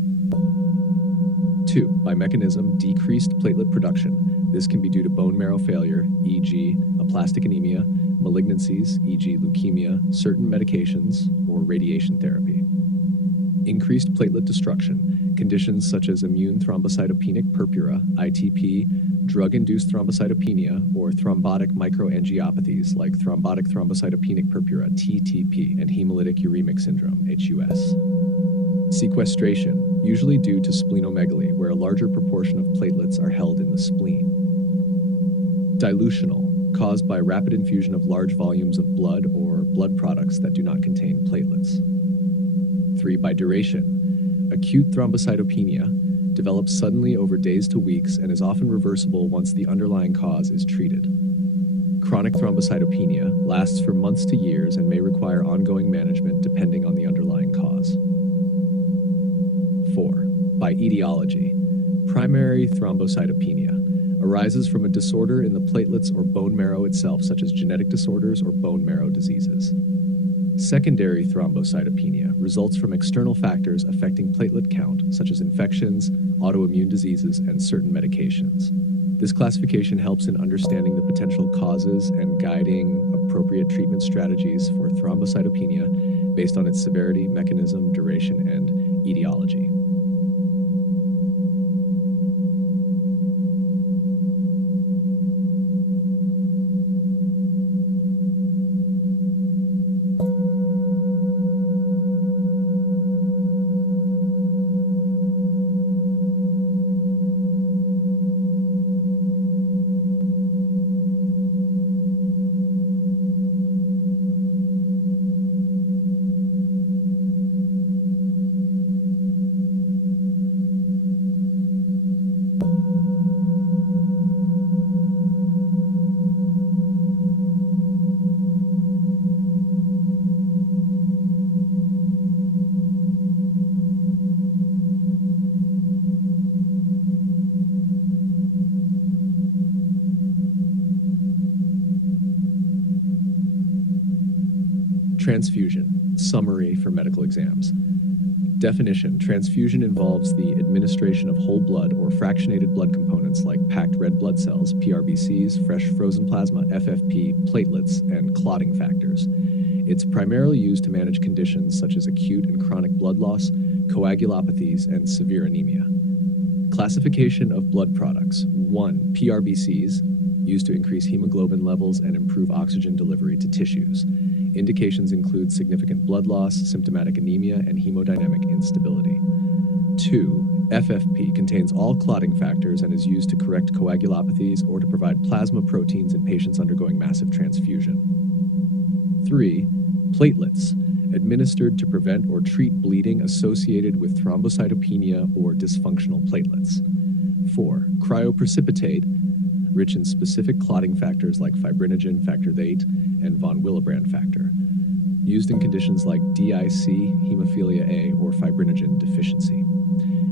2. By mechanism, decreased platelet production. This can be due to bone marrow failure, e.g. aplastic anemia, malignancies, e.g. leukemia, certain medications, or radiation therapy. Increased platelet destruction. Conditions such as immune thrombocytopenic purpura, ITP, drug-induced thrombocytopenia, or thrombotic microangiopathies like thrombotic thrombocytopenic purpura, TTP, and hemolytic uremic syndrome, HUS. Sequestration, usually due to splenomegaly, where a larger proportion of platelets are held in the spleen. Dilutional, caused by rapid infusion of large volumes of blood or blood products that do not contain platelets. 3. By duration, acute thrombocytopenia develops suddenly over days to weeks and is often reversible once the underlying cause is treated. Chronic thrombocytopenia lasts for months to years and may require ongoing management depending on the underlying cause. 4. By etiology, primary thrombocytopenia arises from a disorder in the platelets or bone marrow itself, such as genetic disorders or bone marrow diseases. Secondary thrombocytopenia results from external factors affecting platelet count, such as infections, autoimmune diseases, and certain medications. This classification helps in understanding the potential causes and guiding appropriate treatment strategies for thrombocytopenia based on its severity, mechanism, duration, and etiology. Transfusion, summary for medical exams. Definition: transfusion involves the administration of whole blood or fractionated blood components like packed red blood cells, PRBCs, fresh frozen plasma, FFP, platelets, and clotting factors. It's primarily used to manage conditions such as acute and chronic blood loss, coagulopathies, and severe anemia. Classification of blood products. 1. PRBCs, used to increase hemoglobin levels and improve oxygen delivery to tissues. Indications include significant blood loss, symptomatic anemia, and hemodynamic instability. 2. FFP contains all clotting factors and is used to correct coagulopathies or to provide plasma proteins in patients undergoing massive transfusion. 3. Platelets, administered to prevent or treat bleeding associated with thrombocytopenia or dysfunctional platelets. 4. Cryoprecipitate, rich in specific clotting factors like fibrinogen, factor VIII, and von Willebrand factor, used in conditions like DIC, hemophilia A, or fibrinogen deficiency.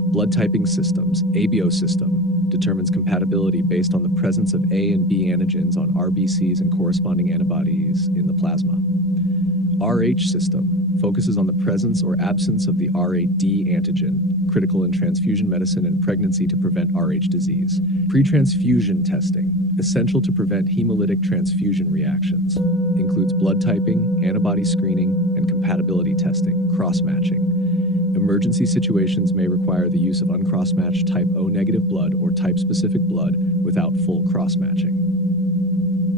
Blood typing systems. ABO system determines compatibility based on the presence of A and B antigens on RBCs and corresponding antibodies in the plasma. RH system focuses on the presence or absence of the RAD antigen, critical in transfusion medicine and pregnancy to prevent RH disease. Pre-transfusion testing, essential to prevent hemolytic transfusion reactions, includes blood typing, antibody screening, and compatibility testing, cross-matching. Emergency situations may require the use of uncross-matched type O negative blood or type-specific blood without full cross-matching.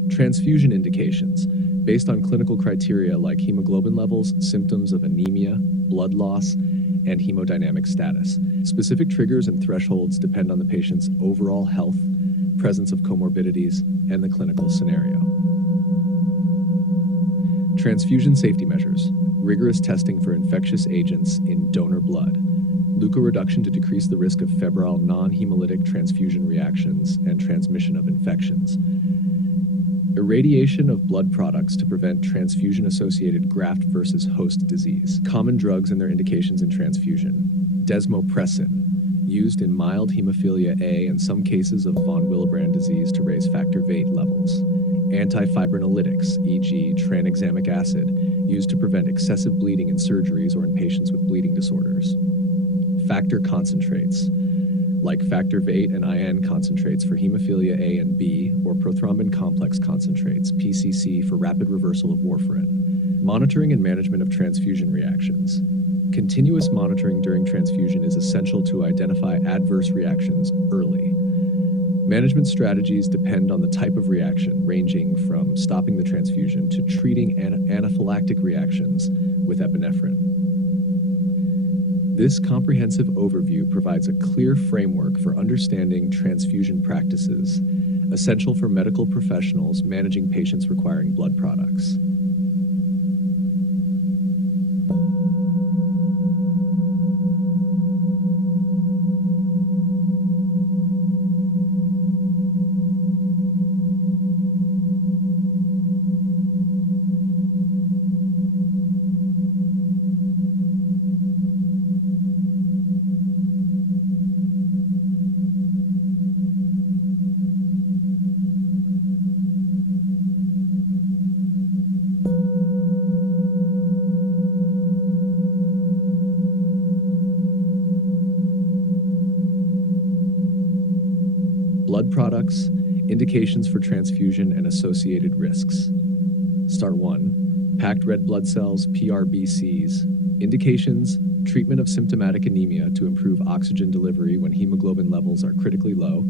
Transfusion indications, based on clinical criteria like hemoglobin levels, symptoms of anemia, blood loss, and hemodynamic status. Specific triggers and thresholds depend on the patient's overall health, presence of comorbidities, and the clinical scenario. Transfusion safety measures, rigorous testing for infectious agents in donor blood, leukoreduction to decrease the risk of febrile non-hemolytic transfusion reactions and transmission of infections. Irradiation of blood products to prevent transfusion-associated graft versus host disease. Common drugs and their indications in transfusion. Desmopressin, used in mild hemophilia A and some cases of von Willebrand disease to raise factor VIII levels. Antifibrinolytics, e.g. tranexamic acid, used to prevent excessive bleeding in surgeries or in patients with bleeding disorders. Factor concentrates, like factor VIII and IN concentrates for hemophilia A and B, or prothrombin complex concentrates, PCC, for rapid reversal of warfarin. Monitoring and management of transfusion reactions. Continuous monitoring during transfusion is essential to identify adverse reactions early. Management strategies depend on the type of reaction, ranging from stopping the transfusion to treating anaphylactic reactions with epinephrine. This comprehensive overview provides a clear framework for understanding transfusion practices, essential for medical professionals managing patients requiring blood products. Blood products, indications for transfusion, and associated risks. Start 1. Packed red blood cells, PRBCs. Indications: treatment of symptomatic anemia to improve oxygen delivery when hemoglobin levels are critically low.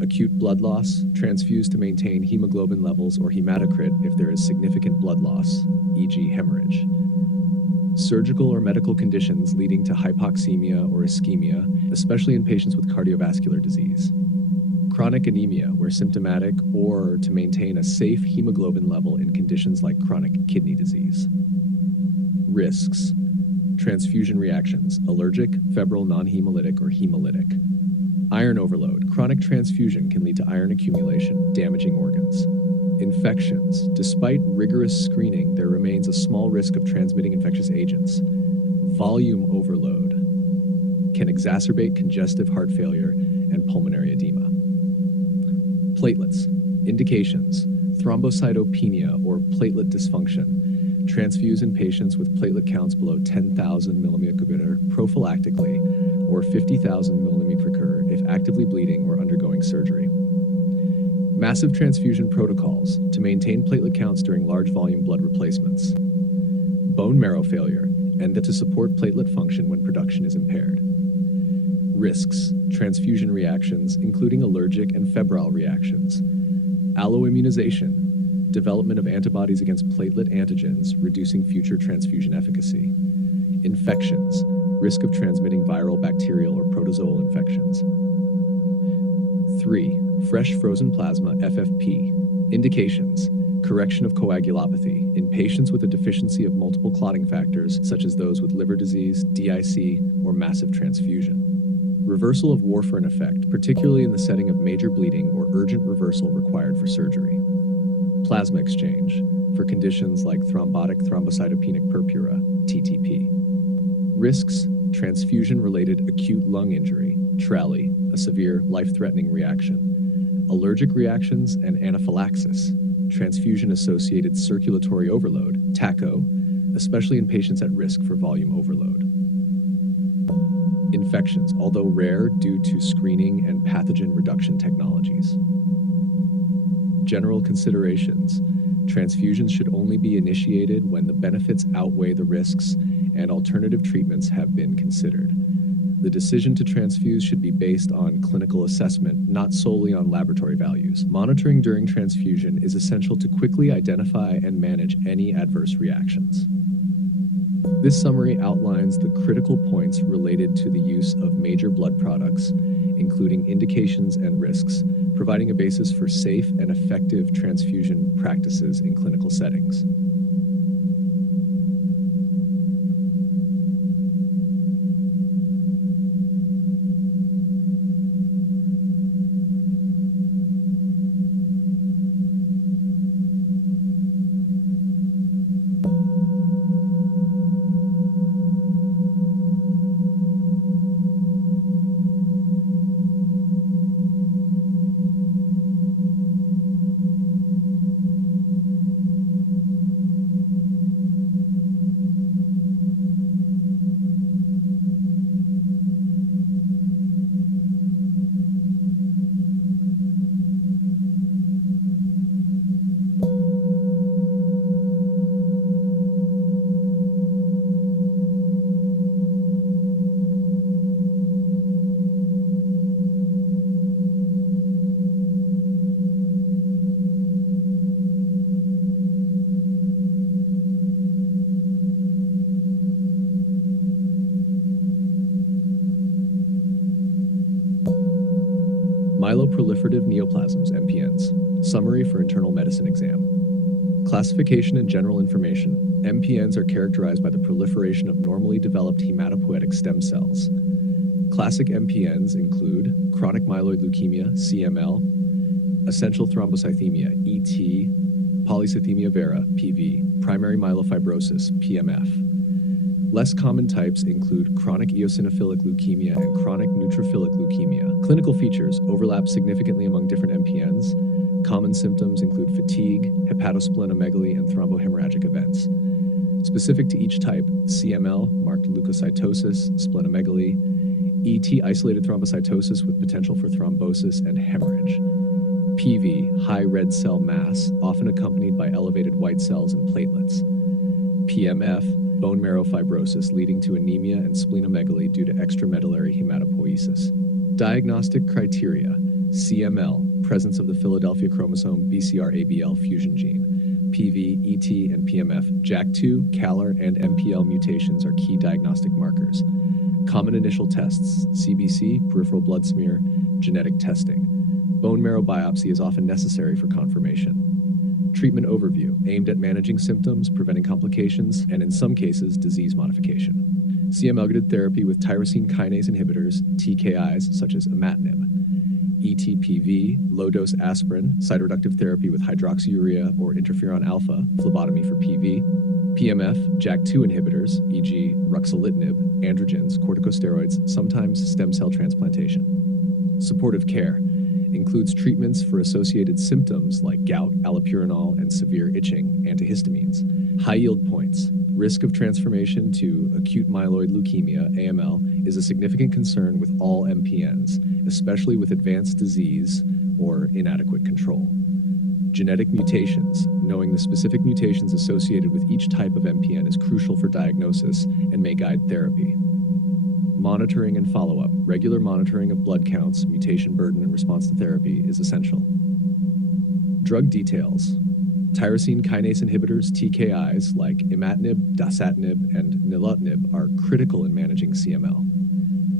Acute blood loss, transfused to maintain hemoglobin levels or hematocrit if there is significant blood loss, e.g. hemorrhage. Surgical or medical conditions leading to hypoxemia or ischemia, especially in patients with cardiovascular disease. Chronic anemia, where symptomatic, or to maintain a safe hemoglobin level in conditions like chronic kidney disease. Risks: transfusion reactions, allergic, febrile non-hemolytic, or hemolytic. Iron overload, chronic transfusion can lead to iron accumulation, damaging organs. Infections, despite rigorous screening, there remains a small risk of transmitting infectious agents. Volume overload can exacerbate congestive heart failure and pulmonary edema. Platelets, indications: thrombocytopenia or platelet dysfunction, Transfuse in patients with platelet counts below 10,000 mmHg prophylactically or 50,000 mmHg if actively bleeding or undergoing surgery. Massive transfusion protocols to maintain platelet counts during large volume blood replacements. Bone marrow failure and to support platelet function when production is impaired. Risks, transfusion reactions, including allergic and febrile reactions. Alloimmunization, development of antibodies against platelet antigens, reducing future transfusion efficacy. Infections, risk of transmitting viral, bacterial, or protozoal infections. 3. Fresh frozen plasma, FFP. Indications, correction of coagulopathy in patients with a deficiency of multiple clotting factors, such as those with liver disease, DIC, or massive transfusion. Reversal of warfarin effect, particularly in the setting of major bleeding or urgent reversal required for surgery. Plasma exchange, for conditions like thrombotic thrombocytopenic purpura, TTP. Risks, transfusion-related acute lung injury, TRALI, a severe, life-threatening reaction. Allergic reactions and anaphylaxis, transfusion-associated circulatory overload, TACO, especially in patients at risk for volume overload. Infections, although rare due to screening and pathogen reduction technologies. General considerations. Transfusions should only be initiated when the benefits outweigh the risks and alternative treatments have been considered. The decision to transfuse should be based on clinical assessment, not solely on laboratory values. Monitoring during transfusion is essential to quickly identify and manage any adverse reactions. This summary outlines the critical points related to the use of major blood products, including indications and risks, providing a basis for safe and effective transfusion practices in clinical settings. Myeloproliferative neoplasms, MPNs. Summary for internal medicine exam. Classification and general information. MPNs are characterized by the proliferation of normally developed hematopoietic stem cells. Classic MPNs include chronic myeloid leukemia, CML, essential thrombocythemia, ET, polycythemia vera, PV, primary myelofibrosis, PMF. Less common types include chronic eosinophilic leukemia and chronic neutrophilic leukemia. Clinical features overlap significantly among different MPNs. Common symptoms include fatigue, hepatosplenomegaly, and thrombohemorrhagic events. Specific to each type, CML, marked leukocytosis, splenomegaly, ET, isolated thrombocytosis with potential for thrombosis and hemorrhage. PV, high red cell mass, often accompanied by elevated white cells and platelets. PMF, bone marrow fibrosis leading to anemia and splenomegaly due to extramedullary hematopoiesis. Diagnostic criteria: CML, presence of the Philadelphia chromosome BCR-ABL fusion gene. PV, ET, and PMF, JAK2, CALR, and MPL mutations are key diagnostic markers. Common initial tests: CBC, peripheral blood smear, genetic testing. Bone marrow biopsy is often necessary for confirmation. Treatment overview, aimed at managing symptoms, preventing complications, and in some cases, disease modification. CML-guided therapy with tyrosine kinase inhibitors, TKIs, such as imatinib. ETPV, low-dose aspirin, cytoreductive therapy with hydroxyurea or interferon alpha, phlebotomy for PV. PMF, JAK2 inhibitors, e.g. ruxolitinib, androgens, corticosteroids, sometimes stem cell transplantation. Supportive care, Includes treatments for associated symptoms like gout, allopurinol, and severe itching, antihistamines. High yield points. Risk of transformation to acute myeloid leukemia, AML, is a significant concern with all MPNs, especially with advanced disease or inadequate control. Genetic mutations. Knowing the specific mutations associated with each type of MPN is crucial for diagnosis and may guide therapy. Monitoring and follow-up. Regular monitoring of blood counts, mutation burden, and response to therapy is essential. Drug details. Tyrosine kinase inhibitors, TKIs, like imatinib, dasatinib, and nilotinib are critical in managing CML.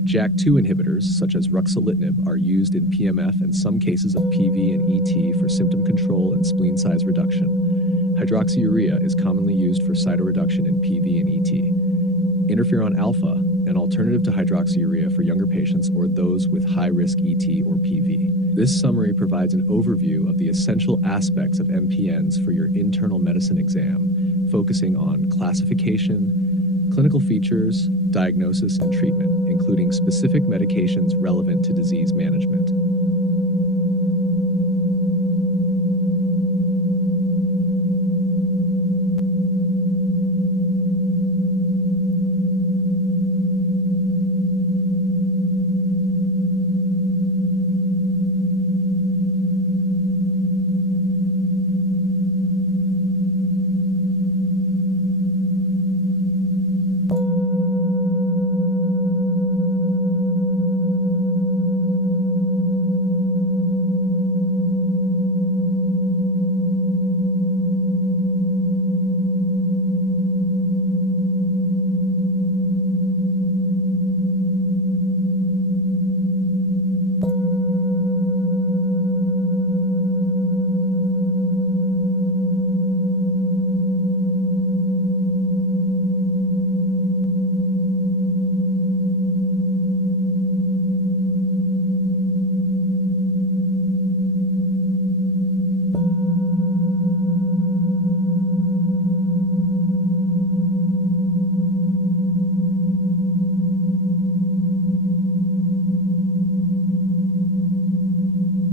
JAK2 inhibitors, such as ruxolitinib, are used in PMF and some cases of PV and ET for symptom control and spleen size reduction. Hydroxyurea is commonly used for cytoreduction in PV and ET. Interferon alpha, an alternative to hydroxyurea for younger patients or those with high-risk ET or PV. This summary provides an overview of the essential aspects of MPNs for your internal medicine exam, focusing on classification, clinical features, diagnosis, and treatment, including specific medications relevant to disease management.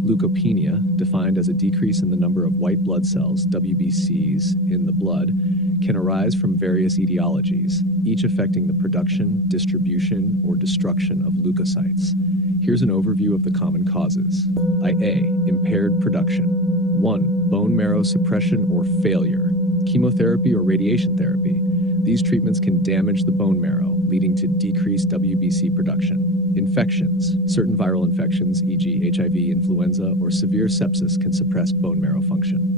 Leukopenia, defined as a decrease in the number of white blood cells, WBCs, in the blood, can arise from various etiologies, each affecting the production, distribution, or destruction of leukocytes. Here's an overview of the common causes. IA, impaired production. 1. Bone marrow suppression or failure. Chemotherapy or radiation therapy. These treatments can damage the bone marrow, leading to decreased WBC production. Infections. Certain viral infections, e.g. HIV, influenza, or severe sepsis can suppress bone marrow function.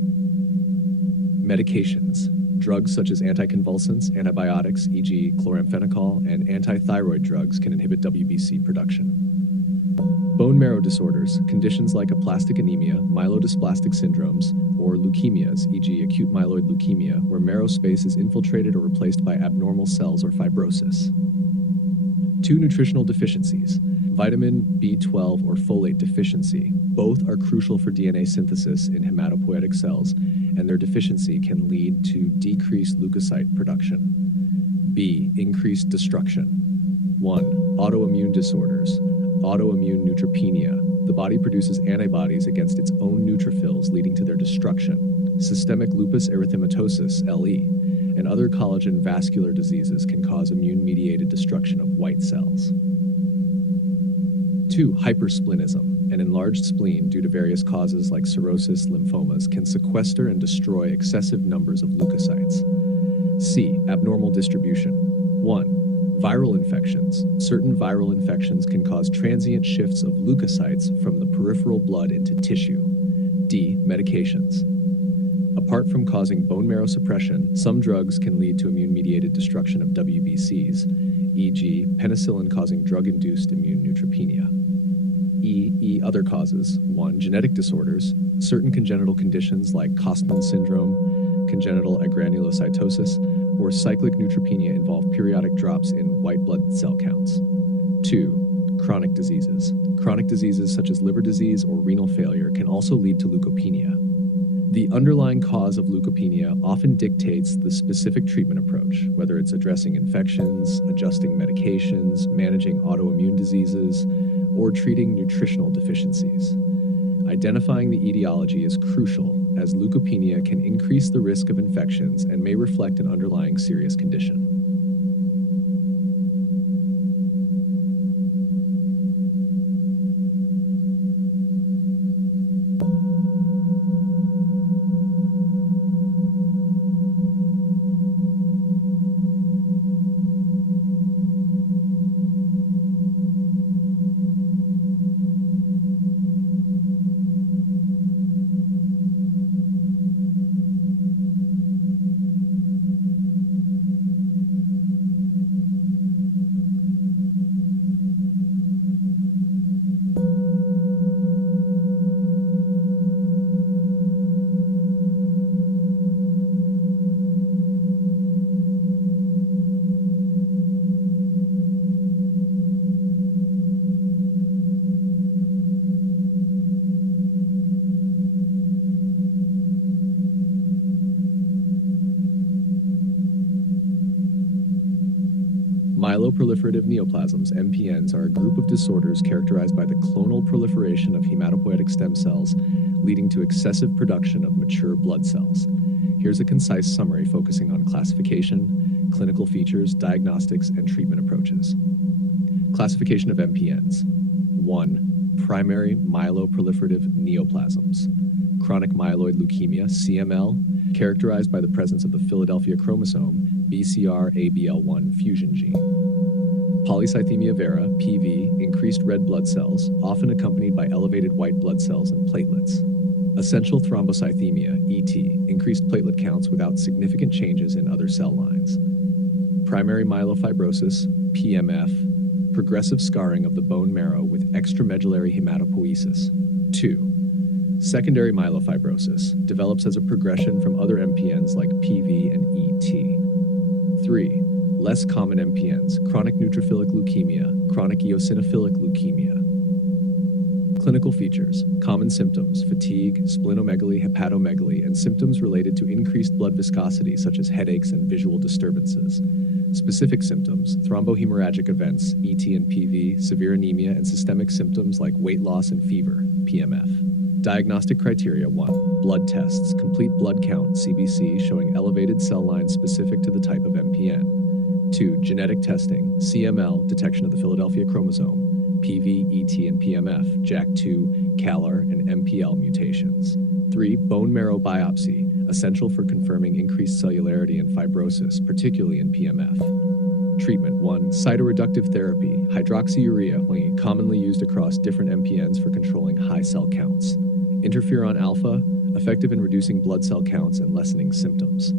Medications. Drugs such as anticonvulsants, antibiotics, e.g. chloramphenicol, and antithyroid drugs can inhibit WBC production. Bone marrow disorders, conditions like aplastic anemia, myelodysplastic syndromes, or leukemias, e.g. acute myeloid leukemia, where marrow space is infiltrated or replaced by abnormal cells or fibrosis. 2. Nutritional deficiencies. Vitamin B12 or folate deficiency. Both are crucial for DNA synthesis in hematopoietic cells, and their deficiency can lead to decreased leukocyte production. B. Increased destruction. 1. Autoimmune disorders. Autoimmune neutropenia. The body produces antibodies against its own neutrophils, leading to their destruction. Systemic lupus erythematosus, LE, and other collagen vascular diseases can cause immune-mediated destruction of white cells. 2. Hypersplenism. An enlarged spleen due to various causes like cirrhosis, lymphomas, can sequester and destroy excessive numbers of leukocytes. C. Abnormal distribution. 1. Viral infections. Certain viral infections can cause transient shifts of leukocytes from the peripheral blood into tissue. D. Medications. Apart from causing bone marrow suppression, some drugs can lead to immune-mediated destruction of WBCs, e.g. penicillin causing drug-induced immune neutropenia. Other causes. 1. Genetic disorders. Certain congenital conditions like Kostman syndrome, congenital agranulocytosis, or cyclic neutropenia involve periodic drops in white blood cell counts. 2. Chronic diseases. Chronic diseases such as liver disease or renal failure can also lead to leukopenia. The underlying cause of leukopenia often dictates the specific treatment approach, whether it's addressing infections, adjusting medications, managing autoimmune diseases, or treating nutritional deficiencies. Identifying the etiology is crucial, as leukopenia can increase the risk of infections and may reflect an underlying serious condition. Myeloproliferative neoplasms, MPNs, are a group of disorders characterized by the clonal proliferation of hematopoietic stem cells, leading to excessive production of mature blood cells. Here's a concise summary focusing on classification, clinical features, diagnostics, and treatment approaches. Classification of MPNs. 1. Primary myeloproliferative neoplasms. Chronic myeloid leukemia, CML, characterized by the presence of the Philadelphia chromosome, BCR-ABL1 fusion gene. Polycythemia vera, PV, increased red blood cells, often accompanied by elevated white blood cells and platelets. Essential thrombocythemia, ET, increased platelet counts without significant changes in other cell lines. Primary myelofibrosis, PMF, progressive scarring of the bone marrow with extramedullary hematopoiesis. 2. Secondary myelofibrosis, develops as a progression from other MPNs like PV and ET. 3. Less common MPNs, chronic neutrophilic leukemia, chronic eosinophilic leukemia. Clinical features, common symptoms, fatigue, splenomegaly, hepatomegaly, and symptoms related to increased blood viscosity such as headaches and visual disturbances. Specific symptoms, thrombohemorrhagic events, ET and PV, severe anemia, and systemic symptoms like weight loss and fever, PMF. Diagnostic criteria: 1. Blood tests, complete blood count, CBC, showing elevated cell lines specific to the type of MPN. 2. Genetic testing, CML, detection of the Philadelphia chromosome, PV, ET, and PMF, JAK2, CALR, and MPL mutations. 3. Bone marrow biopsy, essential for confirming increased cellularity and fibrosis, particularly in PMF. Treatment: 1. Cytoreductive therapy, hydroxyurea, commonly used across different MPNs for controlling high cell counts. Interferon alpha, effective in reducing blood cell counts and lessening symptoms.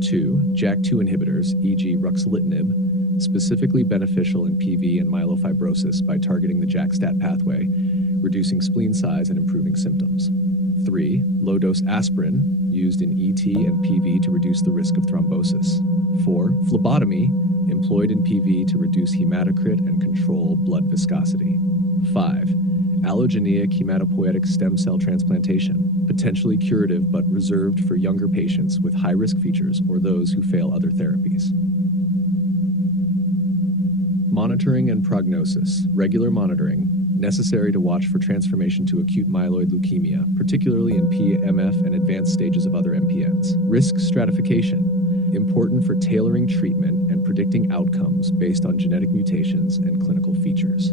2. JAK2 inhibitors, e.g. ruxolitinib, specifically beneficial in PV and myelofibrosis by targeting the JAK-STAT pathway, reducing spleen size and improving symptoms. 3. Low-dose aspirin, used in ET and PV to reduce the risk of thrombosis. 4. Phlebotomy, employed in PV to reduce hematocrit and control blood viscosity. 5. Allogeneic hematopoietic stem cell transplantation, potentially curative but reserved for younger patients with high-risk features or those who fail other therapies. Monitoring and prognosis, regular monitoring, necessary to watch for transformation to acute myeloid leukemia, particularly in PMF and advanced stages of other MPNs. Risk stratification, important for tailoring treatment and predicting outcomes based on genetic mutations and clinical features.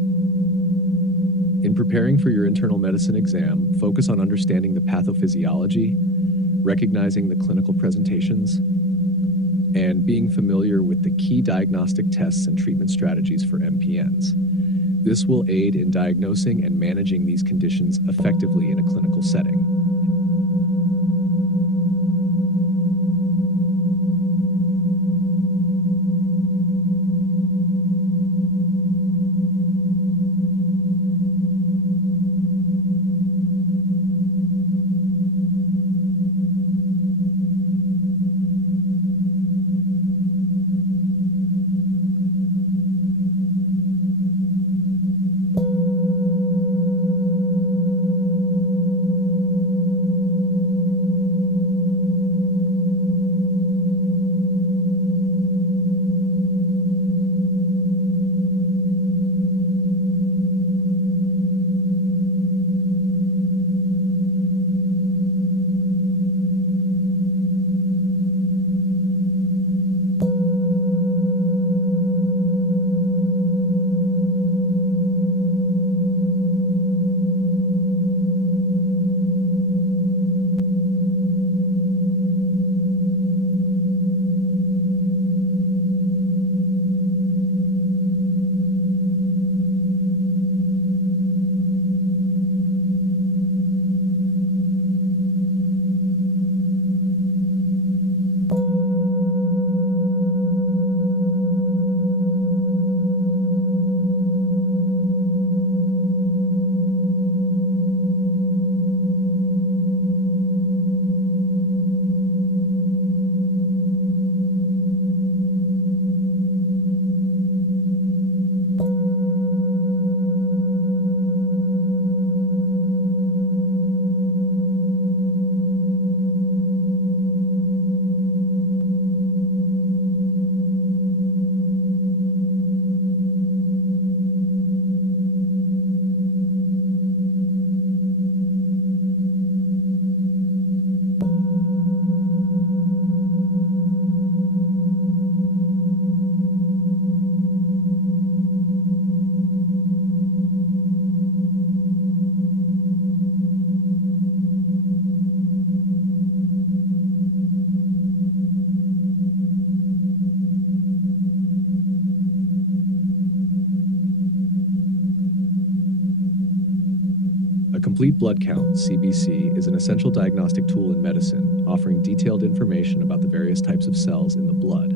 In preparing for your internal medicine exam, focus on understanding the pathophysiology, recognizing the clinical presentations, and being familiar with the key diagnostic tests and treatment strategies for MPNs. This will aid in diagnosing and managing these conditions effectively in a clinical setting. A complete blood count, CBC, is an essential diagnostic tool in medicine, offering detailed information about the various types of cells in the blood.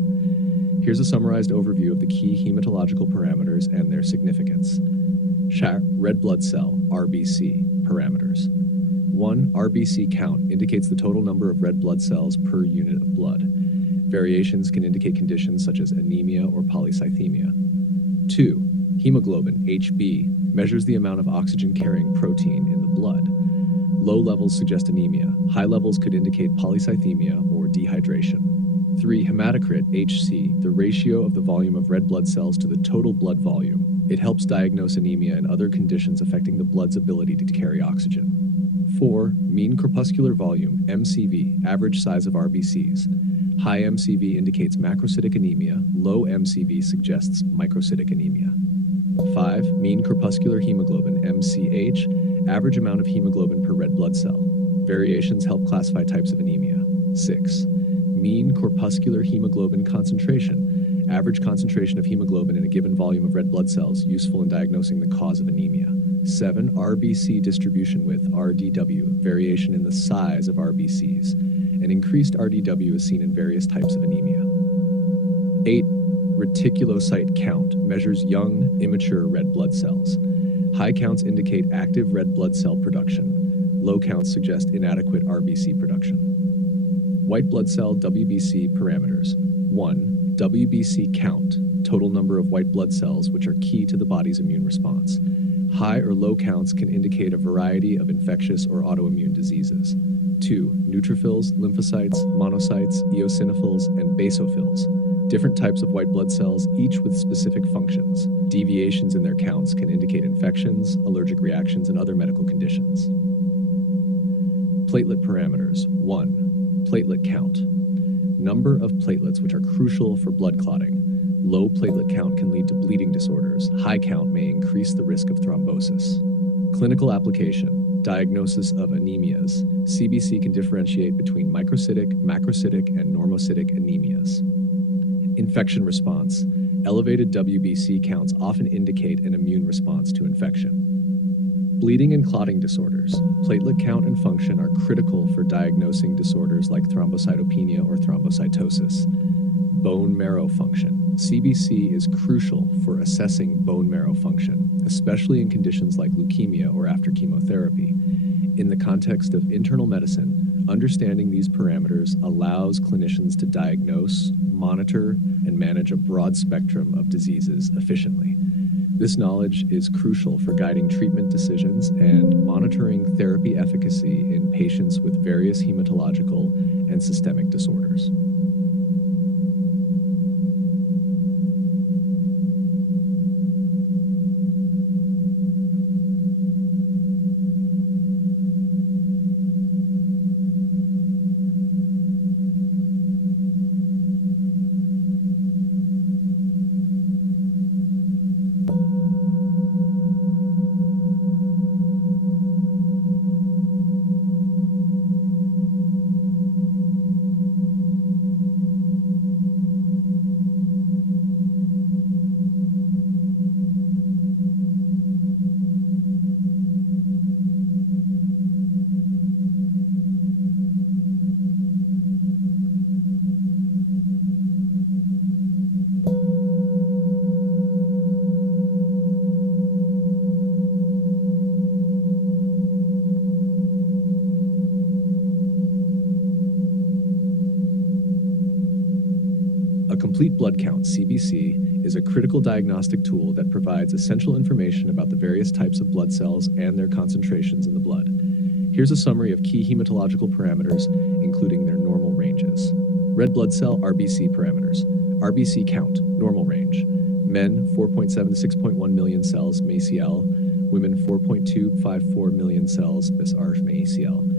Here's a summarized overview of the key hematological parameters and their significance. Red blood cell, RBC, parameters. 1. RBC count indicates the total number of red blood cells per unit of blood. Variations can indicate conditions such as anemia or polycythemia. 2. Hemoglobin, HB, measures the amount of oxygen-carrying protein in the blood. Low levels suggest anemia. High levels could indicate polycythemia or dehydration. 3. Hematocrit, HC, the ratio of the volume of red blood cells to the total blood volume. It helps diagnose anemia and other conditions affecting the blood's ability to carry oxygen. 4. Mean corpuscular volume, MCV, average size of RBCs. High MCV indicates macrocytic anemia. Low MCV suggests microcytic anemia. 5. Mean corpuscular hemoglobin, MCH, average amount of hemoglobin per red blood cell. Variations help classify types of anemia. 6. Mean corpuscular hemoglobin concentration, average concentration of hemoglobin in a given volume of red blood cells, useful in diagnosing the cause of anemia. 7. RBC distribution width, RDW, variation in the size of RBCs. An increased RDW is seen in various types of anemia. 8. Reticulocyte count measures young, immature red blood cells. High counts indicate active red blood cell production. Low counts suggest inadequate RBC production. White blood cell WBC parameters. 1. WBC count, total number of white blood cells which are key to the body's immune response. High or low counts can indicate a variety of infectious or autoimmune diseases. 2. Neutrophils, lymphocytes, monocytes, eosinophils, and basophils. Different types of white blood cells, each with specific functions. Deviations in their counts can indicate infections, allergic reactions, and other medical conditions. Platelet parameters. 1. Platelet count. Number of platelets which are crucial for blood clotting. Low platelet count can lead to bleeding disorders. High count may increase the risk of thrombosis. Clinical application. Diagnosis of anemias. CBC can differentiate between microcytic, macrocytic, and normocytic anemias. Infection response. Elevated WBC counts often indicate an immune response to infection. Bleeding and clotting disorders. Platelet count and function are critical for diagnosing disorders like thrombocytopenia or thrombocytosis. Bone marrow function. CBC is crucial for assessing bone marrow function, especially in conditions like leukemia or after chemotherapy. In the context of internal medicine, understanding these parameters allows clinicians to diagnose, monitor, and manage a broad spectrum of diseases efficiently. This knowledge is crucial for guiding treatment decisions and monitoring therapy efficacy in patients with various hematological and systemic disorders. A complete blood count, CBC, is a critical diagnostic tool that provides essential information about the various types of blood cells and their concentrations in the blood. Here's a summary of key hematological parameters, including their normal ranges. Red blood cell RBC parameters. RBC count, normal range. Men, 4.7 to 6.1 million cells, MACL. Women, 4.2 to 54 million cells, MACL.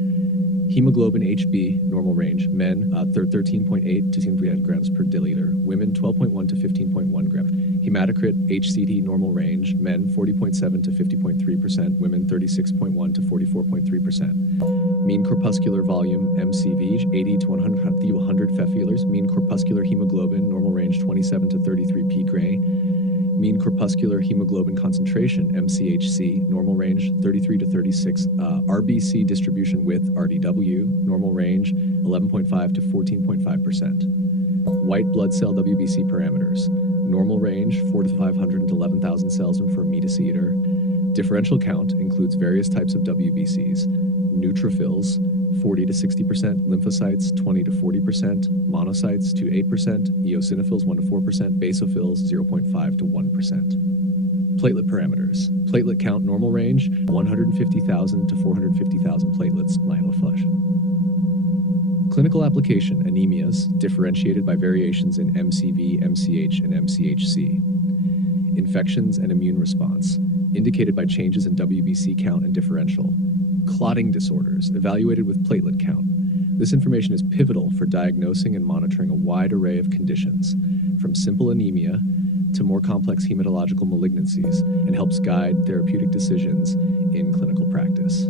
Hemoglobin HB, normal range. Men, 13.8 to 10 grams per deciliter. Women, 12.1 to 15.1 grams. Hematocrit HCD, normal range. Men, 40.7 to 50.3%. Women, 36.1 to 44.3%. Mean corpuscular volume, MCV, 80 to 100 fefilers. Mean corpuscular hemoglobin, normal range, 27 to 33 p gray. Mean corpuscular hemoglobin concentration, MCHC, normal range 33 to 36, RBC distribution width, RDW, normal range 11.5 to 14.5%. White blood cell WBC parameters, normal range 4 to 511,000 cells per meter. Differential count includes various types of WBCs, neutrophils 40 to 60%, lymphocytes 20 to 40%, monocytes 2 to 8%, eosinophils 1 to 4%, basophils 0.5 to 1%. Platelet parameters. Platelet count normal range 150,000 to 450,000 platelets, myeloflush. Clinical application, anemias, differentiated by variations in MCV, MCH, and MCHC. Infections and immune response, indicated by changes in WBC count and differential. Clotting disorders, evaluated with platelet count. This information is pivotal for diagnosing and monitoring a wide array of conditions, from simple anemia to more complex hematological malignancies, and helps guide therapeutic decisions in clinical practice.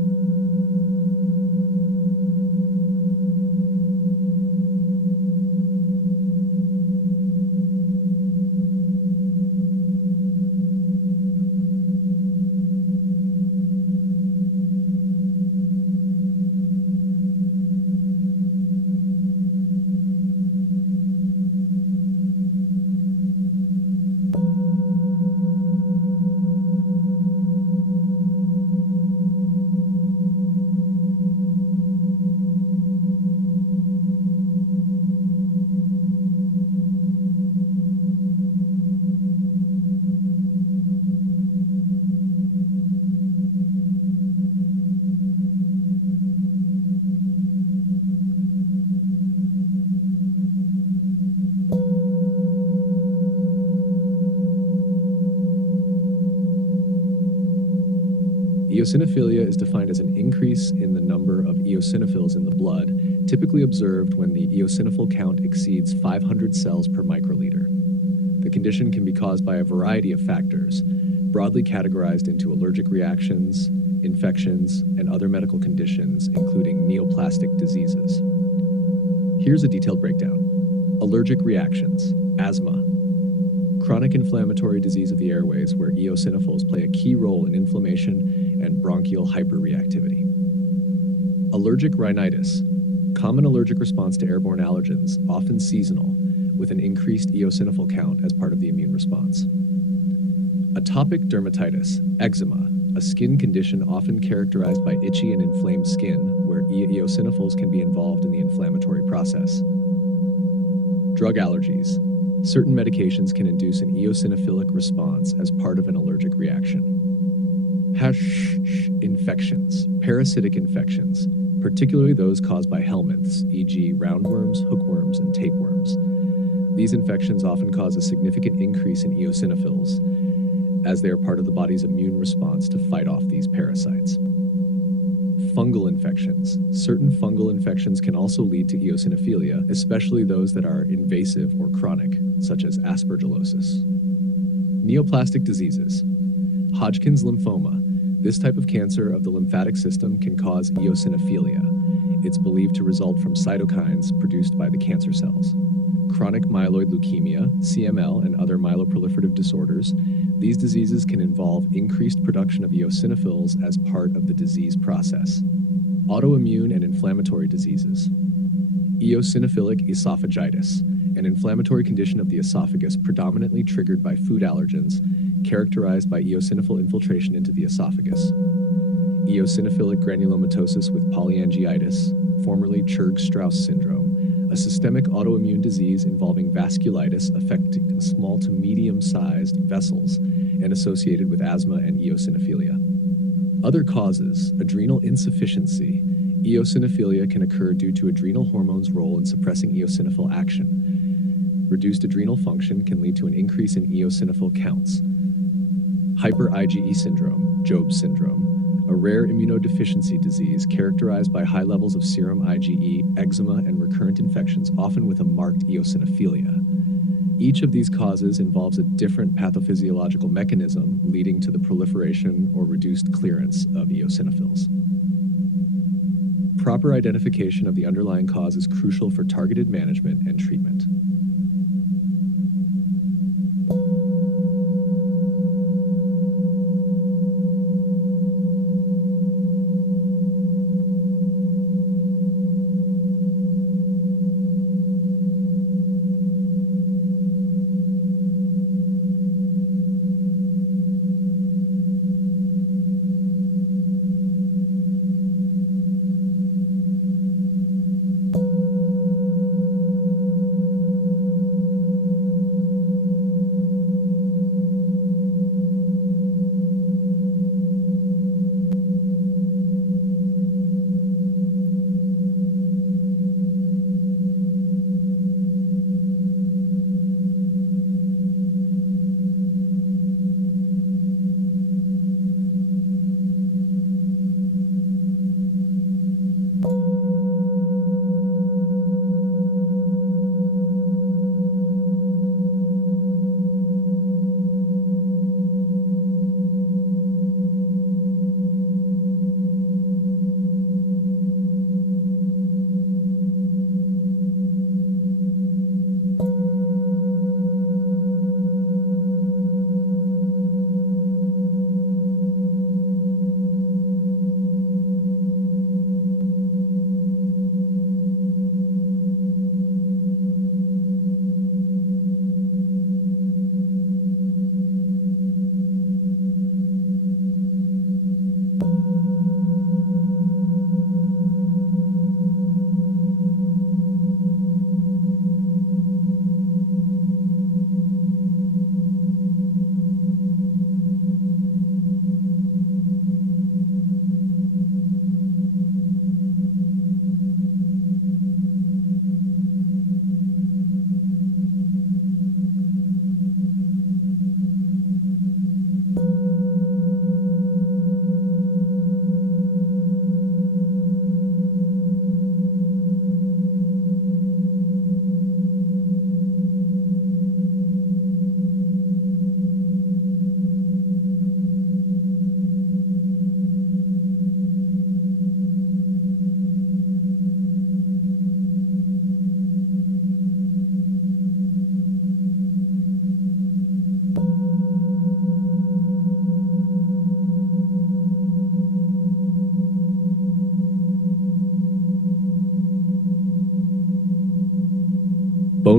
Eosinophilia is defined as an increase in the number of eosinophils in the blood, typically observed when the eosinophil count exceeds 500 cells per microliter. The condition can be caused by a variety of factors, broadly categorized into allergic reactions, infections, and other medical conditions, including neoplastic diseases. Here's a detailed breakdown. Allergic reactions, asthma, chronic inflammatory disease of the airways where eosinophils play a key role in inflammation and bronchial hyperreactivity. Allergic rhinitis, common allergic response to airborne allergens, often seasonal, with an increased eosinophil count as part of the immune response. Atopic dermatitis, eczema, a skin condition often characterized by itchy and inflamed skin where eosinophils can be involved in the inflammatory process. Drug allergies, certain medications can induce an eosinophilic response as part of an allergic reaction. Infections, parasitic infections, particularly those caused by helminths, e.g. roundworms, hookworms, and tapeworms. These infections often cause a significant increase in eosinophils, as they are part of the body's immune response to fight off these parasites. Fungal infections. Certain fungal infections can also lead to eosinophilia, especially those that are invasive or chronic, such as aspergillosis. Neoplastic diseases. Hodgkin's lymphoma. This type of cancer of the lymphatic system can cause eosinophilia. It's believed to result from cytokines produced by the cancer cells. Chronic myeloid leukemia, CML, and other myeloproliferative disorders. These diseases can involve increased production of eosinophils as part of the disease process. Autoimmune and inflammatory diseases. Eosinophilic esophagitis, an inflammatory condition of the esophagus predominantly triggered by food allergens, characterized by eosinophil infiltration into the esophagus. Eosinophilic granulomatosis with polyangiitis, formerly Churg-Strauss syndrome, a systemic autoimmune disease involving vasculitis affecting small to medium-sized vessels and associated with asthma and eosinophilia. Other causes: adrenal insufficiency. Eosinophilia can occur due to adrenal hormones' role in suppressing eosinophil action. Reduced adrenal function can lead to an increase in eosinophil counts. Hyper-IgE syndrome, Job's syndrome, a rare immunodeficiency disease characterized by high levels of serum IgE, eczema, and recurrent infections, often with a marked eosinophilia. Each of these causes involves a different pathophysiological mechanism leading to the proliferation or reduced clearance of eosinophils. Proper identification of the underlying cause is crucial for targeted management and treatment.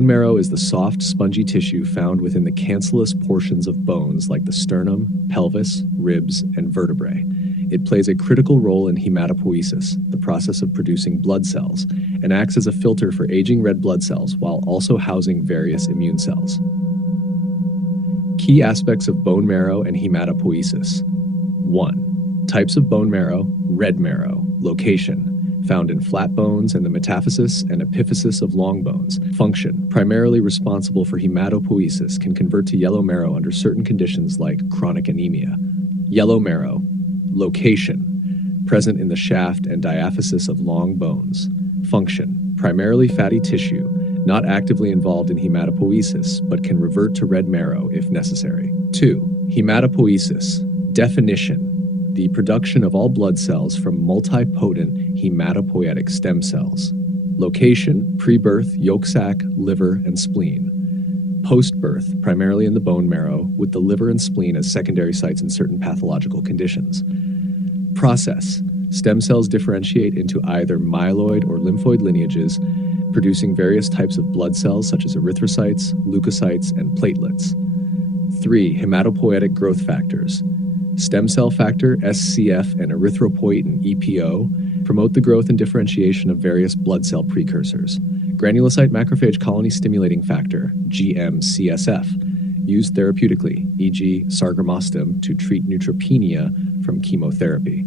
Bone marrow is the soft, spongy tissue found within the cancellous portions of bones like the sternum, pelvis, ribs, and vertebrae. It plays a critical role in hematopoiesis, the process of producing blood cells, and acts as a filter for aging red blood cells while also housing various immune cells. Key aspects of bone marrow and hematopoiesis. 1. Types of bone marrow: red marrow. Location: found in flat bones and the metaphysis and epiphysis of long bones. Function: primarily responsible for hematopoiesis, can convert to yellow marrow under certain conditions like chronic anemia. Yellow marrow. Location: present in the shaft and diaphysis of long bones. Function: primarily fatty tissue, not actively involved in hematopoiesis, but can revert to red marrow if necessary. 2. Hematopoiesis. Definition: the production of all blood cells from multipotent hematopoietic stem cells. Location: pre-birth, yolk sac, liver, and spleen. Post-birth, primarily in the bone marrow, with the liver and spleen as secondary sites in certain pathological conditions. Process: stem cells differentiate into either myeloid or lymphoid lineages, producing various types of blood cells such as erythrocytes, leukocytes, and platelets. 3. Hematopoietic growth factors. Stem cell factor, SCF, and erythropoietin, EPO, promote the growth and differentiation of various blood cell precursors. Granulocyte macrophage colony stimulating factor, GM-CSF, used therapeutically, e.g. sargramostim, to treat neutropenia from chemotherapy.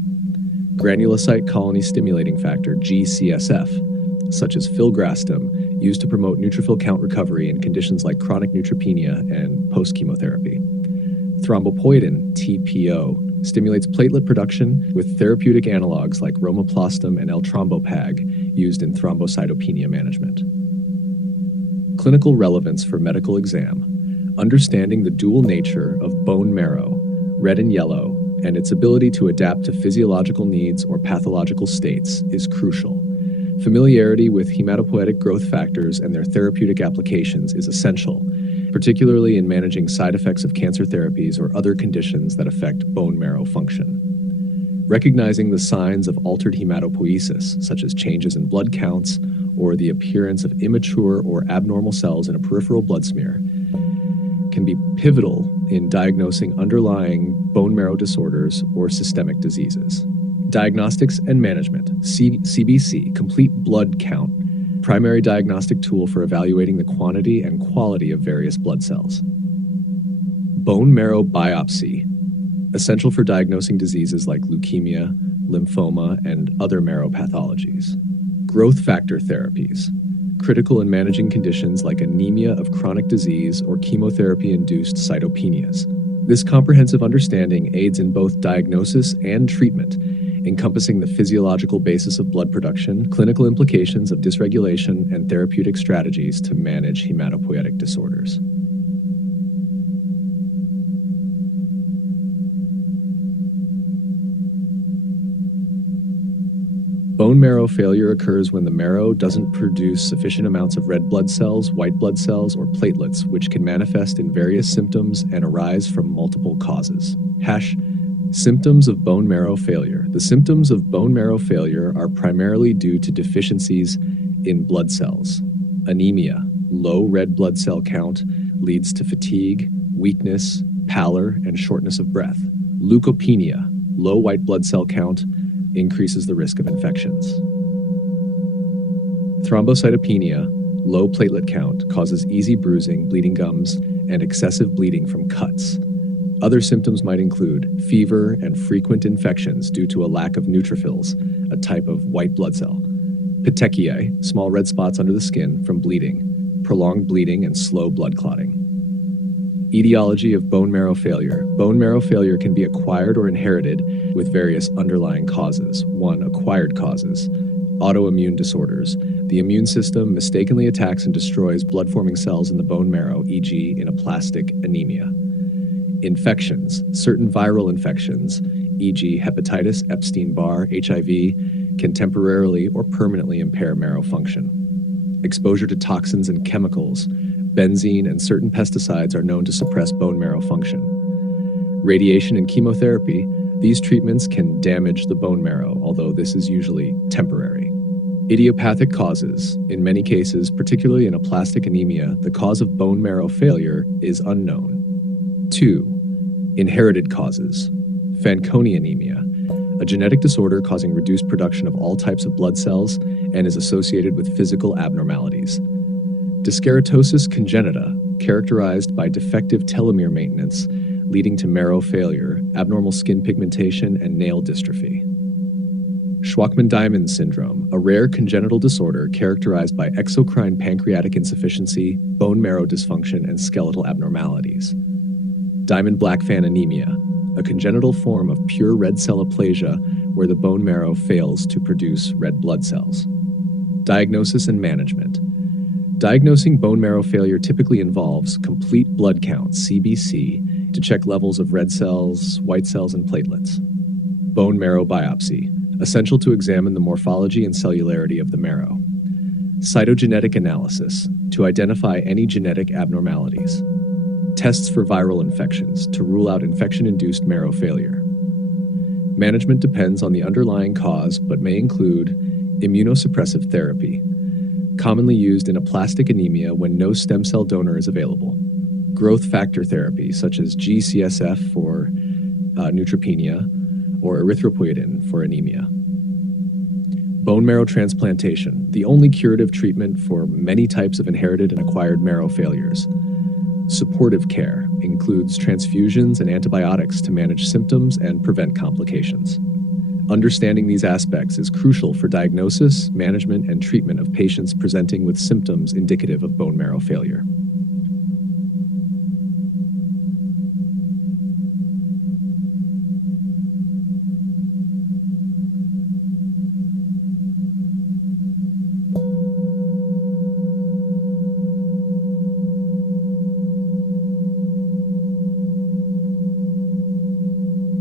Granulocyte colony stimulating factor, GCSF, such as filgrastim, used to promote neutrophil count recovery in conditions like chronic neutropenia and post-chemotherapy. Thrombopoietin, TPO, stimulates platelet production with therapeutic analogs like romoplastim and L-Thrombopag, used in thrombocytopenia management. Clinical relevance for medical exam. Understanding the dual nature of bone marrow, red and yellow, and its ability to adapt to physiological needs or pathological states is crucial. Familiarity with hematopoietic growth factors and their therapeutic applications is essential, particularly in managing side effects of cancer therapies or other conditions that affect bone marrow function. Recognizing the signs of altered hematopoiesis, such as changes in blood counts or the appearance of immature or abnormal cells in a peripheral blood smear, can be pivotal in diagnosing underlying bone marrow disorders or systemic diseases. Diagnostics and management, CBC, complete blood count, primary diagnostic tool for evaluating the quantity and quality of various blood cells. Bone marrow biopsy, essential for diagnosing diseases like leukemia, lymphoma, and other marrow pathologies. Growth factor therapies, critical in managing conditions like anemia of chronic disease or chemotherapy-induced cytopenias. This comprehensive understanding aids in both diagnosis and treatment, encompassing the physiological basis of blood production, clinical implications of dysregulation, and therapeutic strategies to manage hematopoietic disorders. Bone marrow failure occurs when the marrow doesn't produce sufficient amounts of red blood cells, white blood cells, or platelets, which can manifest in various symptoms and arise from multiple causes. Symptoms of bone marrow failure. The symptoms of bone marrow failure are primarily due to deficiencies in blood cells. Anemia, low red blood cell count, leads to fatigue, weakness, pallor, and shortness of breath. Leukopenia, low white blood cell count, increases the risk of infections. Thrombocytopenia, low platelet count, causes easy bruising, bleeding gums, and excessive bleeding from cuts. Other symptoms might include fever and frequent infections due to a lack of neutrophils, a type of white blood cell. Petechiae, small red spots under the skin from bleeding, prolonged bleeding, and slow blood clotting. Etiology of bone marrow failure. Bone marrow failure can be acquired or inherited with various underlying causes. 1. Acquired causes. Autoimmune disorders. The immune system mistakenly attacks and destroys blood-forming cells in the bone marrow, e.g. in aplastic anemia. Infections. Certain viral infections, e.g. hepatitis, Epstein-Barr, HIV, can temporarily or permanently impair marrow function. Exposure to toxins and chemicals. Benzene and certain pesticides are known to suppress bone marrow function. Radiation and chemotherapy. These treatments can damage the bone marrow, although this is usually temporary. Idiopathic causes. In many cases, particularly in aplastic anemia, the cause of bone marrow failure is unknown. 2. Inherited causes. Fanconi anemia, a genetic disorder causing reduced production of all types of blood cells and is associated with physical abnormalities. Dyskeratosis congenita, characterized by defective telomere maintenance, leading to marrow failure, abnormal skin pigmentation, and nail dystrophy. Shwachman-Diamond syndrome, a rare congenital disorder characterized by exocrine pancreatic insufficiency, bone marrow dysfunction, and skeletal abnormalities. Diamond-Blackfan anemia, a congenital form of pure red cell aplasia where the bone marrow fails to produce red blood cells. Diagnosis and management. Diagnosing bone marrow failure typically involves complete blood count, CBC, to check levels of red cells, white cells, and platelets. Bone marrow biopsy, essential to examine the morphology and cellularity of the marrow. Cytogenetic analysis, to identify any genetic abnormalities. Tests for viral infections, to rule out infection-induced marrow failure. Management depends on the underlying cause, but may include immunosuppressive therapy, commonly used in aplastic anemia when no stem cell donor is available. Growth factor therapy, such as G-CSF for neutropenia, or erythropoietin for anemia. Bone marrow transplantation, the only curative treatment for many types of inherited and acquired marrow failures. Supportive care includes transfusions and antibiotics to manage symptoms and prevent complications. Understanding these aspects is crucial for diagnosis, management, and treatment of patients presenting with symptoms indicative of bone marrow failure.